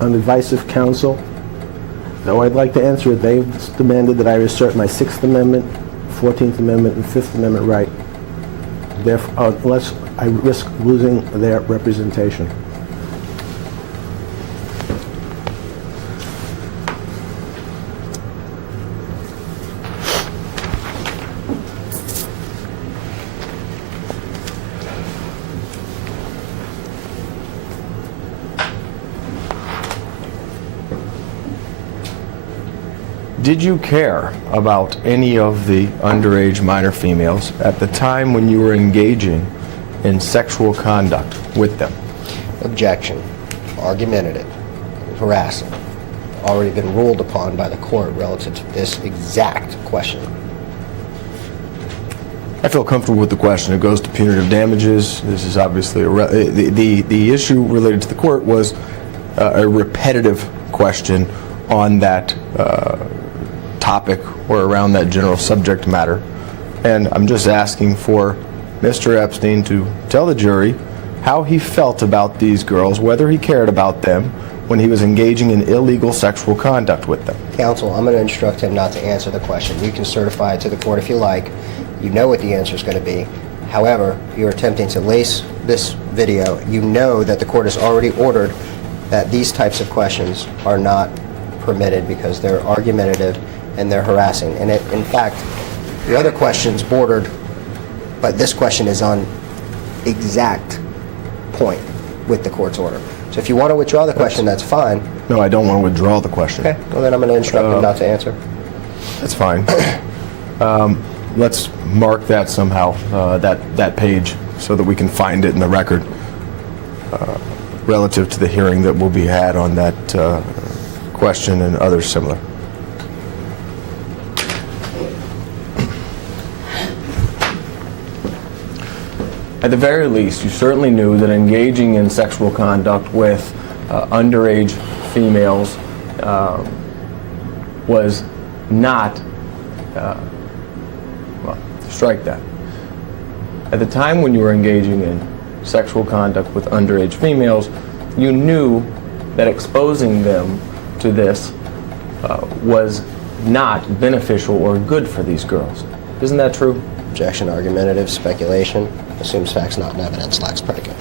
on advice of counsel, though I'd like to answer it, they've demanded that I assert my 6th Amendment, 14th Amendment, and 5th Amendment right, therefore, unless I risk losing their representation. Did you care about any of the underage minor females at the time when you were engaging in sexual conduct with them? Objection. Argumentative. Harassing. Already been ruled upon by the court relative to this exact question. I feel comfortable with the question. It goes to punitive damages. This is obviously the issue related to the court was a repetitive question on that topic or around that general subject matter. And I'm just asking for Mr. Epstein to tell the jury how he felt about these girls, whether he cared about them when he was engaging in illegal sexual conduct with them. Counsel, I'm going to instruct him not to answer the question. You can certify it to the court if you like. You know what the answer is going to be. However, you're attempting to lace this video. You know that the court has already ordered that these types of questions are not permitted because they're argumentative and they're harassing. And in fact, the other questions bordered, but this question is on exact point with the court's order. So if you want to withdraw the question, that's fine. No, I don't want to withdraw the question. Okay, well then I'm going to instruct him not to answer. That's fine. Let's mark that somehow, that page, so that we can find it in the record relative to the hearing that will be had on that question and others similar. At the very least, you certainly knew that engaging in sexual conduct with underage females was not, well, strike that. At the time when you were engaging in sexual conduct with underage females, you knew that exposing them to this was not beneficial or good for these girls. Isn't that true? Objection, argumentative, speculation, assumes facts not in evidence, lacks predicate.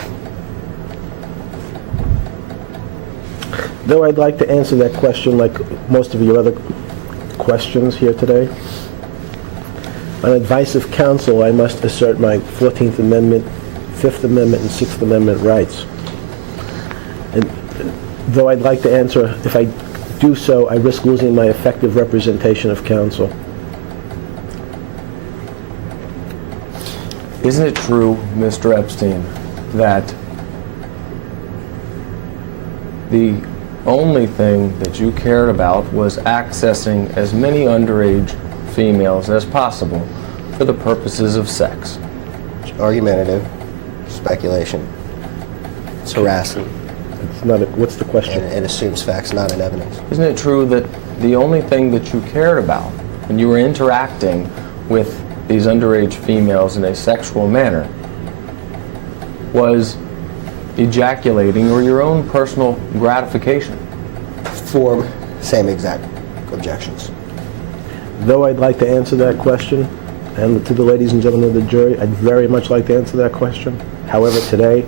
Though I'd like to answer that question like most of your other questions here today, on advice of counsel, I must assert my 14th Amendment, 5th Amendment, and 6th Amendment rights. And though I'd like to answer, if I do so, I risk losing my effective representation of counsel. Isn't it true, Mr. Epstein, that the only thing that you cared about was accessing as many underage females as possible for the purposes of sex? Argumentative, speculation. It's harassing. It's not what's the question? And it assumes facts not in evidence. Isn't it true that the only thing that you cared about when you were interacting with these underage females in a sexual manner was ejaculating or your own personal gratification? Form, same exact objections. Though I'd like to answer that question, and to the ladies and gentlemen of the jury, I'd very much like to answer that question. However, today,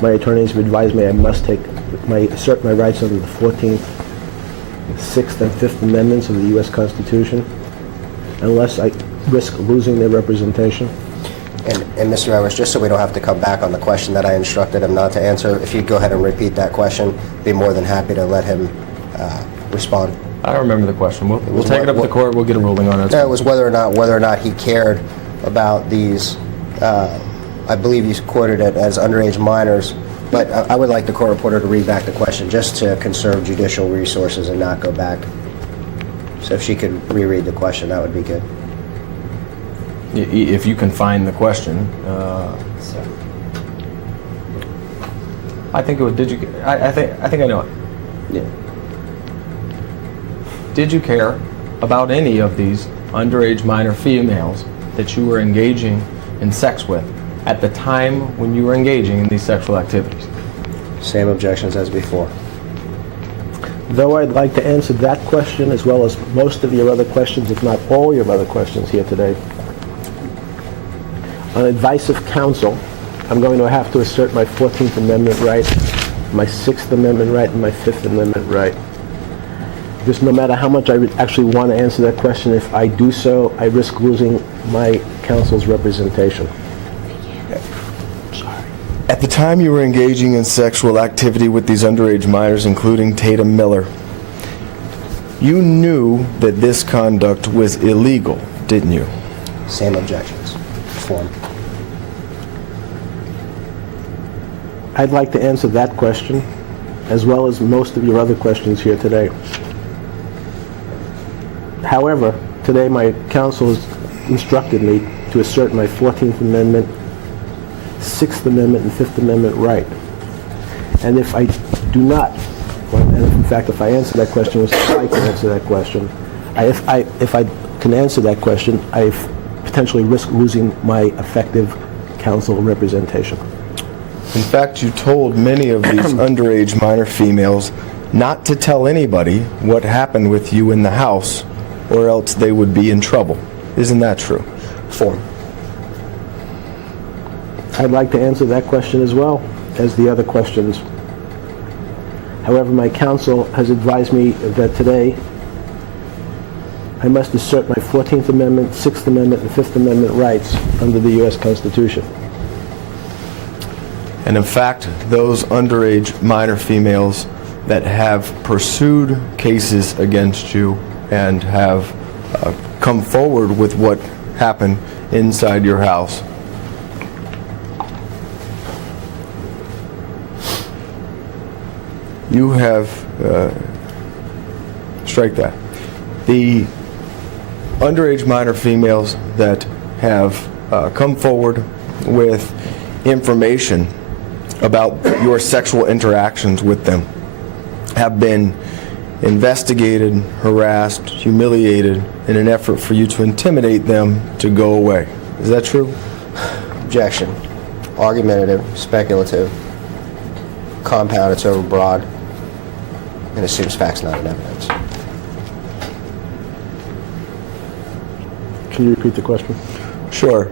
my attorneys have advised me I must assert my rights under the 14th, 6th, and 5th Amendments of the U.S. Constitution, unless I risk losing their representation. And Mr. Evers, just so we don't have to come back on the question that I instructed him not to answer, if you'd go ahead and repeat that question, be more than happy to let him respond. I don't remember the question. We'll take it up to court. We'll get a ruling on it. No, it was whether or not he cared about these. I believe you quoted it as underage minors, but I would like the court reporter to read back the question just to conserve judicial resources and not go back. So if she could reread the question, that would be good. If you can find the question. I think it was, did you, I think I know it. Yeah. Did you care about any of these underage minor females that you were engaging in sex with at the time when you were engaging in these sexual activities? Same objections as before. Though I'd like to answer that question as well as most of your other questions, if not all your other questions here today, on advice of counsel, I'm going to have to assert my 14th Amendment right, my 6th Amendment right, and my 5th Amendment right. Just no matter how much I actually want to answer that question, if I do so, I risk losing my counsel's representation. At the time you were engaging in sexual activity with these underage minors, including Tatum Miller, you knew that this conduct was illegal, didn't you? Same objections. Form. I'd like to answer that question as well as most of your other questions here today. However, today my counsel has instructed me to assert my 14th Amendment, 6th Amendment, and 5th Amendment right. And if I do not, and in fact if I answer that question, which I can answer that question, if I can answer that question, I potentially risk losing my effective counsel representation. In fact, you told many of these underage minor females not to tell anybody what happened with you in the house, or else they would be in trouble. Isn't that true? Form. I'd like to answer that question as well as the other questions. However, my counsel has advised me that today I must assert my 14th Amendment, 6th Amendment, and 5th Amendment rights under the U.S. Constitution. And in fact, those underage minor females that have pursued cases against you and have come forward with what happened inside your house, you have, strike that. The underage minor females that have come forward with information about your sexual interactions with them have been investigated, harassed, humiliated in an effort for you to intimidate them to go away. Is that true? Objection. Argumentative, speculative, compound, it's overbroad, and assumes facts not in evidence. Can you repeat the question? Sure.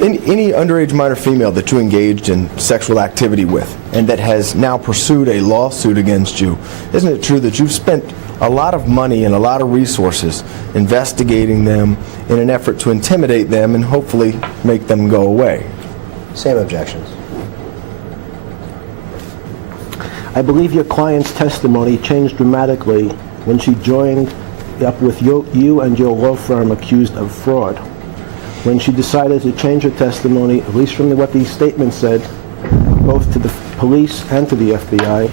Any underage minor female that you engaged in sexual activity with and that has now pursued a lawsuit against you, isn't it true that you've spent a lot of money and a lot of resources investigating them in an effort to intimidate them and hopefully make them go away? Same objections. I believe your client's testimony changed dramatically when she joined up with you and your law firm accused of fraud. When she decided to change her testimony, at least from what these statements said, both to the police and to the FBI,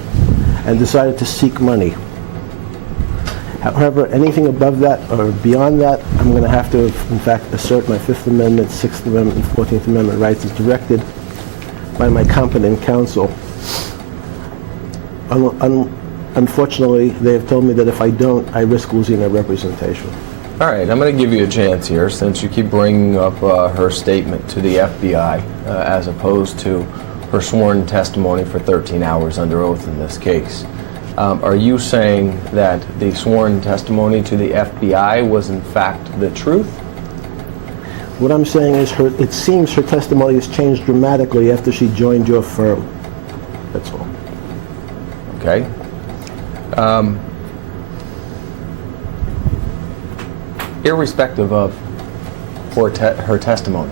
and decided to seek money. However, anything above that or beyond that, I'm going to have to, in fact, assert my Fifth Amendment, Sixth Amendment, and 14th Amendment rights as directed by my competent counsel. Unfortunately, they have told me that if I don't, I risk losing their representation. All right, I'm going to give you a chance here since you keep bringing up her statement to the FBI as opposed to her sworn testimony for 13 hours under oath in this case. Are you saying that the sworn testimony to the FBI was in fact the truth? What I'm saying is it seems her testimony has changed dramatically after she joined your firm. That's all. Okay. Irrespective of her testimony,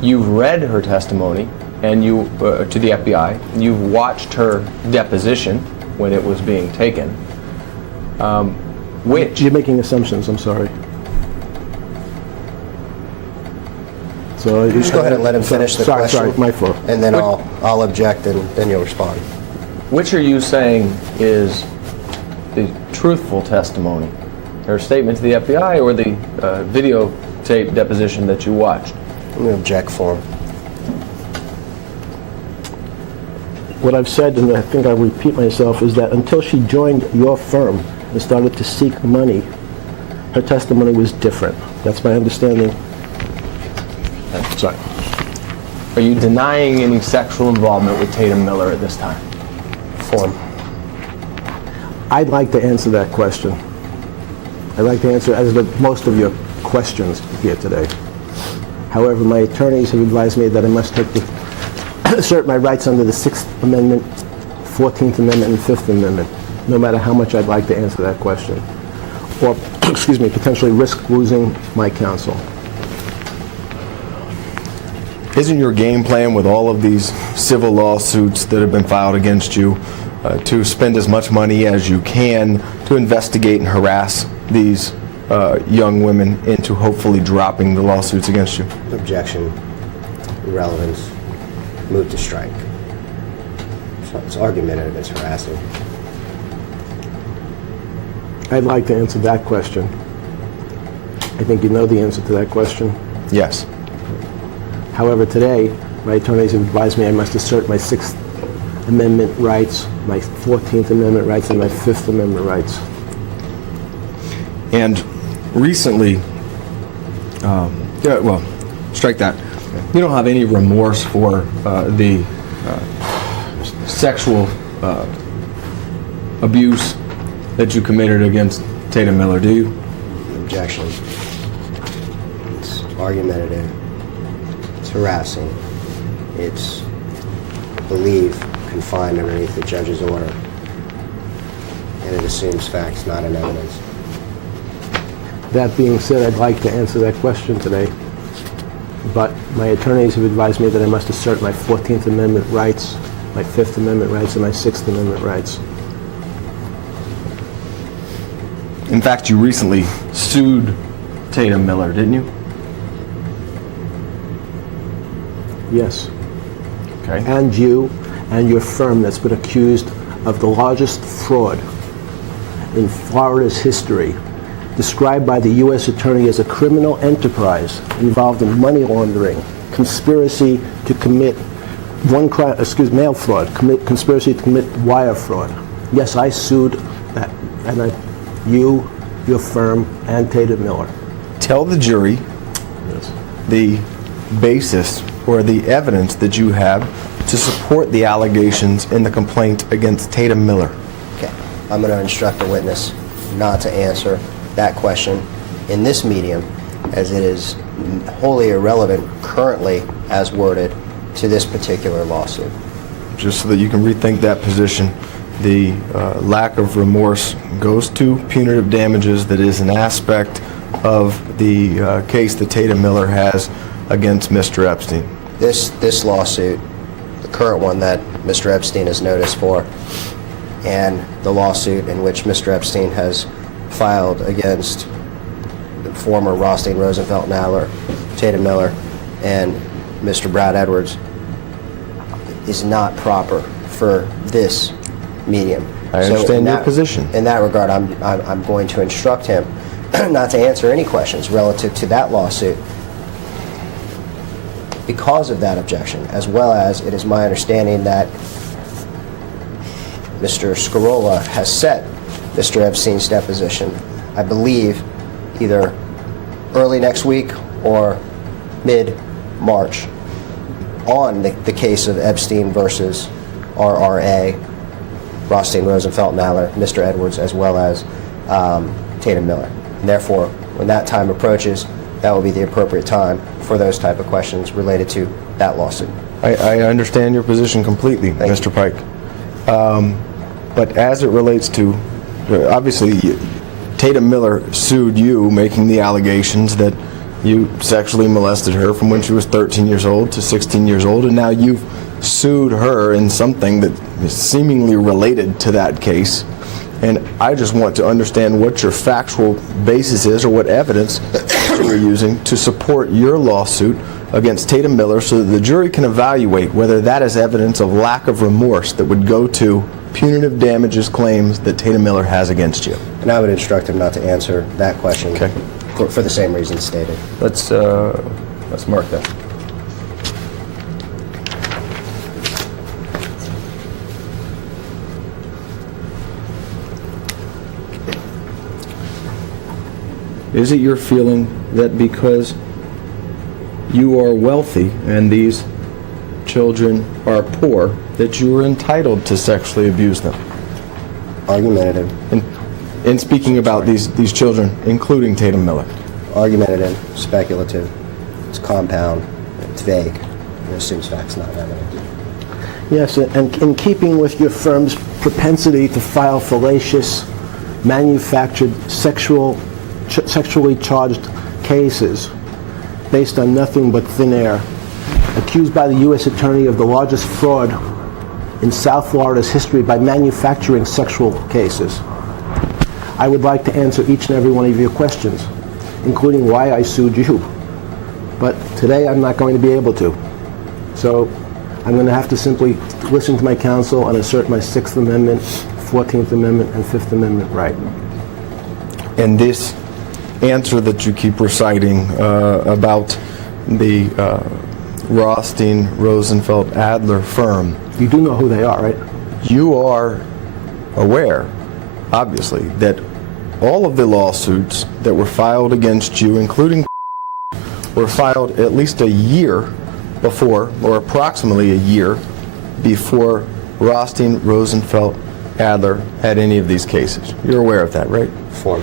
you've read her testimony and you to the FBI. You've watched her deposition when it was being taken. Which You're making assumptions. I'm sorry. So You just go ahead and let him finish the question. Sorry, my fault. And then I'll object, and then you'll respond. which are you saying is the truthful testimony? Her statement to the FBI or the videotape deposition that you watched? I'm going to object for him. What I've said, and I think I repeat myself, is that until she joined your firm and started to seek money, her testimony was different. That's my understanding. Sorry. Are you denying any sexual involvement with Tatum Miller at this time? Form. I'd like to answer that question. I'd like to answer as most of your questions here today. However, my attorneys have advised me that I must assert my rights under the 6th Amendment, 14th Amendment, and 5th Amendment, no matter how much I'd like to answer that question. Or, excuse me, potentially risk losing my counsel. Isn't your game plan with all of these civil lawsuits that have been filed against you to spend as much money as you can to investigate and harass these young women into hopefully dropping the lawsuits against you? Objection. Irrelevance. Move to strike. It's argumentative. It's harassing. I'd like to answer that question. I think you know the answer to that question. Yes. However, today, my attorneys have advised me I must assert my 6th Amendment rights, my 14th Amendment rights, and my 5th Amendment rights. And recently, well, strike that. You don't have any remorse for the sexual abuse that you committed against Tatum Miller, do you? Objection. It's argumentative. It's harassing. It's believe confined underneath the judge's order. And it assumes facts not in evidence. That being said, I'd like to answer that question today. But my attorneys have advised me that I must assert my 14th Amendment rights, my 5th Amendment rights, and my 6th Amendment rights. In fact, you recently sued Tatum Miller, didn't you? Yes. Okay. And you and your firm that's been accused of the largest fraud in Florida's history, described by the U.S. Attorney as a criminal enterprise involved in money laundering, conspiracy to commit mail fraud, conspiracy to commit wire fraud. Yes, I sued that, and you, your firm, and Tatum Miller. Tell the jury Yes. the basis or the evidence that you have to support the allegations in the complaint against Tatum Miller? Okay. I'm going to instruct the witness not to answer that question in this medium, as it is wholly irrelevant currently as worded to this particular lawsuit. Just so that you can rethink that position, the lack of remorse goes to punitive damages that is an aspect of the case that Tatum Miller has against Mr. Epstein. This lawsuit, the current one that Mr. Epstein is noticed for, and the lawsuit in which Mr. Epstein has filed against the former Rothstein, Rosenfeld, and Adler, Tatum Miller, and Mr. Brad Edwards, is not proper for this medium. I understand your position. In that regard, I'm going to instruct him not to answer any questions relative to that lawsuit because of that objection, as well as it is my understanding that Mr. Scarola has set Mr. Epstein's deposition, I believe, either early next week or mid-March on the case of Epstein versus RRA, Rothstein, Rosenfeld, and Adler, Mr. Edwards, as well as Tatum Miller. And therefore, when that time approaches, that will be the appropriate time for those type of questions related to that lawsuit. I understand your position completely, Mr. Pike. But as it relates to, obviously, Tatum Miller sued you, making the allegations that you sexually molested her from when she was 13 years old to 16 years old, and now you've sued her in something that is seemingly related to that case. And I just want to understand what your factual basis is, or what evidence that you're using to support your lawsuit against Tatum Miller, so that the jury can evaluate whether that is evidence of lack of remorse that would go to punitive damages claims that Tatum Miller has against you. And I would instruct him not to answer that question. Okay. For the same reasons stated. Let's mark that. Is it your feeling that because you are wealthy and these children are poor, that you are entitled to sexually abuse them? Argumentative. In speaking about these children, including Tatum Miller. Argumentative, speculative, it's compound, it's vague, it assumes facts, not evidence. Yes, and in keeping with your firm's propensity to file fallacious, manufactured, sexually charged cases based on nothing but thin air, accused by the U.S. Attorney of the largest fraud in South Florida's history by manufacturing sexual cases, I would like to answer each and every one of your questions, including why I sued you. But today I'm not going to be able to. So I'm going to have to simply listen to my counsel and assert my 6th Amendment, 14th Amendment, and 5th Amendment right. And this answer that you keep reciting about the Rothstein, Rosenfeld, Adler firm. You do know who they are, right? You are aware, obviously, that all of the lawsuits that were filed against you, including were filed at least a year before, or approximately a year before Rothstein, Rosenfeld, Adler had any of these cases. You're aware of that, right? Form.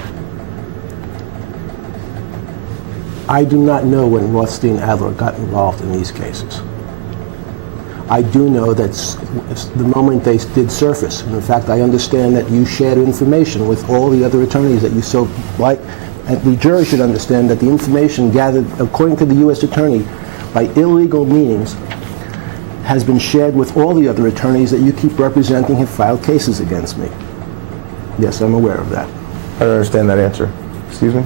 I do not know when Rothstein Adler got involved in these cases. I do know that the moment they did surface, and in fact I understand that you shared information with all the other attorneys that you so like, and the jury should understand that the information gathered according to the U.S. Attorney by illegal means has been shared with all the other attorneys that you keep representing have filed cases against me. Yes, I'm aware of that. I don't understand that answer. Excuse me?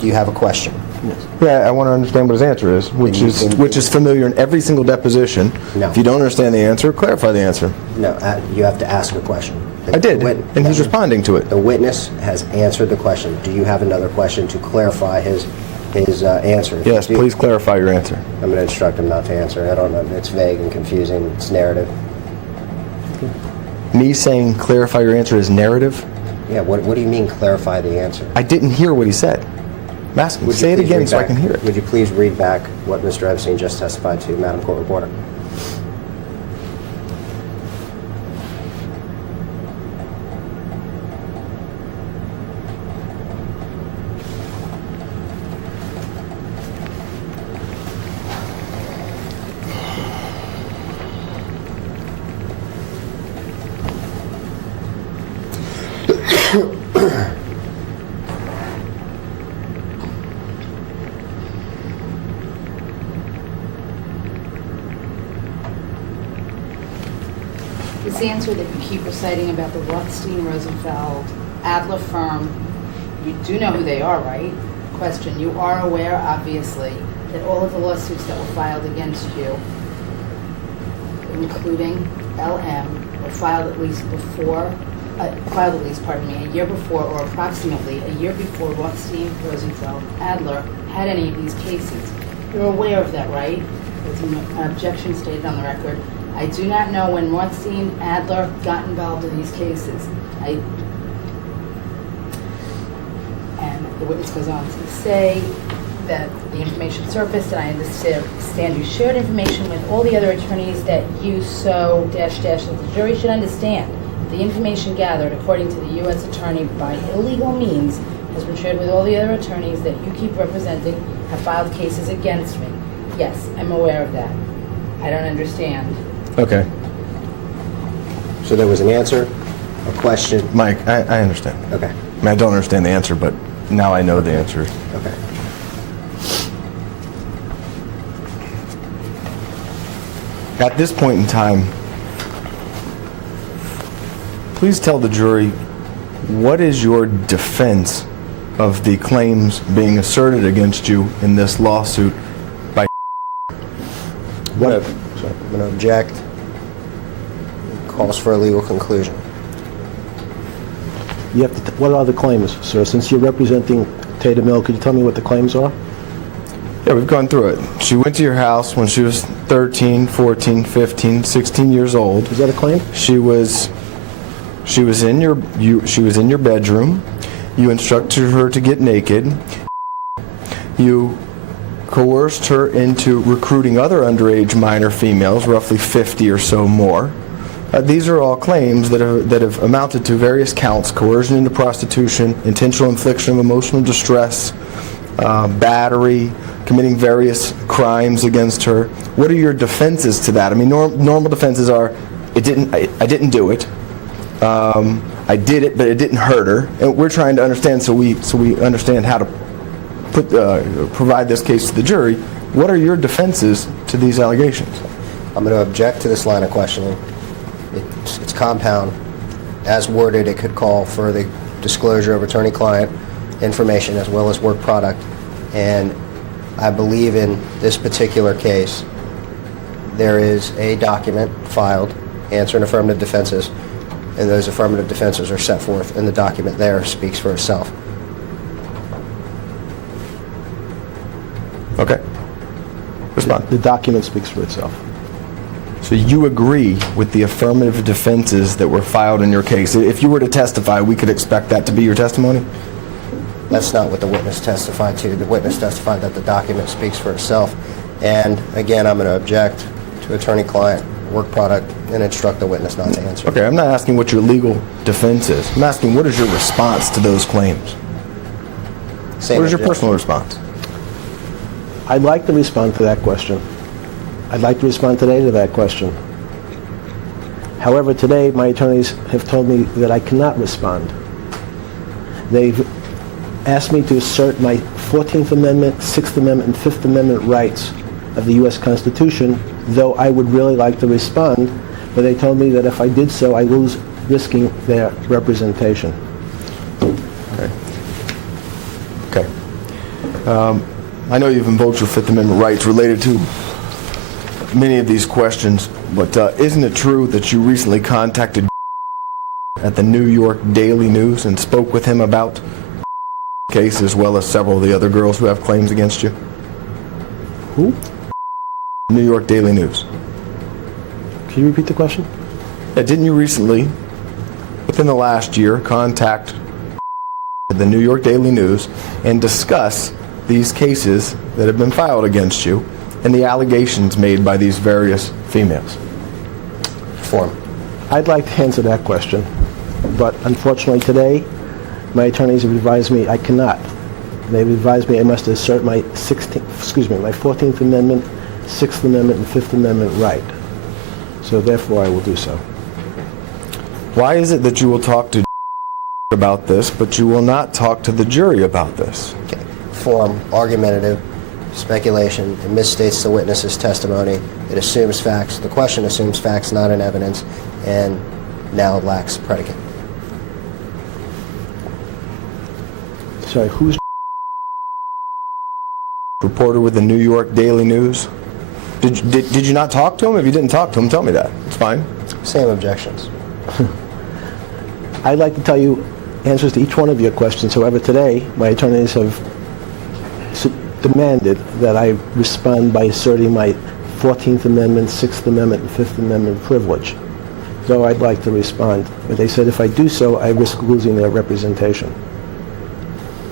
Do you have a question? Yes. Yeah, I want to understand what his answer is, which is familiar in every single deposition. No. If you don't understand the answer, clarify the answer. No, you have to ask a question. I did, and he's responding to it. The witness has answered the question. Do you have another question to clarify his answer? If Yes, you do, please clarify your answer. I'm going to instruct him not to answer. I don't know. It's vague and confusing. It's narrative. Me saying clarify your answer is narrative? Yeah, what do you mean clarify the answer? I didn't hear what he said. I'm asking. Would you Say it please again read so I back- can hear it. Would you please read back what Mr. Epstein just testified to, Madam Court Reporter? sentence answer that you keep reciting about the Rothstein, Rosenfeld, Adler firm, you do know who they are, right? Question, you are aware, obviously, that all of the lawsuits that were filed against you, including LM, were filed at least a year before, or approximately a year before Rothstein, Rosenfeld, Adler had any of these cases. You're aware of that, right? There's an objection stated on the record. I do not know when Rothstein, Adler got involved in these cases. And the witness goes on to say that the information surfaced, and I understand you shared information with all the other attorneys that you so that the jury should understand. The information gathered, according to the U.S. attorney, by illegal means, has been shared with all the other attorneys that you keep representing have filed cases against me. Yes, I'm aware of that. I don't understand. Okay. So there was an answer, a question. Mike, I understand. Okay. I mean, I don't understand the answer, but now I know the answer. Okay. At this point in time, please tell the jury, what is your defense of the claims being asserted against you in this lawsuit by I'm going to object. Calls for a legal conclusion. You have to. What are the claims, sir? Since you're representing Tatum Mill, could you tell me what the claims are? Yeah, we've gone through it. She went to your house when she was 13, 14, 15, 16 years old. Is that a claim? She was in your bedroom. You instructed her to get naked. You coerced her into recruiting other underage minor females, roughly 50 or so more. These are all claims that have amounted to various counts: coercion into prostitution, intentional infliction of emotional distress, battery, committing various crimes against her. What are your defenses to that? I mean, normal defenses are, I didn't do it. I did it, but it didn't hurt her. And we're trying to understand, so we understand how to provide this case to the jury. What are your defenses to these allegations? I'm going to object to this line of questioning. It's compound. As worded, it could call for the disclosure of attorney-client information as well as work product. And I believe in this particular case, there is a document filed answering affirmative defenses, and those affirmative defenses are set forth in the document there. Speaks for itself. Okay. Respond. The document speaks for itself. So you agree with the affirmative defenses that were filed in your case? If you were to testify, we could expect that to be your testimony? That's not what the witness testified to. The witness testified that the document speaks for itself. And again, I'm going to object to attorney-client work product and instruct the witness not to answer. Okay, I'm not asking what your legal defense is. I'm asking, what is your response to those claims? Same What is your objection. personal response? I'd like to respond to that question. I'd like to respond today to that question. However, today my attorneys have told me that I cannot respond. They've asked me to assert my 14th Amendment, 6th Amendment, and 5th Amendment rights of the U.S. Constitution, though I would really like to respond, but they told me that if I did so, I lose risking their representation. Okay. I know you've invoked your Fifth Amendment rights related to many of these questions, but isn't it true that you recently contacted at the New York Daily News and spoke with him about the case, as well as several of the other girls who have claims against you? Who? New York Daily News. Can you repeat the question? Yeah, didn't you recently, within the last year, contact the New York Daily News and discuss these cases that have been filed against you and the allegations made by these various females? Form. I'd like to answer that question, but unfortunately today, my attorneys have advised me I cannot. They've advised me I must assert my 14th Amendment, 6th Amendment, and 5th Amendment right. So therefore, I will do so. Why is it that you will talk to about this, but you will not talk to the jury about this? Okay. Form. Argumentative. speculation. It misstates the witness's testimony. It assumes facts. The question assumes facts, not in evidence, and now lacks predicate. Sorry, who's Reporter with the New York Daily News. Did you not talk to him? If you didn't talk to him, tell me that. It's fine. Same objections. I'd like to tell you answers to each one of your questions. However, today, my attorneys have demanded that I respond by asserting my 14th Amendment, 6th Amendment, and 5th Amendment privilege. So I'd like to respond. But they said if I do so, I risk losing their representation.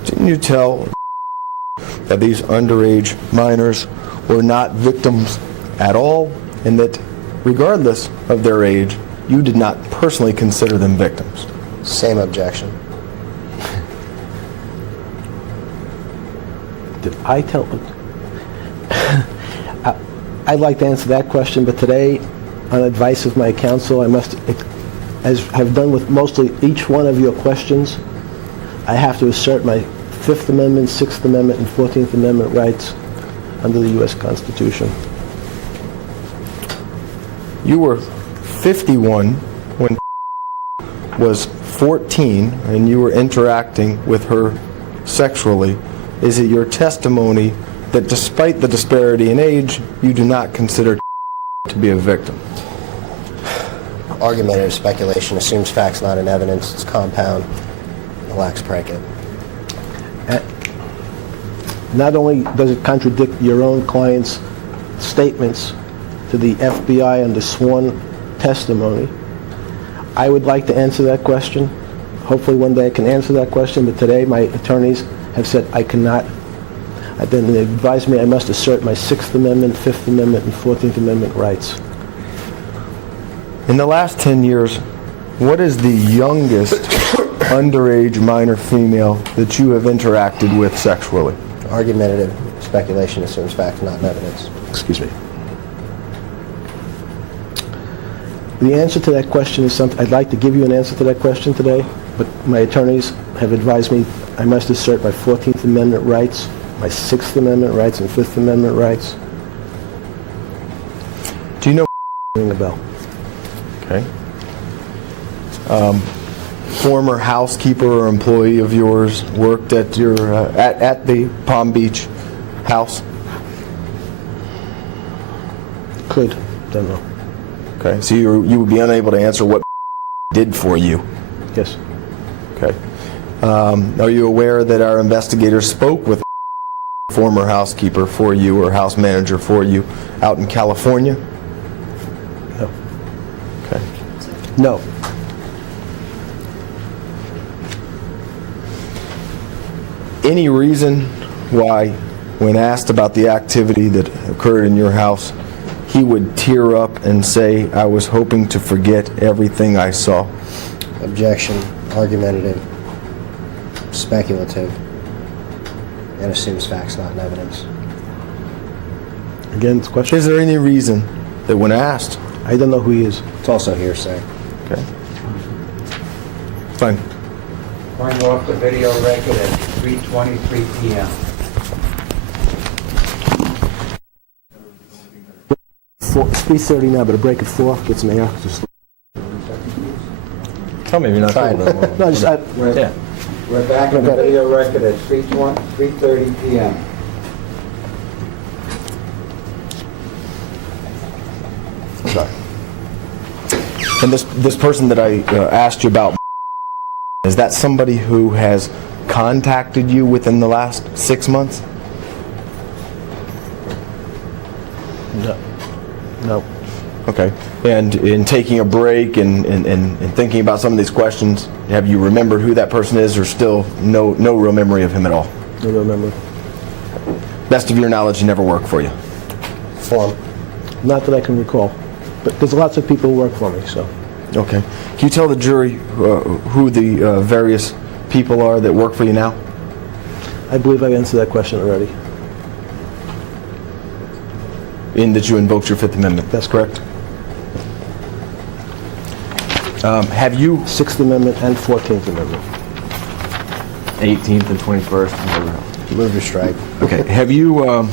Didn't you tell that these underage minors were not victims at all, and that regardless of their age, you did not personally consider them victims? Same objection. Did I tell... I'd like to answer that question, but today, on advice of my counsel, I must, as I've done with mostly each one of your questions, I have to assert my 5th Amendment, 6th Amendment, and 14th Amendment rights under the U.S. Constitution. You were 51 when was 14 and you were interacting with her sexually. Is it your testimony that despite the disparity in age, you do not consider to be a victim? Argumentative speculation assumes facts, not in evidence. It's compound. It lacks predicate. Not only does it contradict your own client's statements to the FBI under sworn testimony, I would like to answer that question. Hopefully one day I can answer that question, but today my attorneys have said I cannot. Then they advised me I must assert my 6th Amendment, 5th Amendment, and 14th Amendment rights. In the last 10 years, what is the youngest underage minor female that you have interacted with sexually? Argumentative speculation assumes facts, not in evidence. Excuse me. The answer to that question is something, I'd like to give you an answer to that question today, but my attorneys have advised me I must assert my 14th Amendment rights, my 6th Amendment rights, and 5th Amendment rights. Do you know? Ring a bell. Okay. Former housekeeper or employee of yours worked at your at the Palm Beach house? Could. Don't know. Okay, so you would be unable to answer what did for you. Yes. Okay. Are you aware that our investigators spoke with former housekeeper for you or house manager for you out in California? No. Okay. No. Any reason why, when asked about the activity that occurred in your house, he would tear up and say, "I was hoping to forget everything I saw"? Objection. Argumentative. Speculative. And assumes facts, not in evidence. Again, it's a question. Is there any reason that when asked? I don't know who he is. It's also hearsay. Okay. Fine. Going off the video record at 3:23 p.m. It's 3:30 now, but a break at 4 gets me out. Just, Tell me if you're not Fine. sure. no, just, Yeah. We're back on the video record at 3:30 p.m. Sorry. And this person that I asked you about, is that somebody who has contacted you within the last 6 months? no. No. Okay. And in taking a break and thinking about some of these questions, have you remembered who that person is, or still no real memory of him at all? I don't remember. Best of your knowledge, he never worked for you. Form. Not that I can recall. But there's lots of people who work for me, so. Okay. Can you tell the jury who the various people are that work for you now? I believe I answered that question already. In that you invoked your Fifth Amendment. That's correct. Have you... 6th Amendment and 14th Amendment. 18th and 21st. Move to strike. Okay. Have you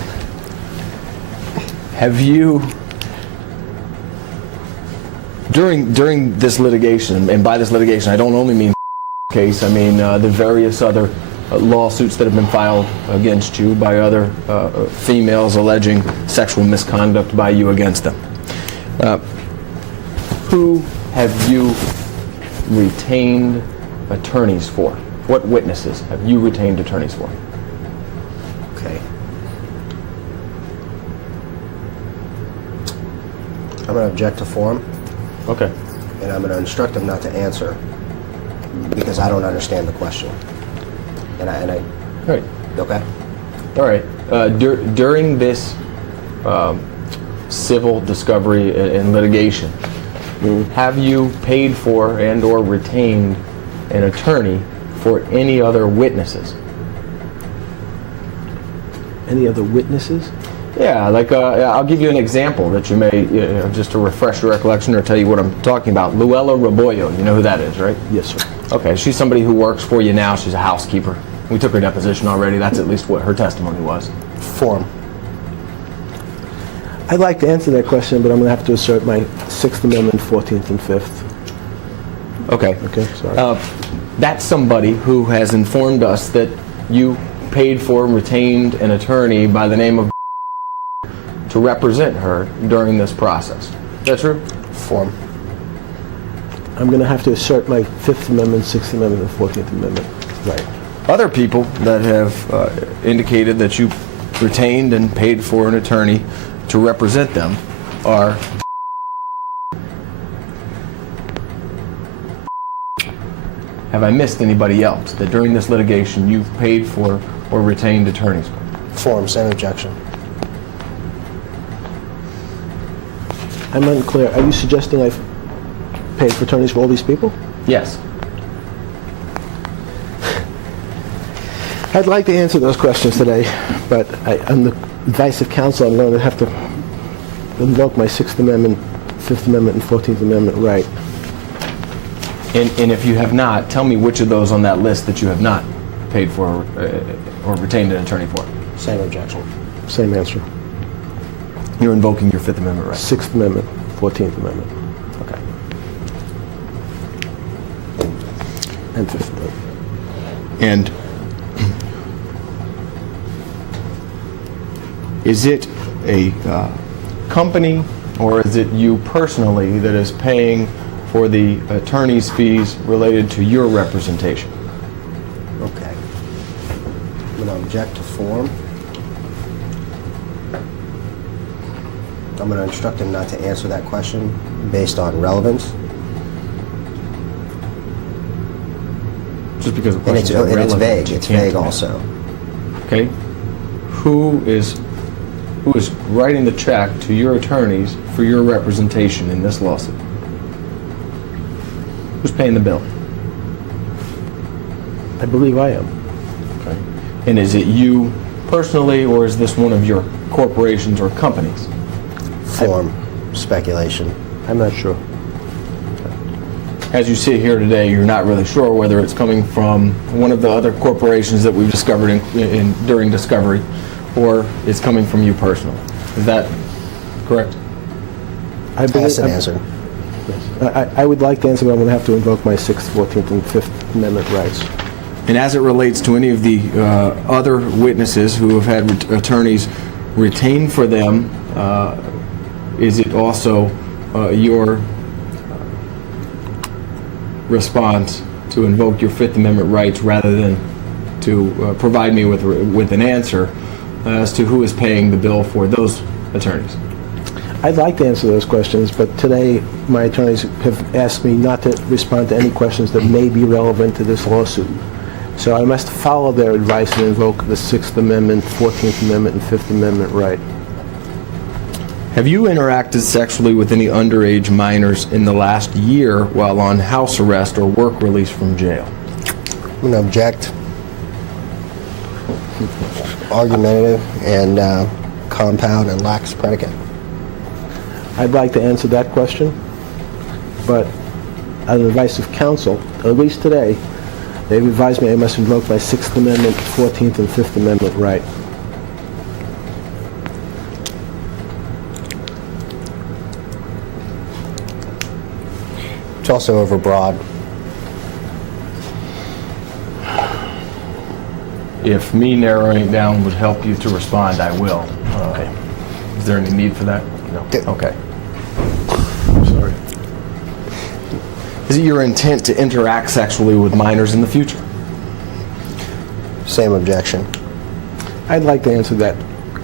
have you, during this litigation, and by this litigation I don't only mean case, I mean the various other lawsuits that have been filed against you by other females alleging sexual misconduct by you against them. Who have you retained attorneys for? What witnesses have you retained attorneys for? Okay. I'm going to object to form, Okay. and I'm going to instruct them not to answer because I don't understand the question. And I All right. okay? All right. During this civil discovery and litigation, have you paid for and or retained an attorney for any other witnesses? Any other witnesses? Yeah, like I'll give you an example that you may, just to refresh your recollection or tell you what I'm talking about. Luella Rebollo, you know who that is, right? Yes, sir. Okay, she's somebody who works for you now. She's a housekeeper. We took her deposition already. That's at least what her testimony was. Form. I'd like to answer that question, but I'm going to have to assert my Sixth Amendment, 14th and 5th. Okay. Okay, sorry. That's somebody who has informed us that you paid for and retained an attorney by the name of to represent her during this process. Is that true? Form. I'm going to have to assert my Fifth Amendment, Sixth Amendment, and 14th Amendment. Right. Other people that have indicated that you retained and paid for an attorney to represent them are have I missed anybody else that during this litigation you've paid for or retained attorneys for? Form. Same objection. I'm unclear. Are you suggesting I've paid for attorneys for all these people? Yes. I'd like to answer those questions today, but on the advice of counsel, I'm going to have to invoke my Sixth Amendment, Fifth Amendment, and 14th Amendment right. And if you have not, tell me which of those on that list that you have not paid for or retained an attorney for. Same objection. Same answer. You're invoking your Fifth Amendment right. Sixth Amendment, 14th Amendment, Okay. and Fifth Amendment. And is it a company or is it you personally that is paying for the attorney's fees related to your representation? Okay. I'm going to object to form. I'm going to instruct him not to answer that question based on relevance. Just because the And questions are it's relevant, vague. you It's can't vague commit. also. Okay. Who is writing the check to your attorneys for your representation in this lawsuit? Who's paying the bill? I believe I am. Okay. And is it you personally, or is this one of your corporations or companies? Form. Speculation. I'm not sure. As you sit here today, you're not really sure whether it's coming from one of the other corporations that we've discovered during discovery, or it's coming from you personally. Is that correct? I believe Asked and answered. I would like to answer, but I'm going to have to invoke my Sixth, 14th, and Fifth Amendment rights. And as it relates to any of the other witnesses who have had attorneys retained for them, is it also your response to invoke your Fifth Amendment rights rather than to provide me with an answer as to who is paying the bill for those attorneys? I'd like to answer those questions, but today my attorneys have asked me not to respond to any questions that may be relevant to this lawsuit. So I must follow their advice and invoke the Sixth Amendment, 14th Amendment, and Fifth Amendment right. Have you interacted sexually with any underage minors in the last year while on house arrest or work release from jail? I'm going to object. Argumentative and compound and lacks predicate. I'd like to answer that question, but on the advice of counsel, at least today, they've advised me I must invoke my Sixth Amendment, 14th, and Fifth Amendment right. It's also overbroad. If me narrowing it down would help you to respond, I will. Okay. Is there any need for that? No. Okay. Sorry. Is it your intent to interact sexually with minors in the future? Same objection. I'd like to answer that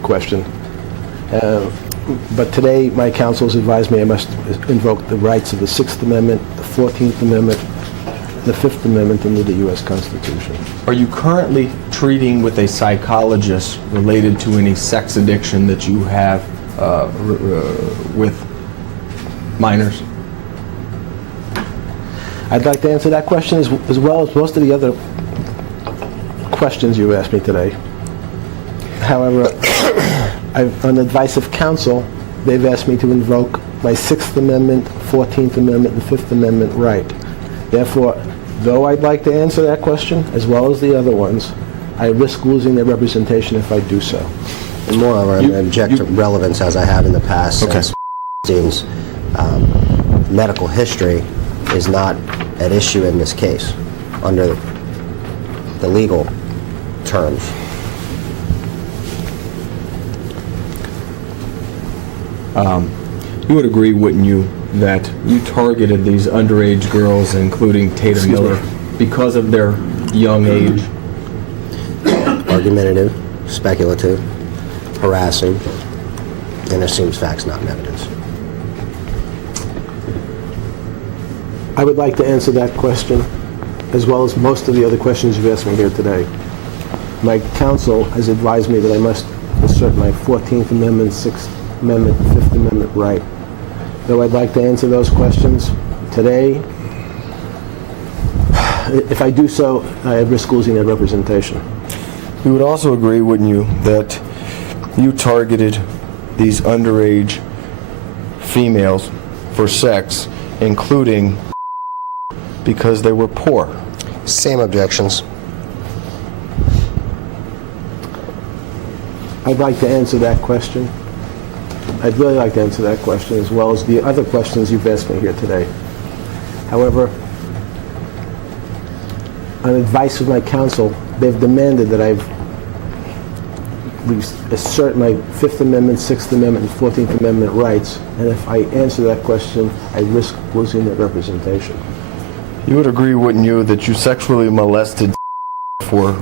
question. But today, my counsel has advised me I must invoke the rights of the Sixth Amendment, the 14th Amendment, the Fifth Amendment under the U.S. Constitution. Are you currently treating with a psychologist related to any sex addiction that you have with minors? I'd like to answer that question as well as most of the other questions you asked me today. However, on advice of counsel, they've asked me to invoke my Sixth Amendment, 14th Amendment, and Fifth Amendment right. Therefore, though I'd like to answer that question, as well as the other ones, I risk losing their representation if I do so. And moreover, I'm going to object to relevance as I have in the past. Okay. Since Epstein's medical history is not at issue in this case under the legal terms. You would agree, wouldn't you, that you targeted these underage girls, including Tatum Miller, because of their young age? Argumentative, speculative, harassing, and assumes facts, not evidence. I would like to answer that question, as well as most of the other questions you've asked me here today. My counsel has advised me that I must assert my 14th Amendment, 6th Amendment, and 5th Amendment right. Though I'd like to answer those questions today, if I do so, I risk losing their representation. You would also agree, wouldn't you, that you targeted these underage females for sex, including because they were poor? Same objections. I'd like to answer that question. I'd really like to answer that question as well as the other questions you've asked me here today. However, on advice of my counsel, they've demanded that I assert my Fifth Amendment, Sixth Amendment, and 14th Amendment rights, and if I answer that question, I risk losing that representation. You would agree, wouldn't you, that you sexually molested for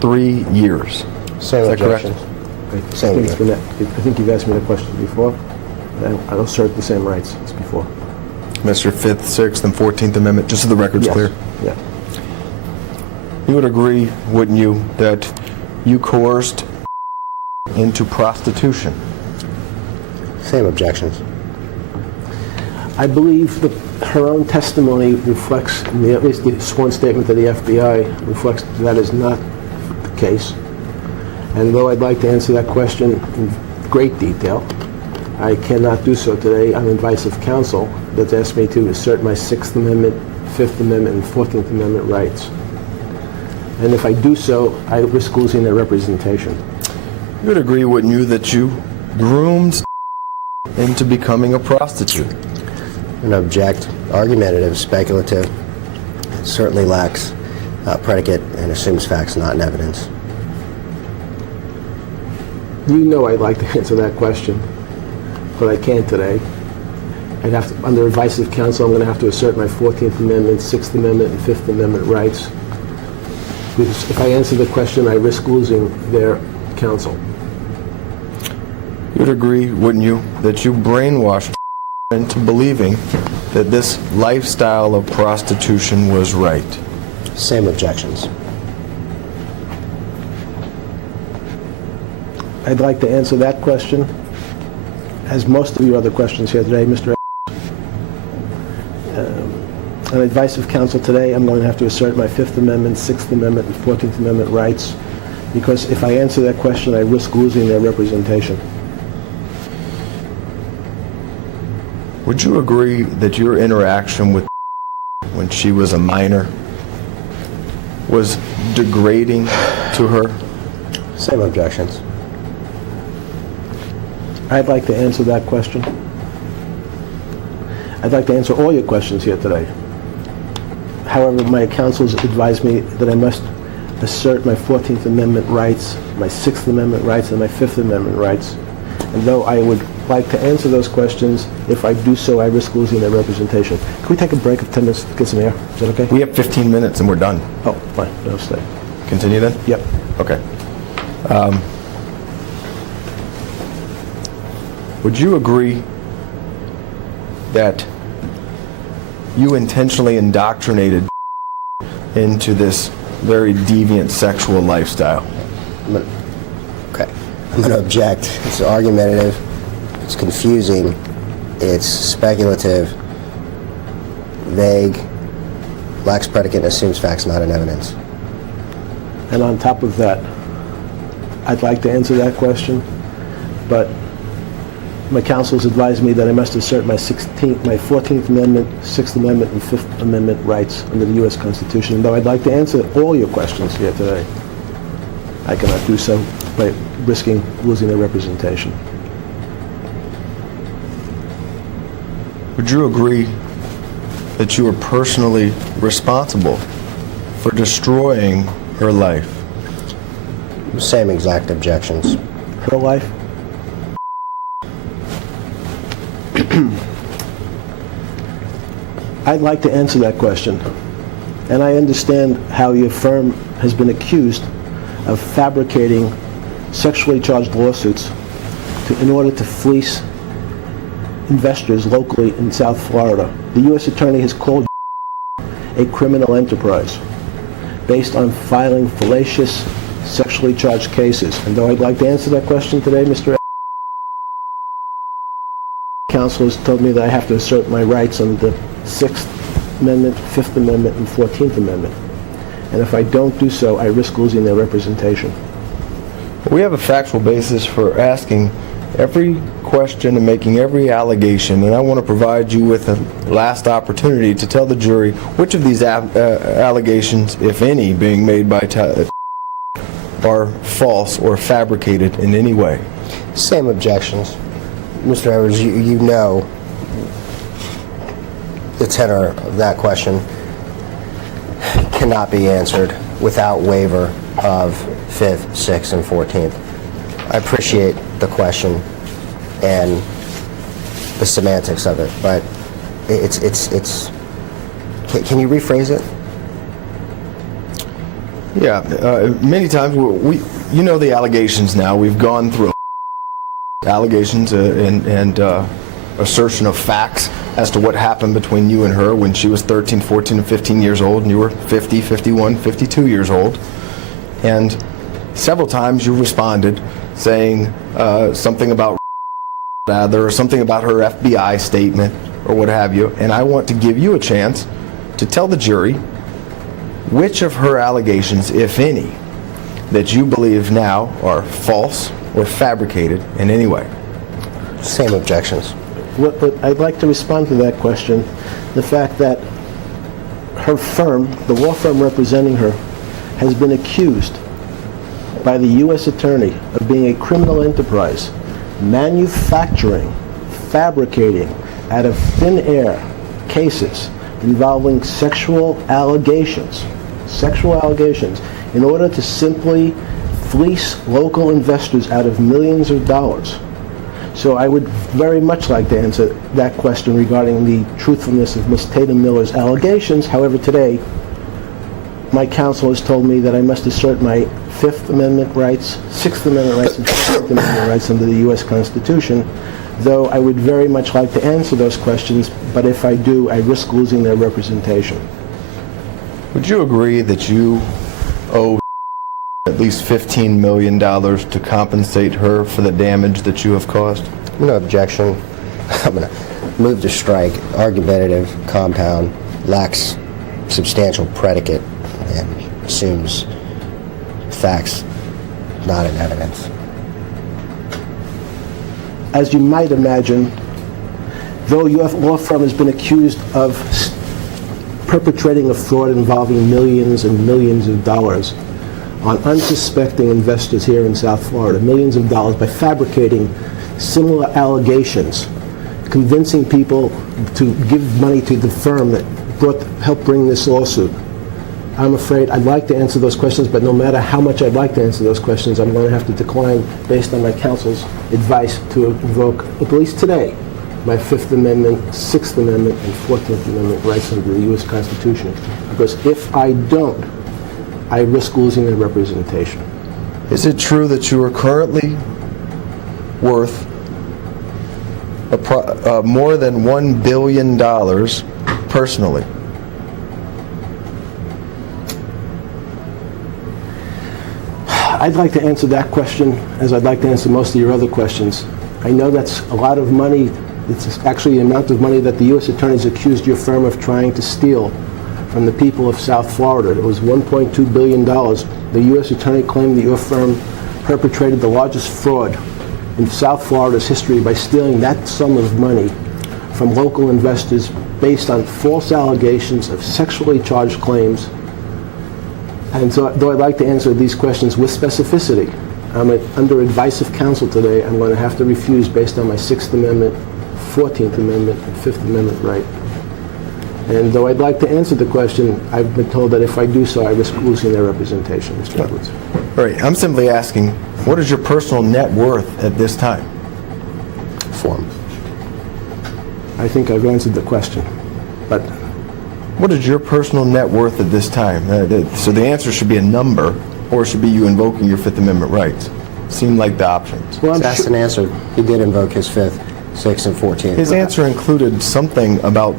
3 years? Same Is that correct? objections. I Same think you've asked me the question before, and I'll assert the same rights as before. Mr. 5th, 6th, and 14th Amendment, just so the record's Yes. clear. Yeah. You would agree, wouldn't you, that you coerced into prostitution? Same objections. I believe that her own testimony reflects, at least the sworn statement to the FBI reflects that is not the case. And though I'd like to answer that question in great detail, I cannot do so today on advice of counsel that's asked me to assert my Sixth Amendment, Fifth Amendment, and 14th Amendment rights. And if I do so, I risk losing their representation. You would agree, wouldn't you, that you groomed into becoming a prostitute? And object, argumentative, speculative, certainly lacks predicate and assumes facts, not in evidence. You know I'd like to answer that question, but I can't today. I'd have to, under advice of counsel, I'm going to have to assert my 14th Amendment, 6th Amendment, and 5th Amendment rights. Because if I answer the question, I risk losing their counsel. You would agree, wouldn't you, that you brainwashed into believing that this lifestyle of prostitution was right? Same objections. I'd like to answer that question, as most of your other questions here today, Mr. On advice of counsel today, I'm going to have to assert my Fifth Amendment, Sixth Amendment, and 14th Amendment rights, because if I answer that question, I risk losing their representation. Would you agree that your interaction with when she was a minor was degrading to her? Same objections. I'd like to answer that question. I'd like to answer all your questions here today. However, my counsels advised me that I must assert my 14th Amendment rights, my 6th Amendment rights, and my 5th Amendment rights. And though I would like to answer those questions, if I do so, I risk losing their representation. Can we take a break of 10 minutes to get some air? Is that okay? We have 15 minutes and we're done. Oh, fine. I'll stay. Continue then? Yep. Okay. Would you agree that you intentionally indoctrinated into this very deviant sexual lifestyle? Okay. I'm going to object. It's argumentative. It's confusing. It's speculative. Vague. Lacks predicate and assumes facts not in evidence. And on top of that, I'd like to answer that question, but my counsels advised me that I must assert my 14th Amendment, 6th Amendment, and 5th Amendment rights under the U.S. Constitution. And though I'd like to answer all your questions here today, I cannot do so by risking losing their representation. Would you agree that you are personally responsible for destroying her life? Same exact objections. Her life? I'd like to answer that question. And I understand how your firm has been accused of fabricating sexually charged lawsuits in order to fleece investors locally in South Florida. The U.S. Attorney has called a criminal enterprise based on filing fallacious, sexually charged cases. And though I'd like to answer that question today, Mr. Counsel has told me that I have to assert my rights under the 6th Amendment, 5th Amendment, and 14th Amendment. And if I don't do so, I risk losing their representation. We have a factual basis for asking every question and making every allegation, and I want to provide you with a last opportunity to tell the jury which of these allegations, if any, being made by are false or fabricated in any way. Same objections. Mr. Edwards, you know the tenor of that question cannot be answered without waiver of 5th, 6th, and 14th. I appreciate the question and the semantics of it, but it's can you rephrase it? Yeah, many times you know the allegations now. We've gone through allegations and assertion of facts as to what happened between you and her when she was 13, 14, and 15 years old, and you were 50, 51, 52 years old. And several times you responded saying something about or something about her FBI statement or what have you. And I want to give you a chance to tell the jury which of her allegations, if any, that you believe now are false or fabricated in any way. Same objections. What I'd like to respond to that question, the fact that her firm, the law firm representing her, has been accused by the U.S. Attorney of being a criminal enterprise, manufacturing, fabricating out of thin air cases involving sexual allegations in order to simply fleece local investors out of millions of dollars. So I would very much like to answer that question regarding the truthfulness of Ms. Tatum Miller's allegations. However, today, my counsel has told me that I must assert my 5th Amendment rights, 6th Amendment rights, and 14th Amendment rights under the U.S. Constitution, though I would very much like to answer those questions, but if I do, I risk losing their representation. Would you agree that you owe at least $15 million to compensate her for the damage that you have caused? No objection. I'm going to move to strike. Argumentative, compound, lacks substantial predicate, and assumes facts not in evidence. As you might imagine, though your law firm has been accused of perpetrating a fraud involving millions and millions of dollars on unsuspecting investors here in South Florida, millions of dollars, by fabricating similar allegations, convincing people to give money to the firm that helped bring this lawsuit. I'm afraid I'd like to answer those questions, but no matter how much I'd like to answer those questions, I'm going to have to decline, based on my counsel's advice, to invoke, at least today, my Fifth Amendment, Sixth Amendment, and 14th Amendment rights under the U.S. Constitution. Because if I don't, I risk losing their representation. Is it true that you are currently worth more than $1 billion personally? I'd like to answer that question as I'd like to answer most of your other questions. I know that's a lot of money. It's actually the amount of money that the U.S. attorneys accused your firm of trying to steal from the people of South Florida. It was $1.2 billion. The U.S. attorney claimed that your firm perpetrated the largest fraud in South Florida's history by stealing that sum of money from local investors based on false allegations of sexually charged claims. And so, though I'd like to answer these questions with specificity, I'm under advice of counsel today. I'm going to have to refuse based on my Sixth Amendment, 14th Amendment, and Fifth Amendment right. And though I'd like to answer the question, I've been told that if I do so, I risk losing their representation, Mr. Edwards. All right, I'm simply asking, what is your personal net worth at this time? Form. I think I've answered the question, but What is your personal net worth at this time? So the answer should be a number, or it should be you invoking your Fifth Amendment rights. Seem like the options. well, I'm That's sure, an answer. He did invoke his 5th, 6th, and 14th. His answer included something about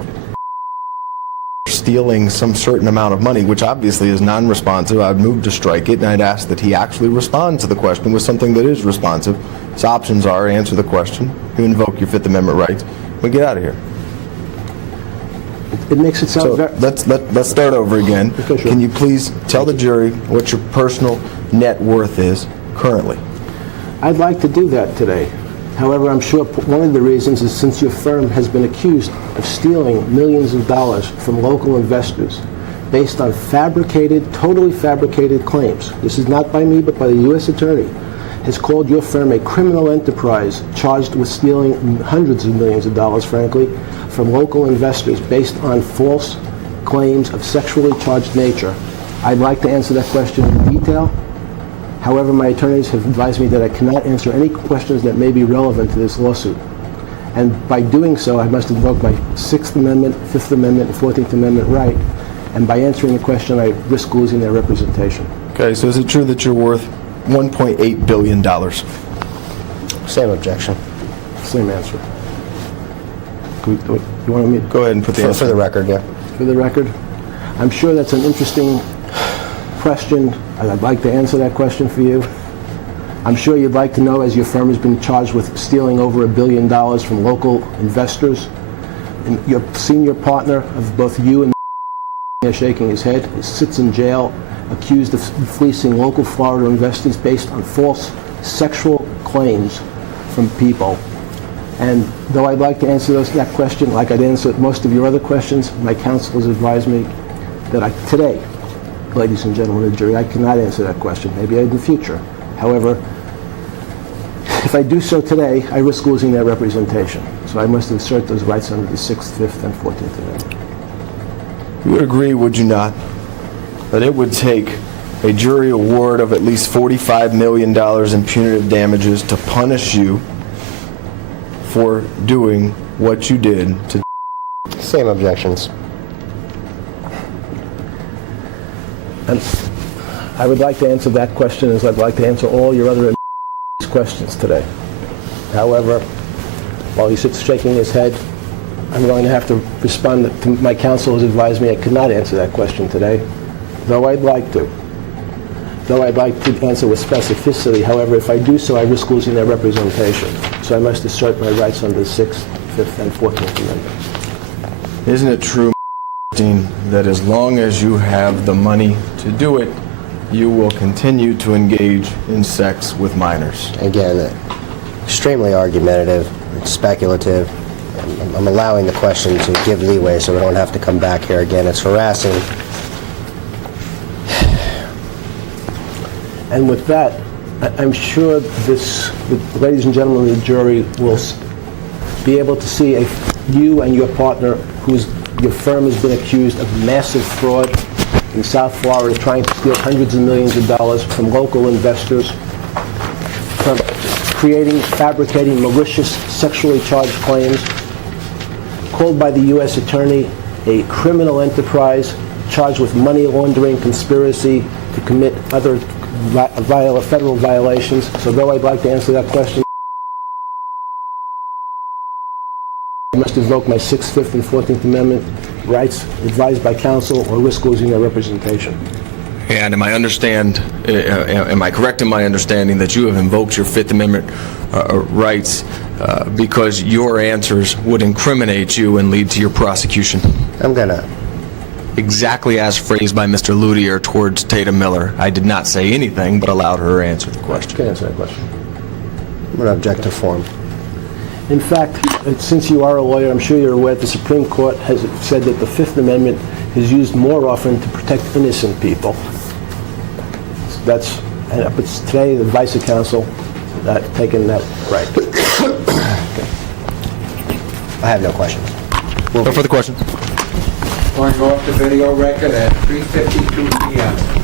stealing some certain amount of money, which obviously is non-responsive. I'd move to strike it, and I'd ask that he actually respond to the question with something that is responsive. His options are answer the question, you invoke your Fifth Amendment rights, we get out of here. it makes it sound So very... let's start over again. Okay, sure. Can you please tell the jury what your personal net worth is currently? I'd like to do that today. However, I'm sure one of the reasons is since your firm has been accused of stealing millions of dollars from local investors based on totally fabricated claims. This is not by me, but by the U.S. attorney, has called your firm a criminal enterprise charged with stealing hundreds of millions of dollars, frankly, from local investors based on false claims of sexually charged nature. I'd like to answer that question in detail. However, my attorneys have advised me that I cannot answer any questions that may be relevant to this lawsuit. And by doing so, I must invoke my Sixth Amendment, Fifth Amendment, and 14th Amendment right. And by answering the question, I risk losing their representation. Okay, so is it true that you're worth $1.8 billion? Same objection. Same answer. You want me Go ahead and put the answer. For the record, yeah. for the record? I'm sure that's an interesting question. I'd like to answer that question for you. I'm sure you'd like to know, as your firm has been charged with stealing over $1 billion from local investors. And your senior partner of both you and shaking his head sits in jail, accused of fleecing local Florida investors based on false sexual claims from people. And though I'd like to answer that question, like I'd answer most of your other questions, my counsel has advised me that today, ladies and gentlemen of the jury, I cannot answer that question. Maybe in the future. However, if I do so today, I risk losing their representation. So I must assert those rights under the 6th, 5th, and 14th Amendment. You would agree, would you not, that it would take a jury award of at least $45 million in punitive damages to punish you for doing what you did to... Same objections. And I would like to answer that question as I'd like to answer all your other questions today. However, while he sits shaking his head, I'm going to have to respond to my counsel has advised me I could not answer that question today, though I'd like to. Though I'd like to answer with specificity. However, if I do so, I risk losing their representation. So I must assert my rights under the 6th, 5th, and 14th Amendment. Isn't it true, Epstein, that as long as you have the money to do it, you will continue to engage in sex with minors? Again, extremely argumentative, it's speculative. I'm allowing the question to give leeway so we don't have to come back here again. It's harassing. And with that, I'm sure the ladies and gentlemen of the jury will be able to see you and your partner, your firm has been accused of massive fraud in South Florida, trying to steal hundreds of millions of dollars from local investors, from fabricating malicious sexually charged claims, called by the U.S. Attorney a criminal enterprise, charged with money laundering, conspiracy to commit other federal violations. So though I'd like to answer that question, I must invoke my 6th, 5th, and 14th Amendment rights advised by counsel or risk losing their representation. And am I correct in my understanding that you have invoked your Fifth Amendment rights because your answers would incriminate you and lead to your prosecution? I'm gonna. Exactly as phrased by Mr. Ludier towards Tatum Miller. I did not say anything, but allowed her to answer the question. Can I answer that question? I'm gonna object to form. In fact, since you are a lawyer, I'm sure you're aware that the Supreme Court has said that the Fifth Amendment is used more often to protect innocent people. But today the advice of counsel taken that right. I have no questions. No further questions. Going off the video record at 3:52 p.m.